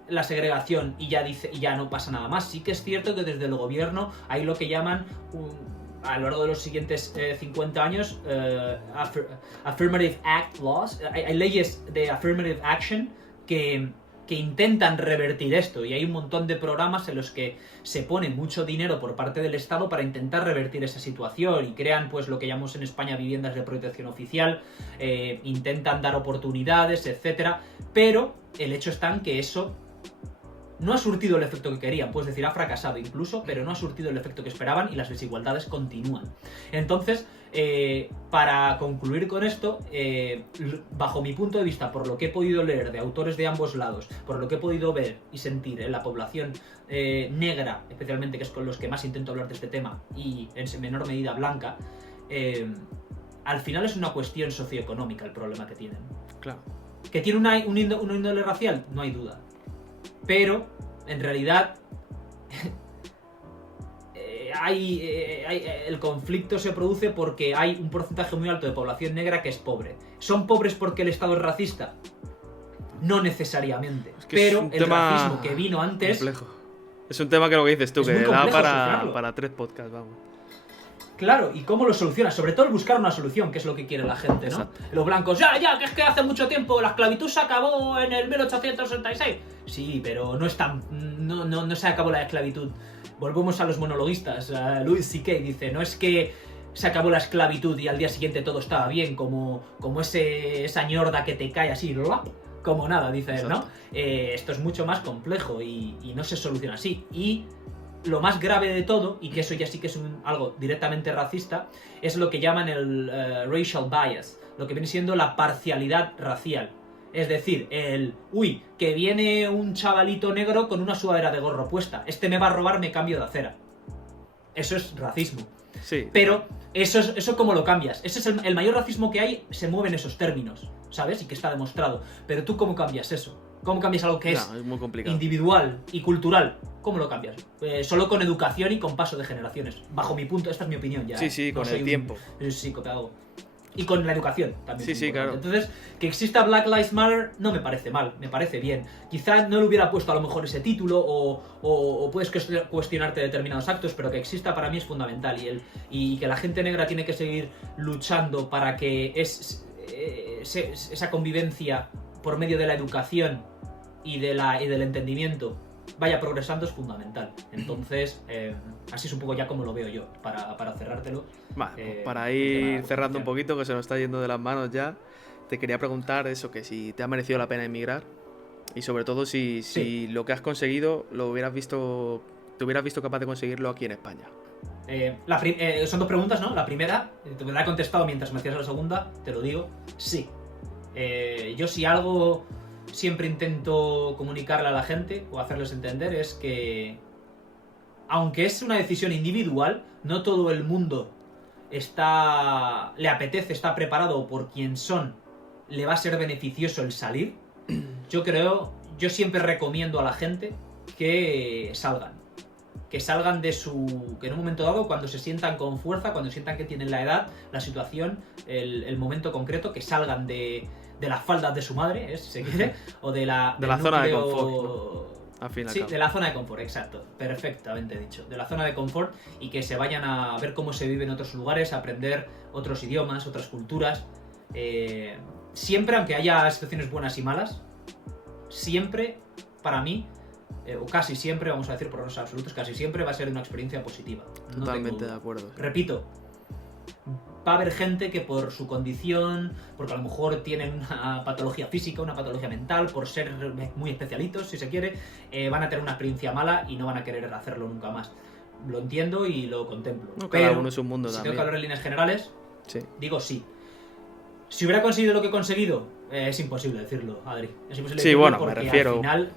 la segregación y ya no pasa nada más. Sí que es cierto que desde el gobierno hay lo que llaman a lo largo de los siguientes 50 años Affirmative Act Laws. Hay leyes de Affirmative Action que intentan revertir esto, y hay un montón de programas en los que se pone mucho dinero por parte del Estado para intentar revertir esa situación, y crean pues lo que llamamos en España viviendas de protección oficial, intentan dar oportunidades, etcétera, pero el hecho está en que eso no ha surtido el efecto que querían. Puedes decir, ha fracasado incluso, pero no ha surtido el efecto que esperaban y las desigualdades continúan. Entonces, para concluir con esto, bajo mi punto de vista, por lo que he podido leer de autores de ambos lados, por lo que he podido ver y sentir en la población negra, especialmente, que es con los que más intento hablar de este tema, y en menor medida blanca, al final es una cuestión socioeconómica el problema que tienen. Claro. ¿Que tiene un índole racial? No hay duda. Pero, en realidad, el conflicto se produce porque hay un porcentaje muy alto de población negra que es pobre. ¿Son pobres porque el Estado es racista? No necesariamente. Es que pero el racismo que vino antes... complejo. Es un tema que lo que dices tú, que da para 3 podcasts, vamos. Claro, ¿y cómo lo solucionas? Sobre todo el buscar una solución, que es lo que quiere la gente, ¿no? Exacto. Los blancos, que es que hace mucho tiempo la esclavitud se acabó en el 1866. Sí, pero no se acabó la esclavitud. Volvemos a los monologuistas. Louis C.K. dice, no es que se acabó la esclavitud y al día siguiente todo estaba bien, como esa ñorda que te cae así, como nada, dice él, ¿no? Esto es mucho más complejo y no se soluciona así. Y lo más grave de todo, y que eso ya sí que es algo directamente racista, es lo que llaman el racial bias, lo que viene siendo la parcialidad racial. Es decir, que viene un chavalito negro con una sudadera de gorro puesta, este me va a robar, me cambio de acera. Eso es racismo. Sí. Pero eso ¿cómo lo cambias? Ese es el mayor racismo que hay, se mueve en esos términos, ¿sabes? Y que está demostrado. Pero tú, ¿cómo cambias eso? ¿Cómo cambias algo que es muy complicado, individual y cultural? ¿Cómo lo cambias? Solo con educación y con paso de generaciones. Bajo mi punto, esta es mi opinión ya. Sí, con el tiempo. Sí, que hago. Y con la educación también. Sí, claro. Entonces, que exista Black Lives Matter no me parece mal, me parece bien. Quizá no le hubiera puesto a lo mejor ese título o puedes cuestionarte determinados actos, pero que exista para mí es fundamental. Y que la gente negra tiene que seguir luchando para que esa convivencia por medio de la educación y del entendimiento vaya progresando es fundamental. Entonces, así es un poco ya como lo veo yo, para cerrártelo. Vale, para ir cerrando un poquito, que se nos está yendo de las manos ya, te quería preguntar eso, que si te ha merecido la pena emigrar y sobre todo si lo que has conseguido te hubieras visto capaz de conseguirlo aquí en España. Son 2 preguntas, ¿no? La primera, te la he contestado mientras me hacías la segunda, te lo digo, sí. Yo si algo siempre intento comunicarle a la gente o hacerles entender es que, aunque es una decisión individual, no todo el mundo le apetece, está preparado por quien son, le va a ser beneficioso el salir. Yo siempre recomiendo a la gente que salgan de que en un momento dado, cuando se sientan con fuerza, cuando sientan que tienen la edad, la situación, el momento concreto, que salgan de las faldas de su madre, si se quiere, o de la zona de confort, ¿no? Al fin y al cabo. De la zona de confort, exacto, perfectamente dicho, de la zona de confort, y que se vayan a ver cómo se vive en otros lugares, a aprender otros idiomas, otras culturas. Siempre, aunque haya situaciones buenas y malas, siempre, para mí, o casi siempre, vamos a decir por los absolutos, casi siempre va a ser una experiencia positiva. Totalmente de acuerdo. Repito, va a haber gente que por su condición, porque a lo mejor tienen una patología física, una patología mental, por ser muy especialitos, si se quiere, van a tener una experiencia mala y no van a querer hacerlo nunca más. Lo entiendo y lo contemplo. No, cada pero uno es un mundo si también. tengo que hablar en líneas generales, Sí. digo sí. Si hubiera conseguido lo que he conseguido, es imposible decirlo, Adri. Es imposible Sí, decirlo bueno, me porque refiero- al final...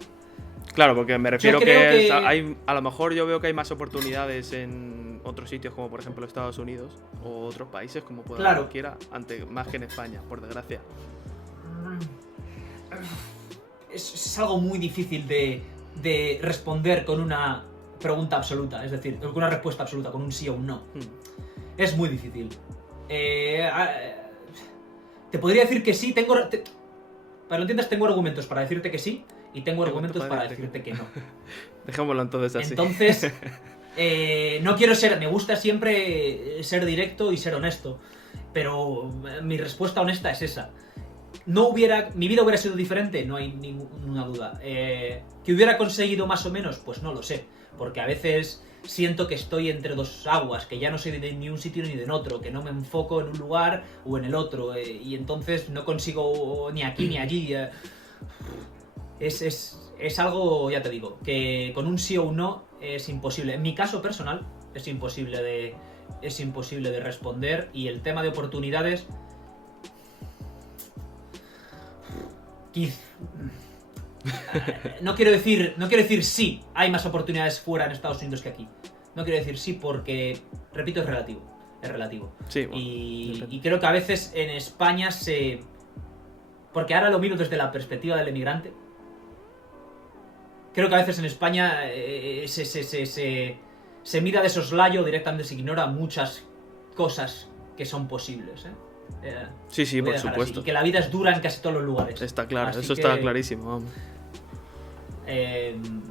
Claro, porque me refiero creo que, que- hay, a lo mejor yo veo que hay más oportunidades en otros sitios, como por ejemplo Estados Unidos o otros países, como pueda Claro. cualquiera, más que en España, por desgracia. Es algo muy difícil de responder con una pregunta absoluta, es decir, con una respuesta absoluta, con un sí o un no. Es muy difícil. Te podría decir que sí, para que lo entiendas, tengo argumentos para decirte que sí y tengo argumentos para decirte que no. Dejémoslo entonces así. Entonces, no quiero ser... Me gusta siempre ser directo y ser honesto, pero mi respuesta honesta es esa. Mi vida hubiera sido diferente, no hay ninguna duda. ¿Que hubiera conseguido más o menos? Pues no lo sé, porque a veces siento que estoy entre dos aguas, que ya no soy de ni un sitio ni de otro, que no me enfoco en un lugar o en el otro, y entonces no consigo ni aquí ni allí. Es algo, ya te digo, que con un sí o un no es imposible. En mi caso personal es imposible de responder, y el tema de oportunidades... No quiero decir sí, hay más oportunidades fuera en Estados Unidos que aquí. No quiero decir sí porque, repito, es relativo. Sí, bueno, Y creo que a veces en España porque ahora lo miro desde la perspectiva del emigrante. Creo que a veces en España se mira de soslayo, directamente se ignora muchas cosas que son posibles, sí, voy a por dejar supuesto. así. Y que la vida es dura en casi todos los lugares. Está claro, Así eso que, está clarísimo. Vamos.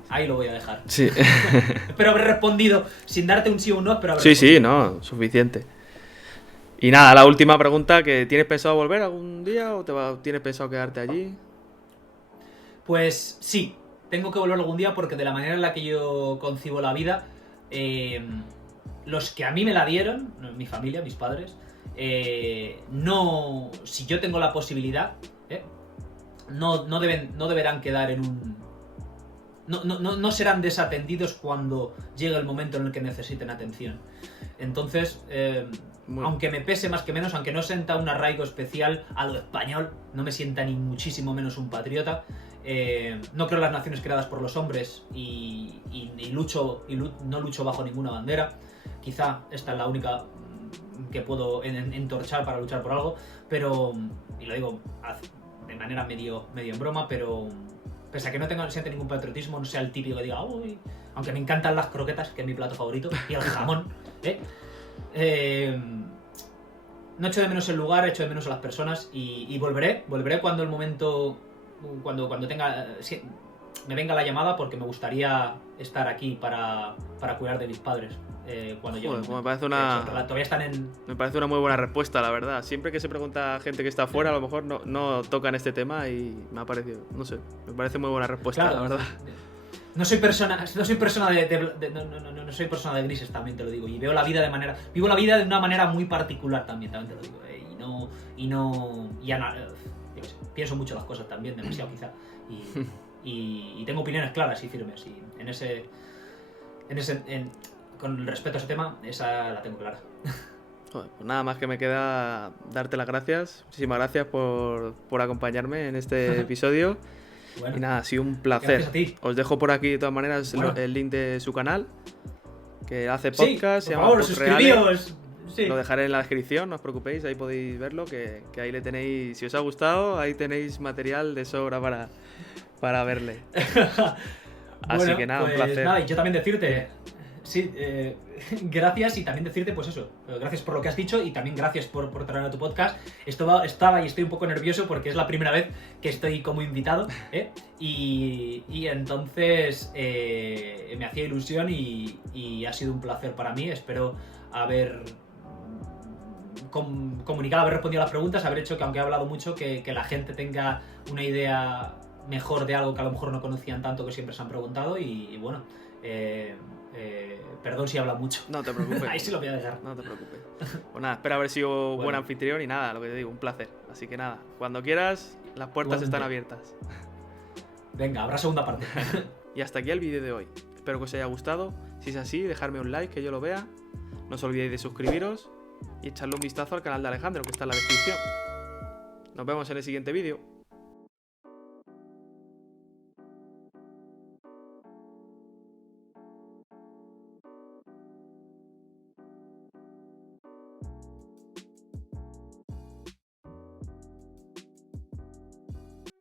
Ahí lo voy a dejar. Sí, Espero haber respondido sin darte un sí o un no, pero haber sí, respondido. no, suficiente. Y nada, la última pregunta, que ¿tienes pensado volver algún día o tienes pensado quedarte allí? Pues sí, tengo que volver algún día porque de la manera en la que yo concibo la vida, los que a mí me la dieron, mi familia, mis padres, no, si yo tengo la posibilidad, no deberán quedar en un... No serán desatendidos cuando llegue el momento en el que necesiten atención. Entonces, aunque me pese más que menos, aunque no sienta un arraigo especial a lo español, no me sienta ni muchísimo menos un patriota, no creo en las naciones creadas por los hombres y no lucho bajo ninguna bandera. Quizá esta es la única que puedo entorchar para luchar por algo, pero, y lo digo de manera medio en broma, pero pese a que no siente ningún patriotismo, no sea el típico que diga, uy, aunque me encantan las croquetas, que es mi plato favorito, y el jamón, no echo de menos el lugar, echo de menos a las personas, y volveré cuando el momento, cuando me venga la llamada, porque me gustaría estar aquí para cuidar de mis padres. Cuando llegue el Joder, momento. Todavía están en... Me parece una muy buena respuesta, la verdad. Siempre que se pregunta a gente que está afuera, a lo mejor no tocan este tema y me ha parecido, no sé, me parece muy buena respuesta, Claro, la verdad. No soy persona de grises, también te lo digo. Y vivo la vida de una manera muy particular también te lo digo. Yo qué sé, pienso mucho las cosas también, demasiado quizá. Y tengo opiniones claras y firmes. Y con respecto a ese tema, esa la tengo clara. Joder, pues nada más que me queda darte las gracias. Muchísimas gracias por acompañarme en este episodio. Bueno, y nada, ha sido un placer. gracias a ti. Os dejo por aquí de todas maneras el link de su canal, que hace podcast, sí, se por llama favor, Podreales. suscribíos. Sí. Lo dejaré en la descripción, no os preocupéis, ahí podéis verlo, que ahí le tenéis, si os ha gustado, ahí tenéis material de sobra para verle. Así que nada, pues, un placer. Nada, y yo también decirte, sí, gracias, y también decirte, pues eso, gracias por lo que has dicho y también gracias por traerme a tu podcast. Estaba y estoy un poco nervioso porque es la primera vez que estoy como invitado, y entonces me hacía ilusión y ha sido un placer para mí. Espero haber comunicado, haber respondido a las preguntas, haber hecho que, aunque he hablado mucho, que la gente tenga una idea mejor de algo que a lo mejor no conocían tanto, que siempre se han preguntado, y bueno, Perdón si habla mucho. No te preocupes. Ahí sí lo voy a dejar. No te preocupes. Pues nada, espero haber sido buen anfitrión y nada, lo que te digo, un placer. Así que nada, cuando quieras, las puertas están abiertas. Venga, habrá segunda parte. Y hasta aquí el vídeo de hoy. Espero que os haya gustado. Si es así, dejadme un like, que yo lo vea. No os olvidéis de suscribiros y echarle un vistazo al canal de Alejandro, que está en la descripción. Nos vemos en el siguiente vídeo.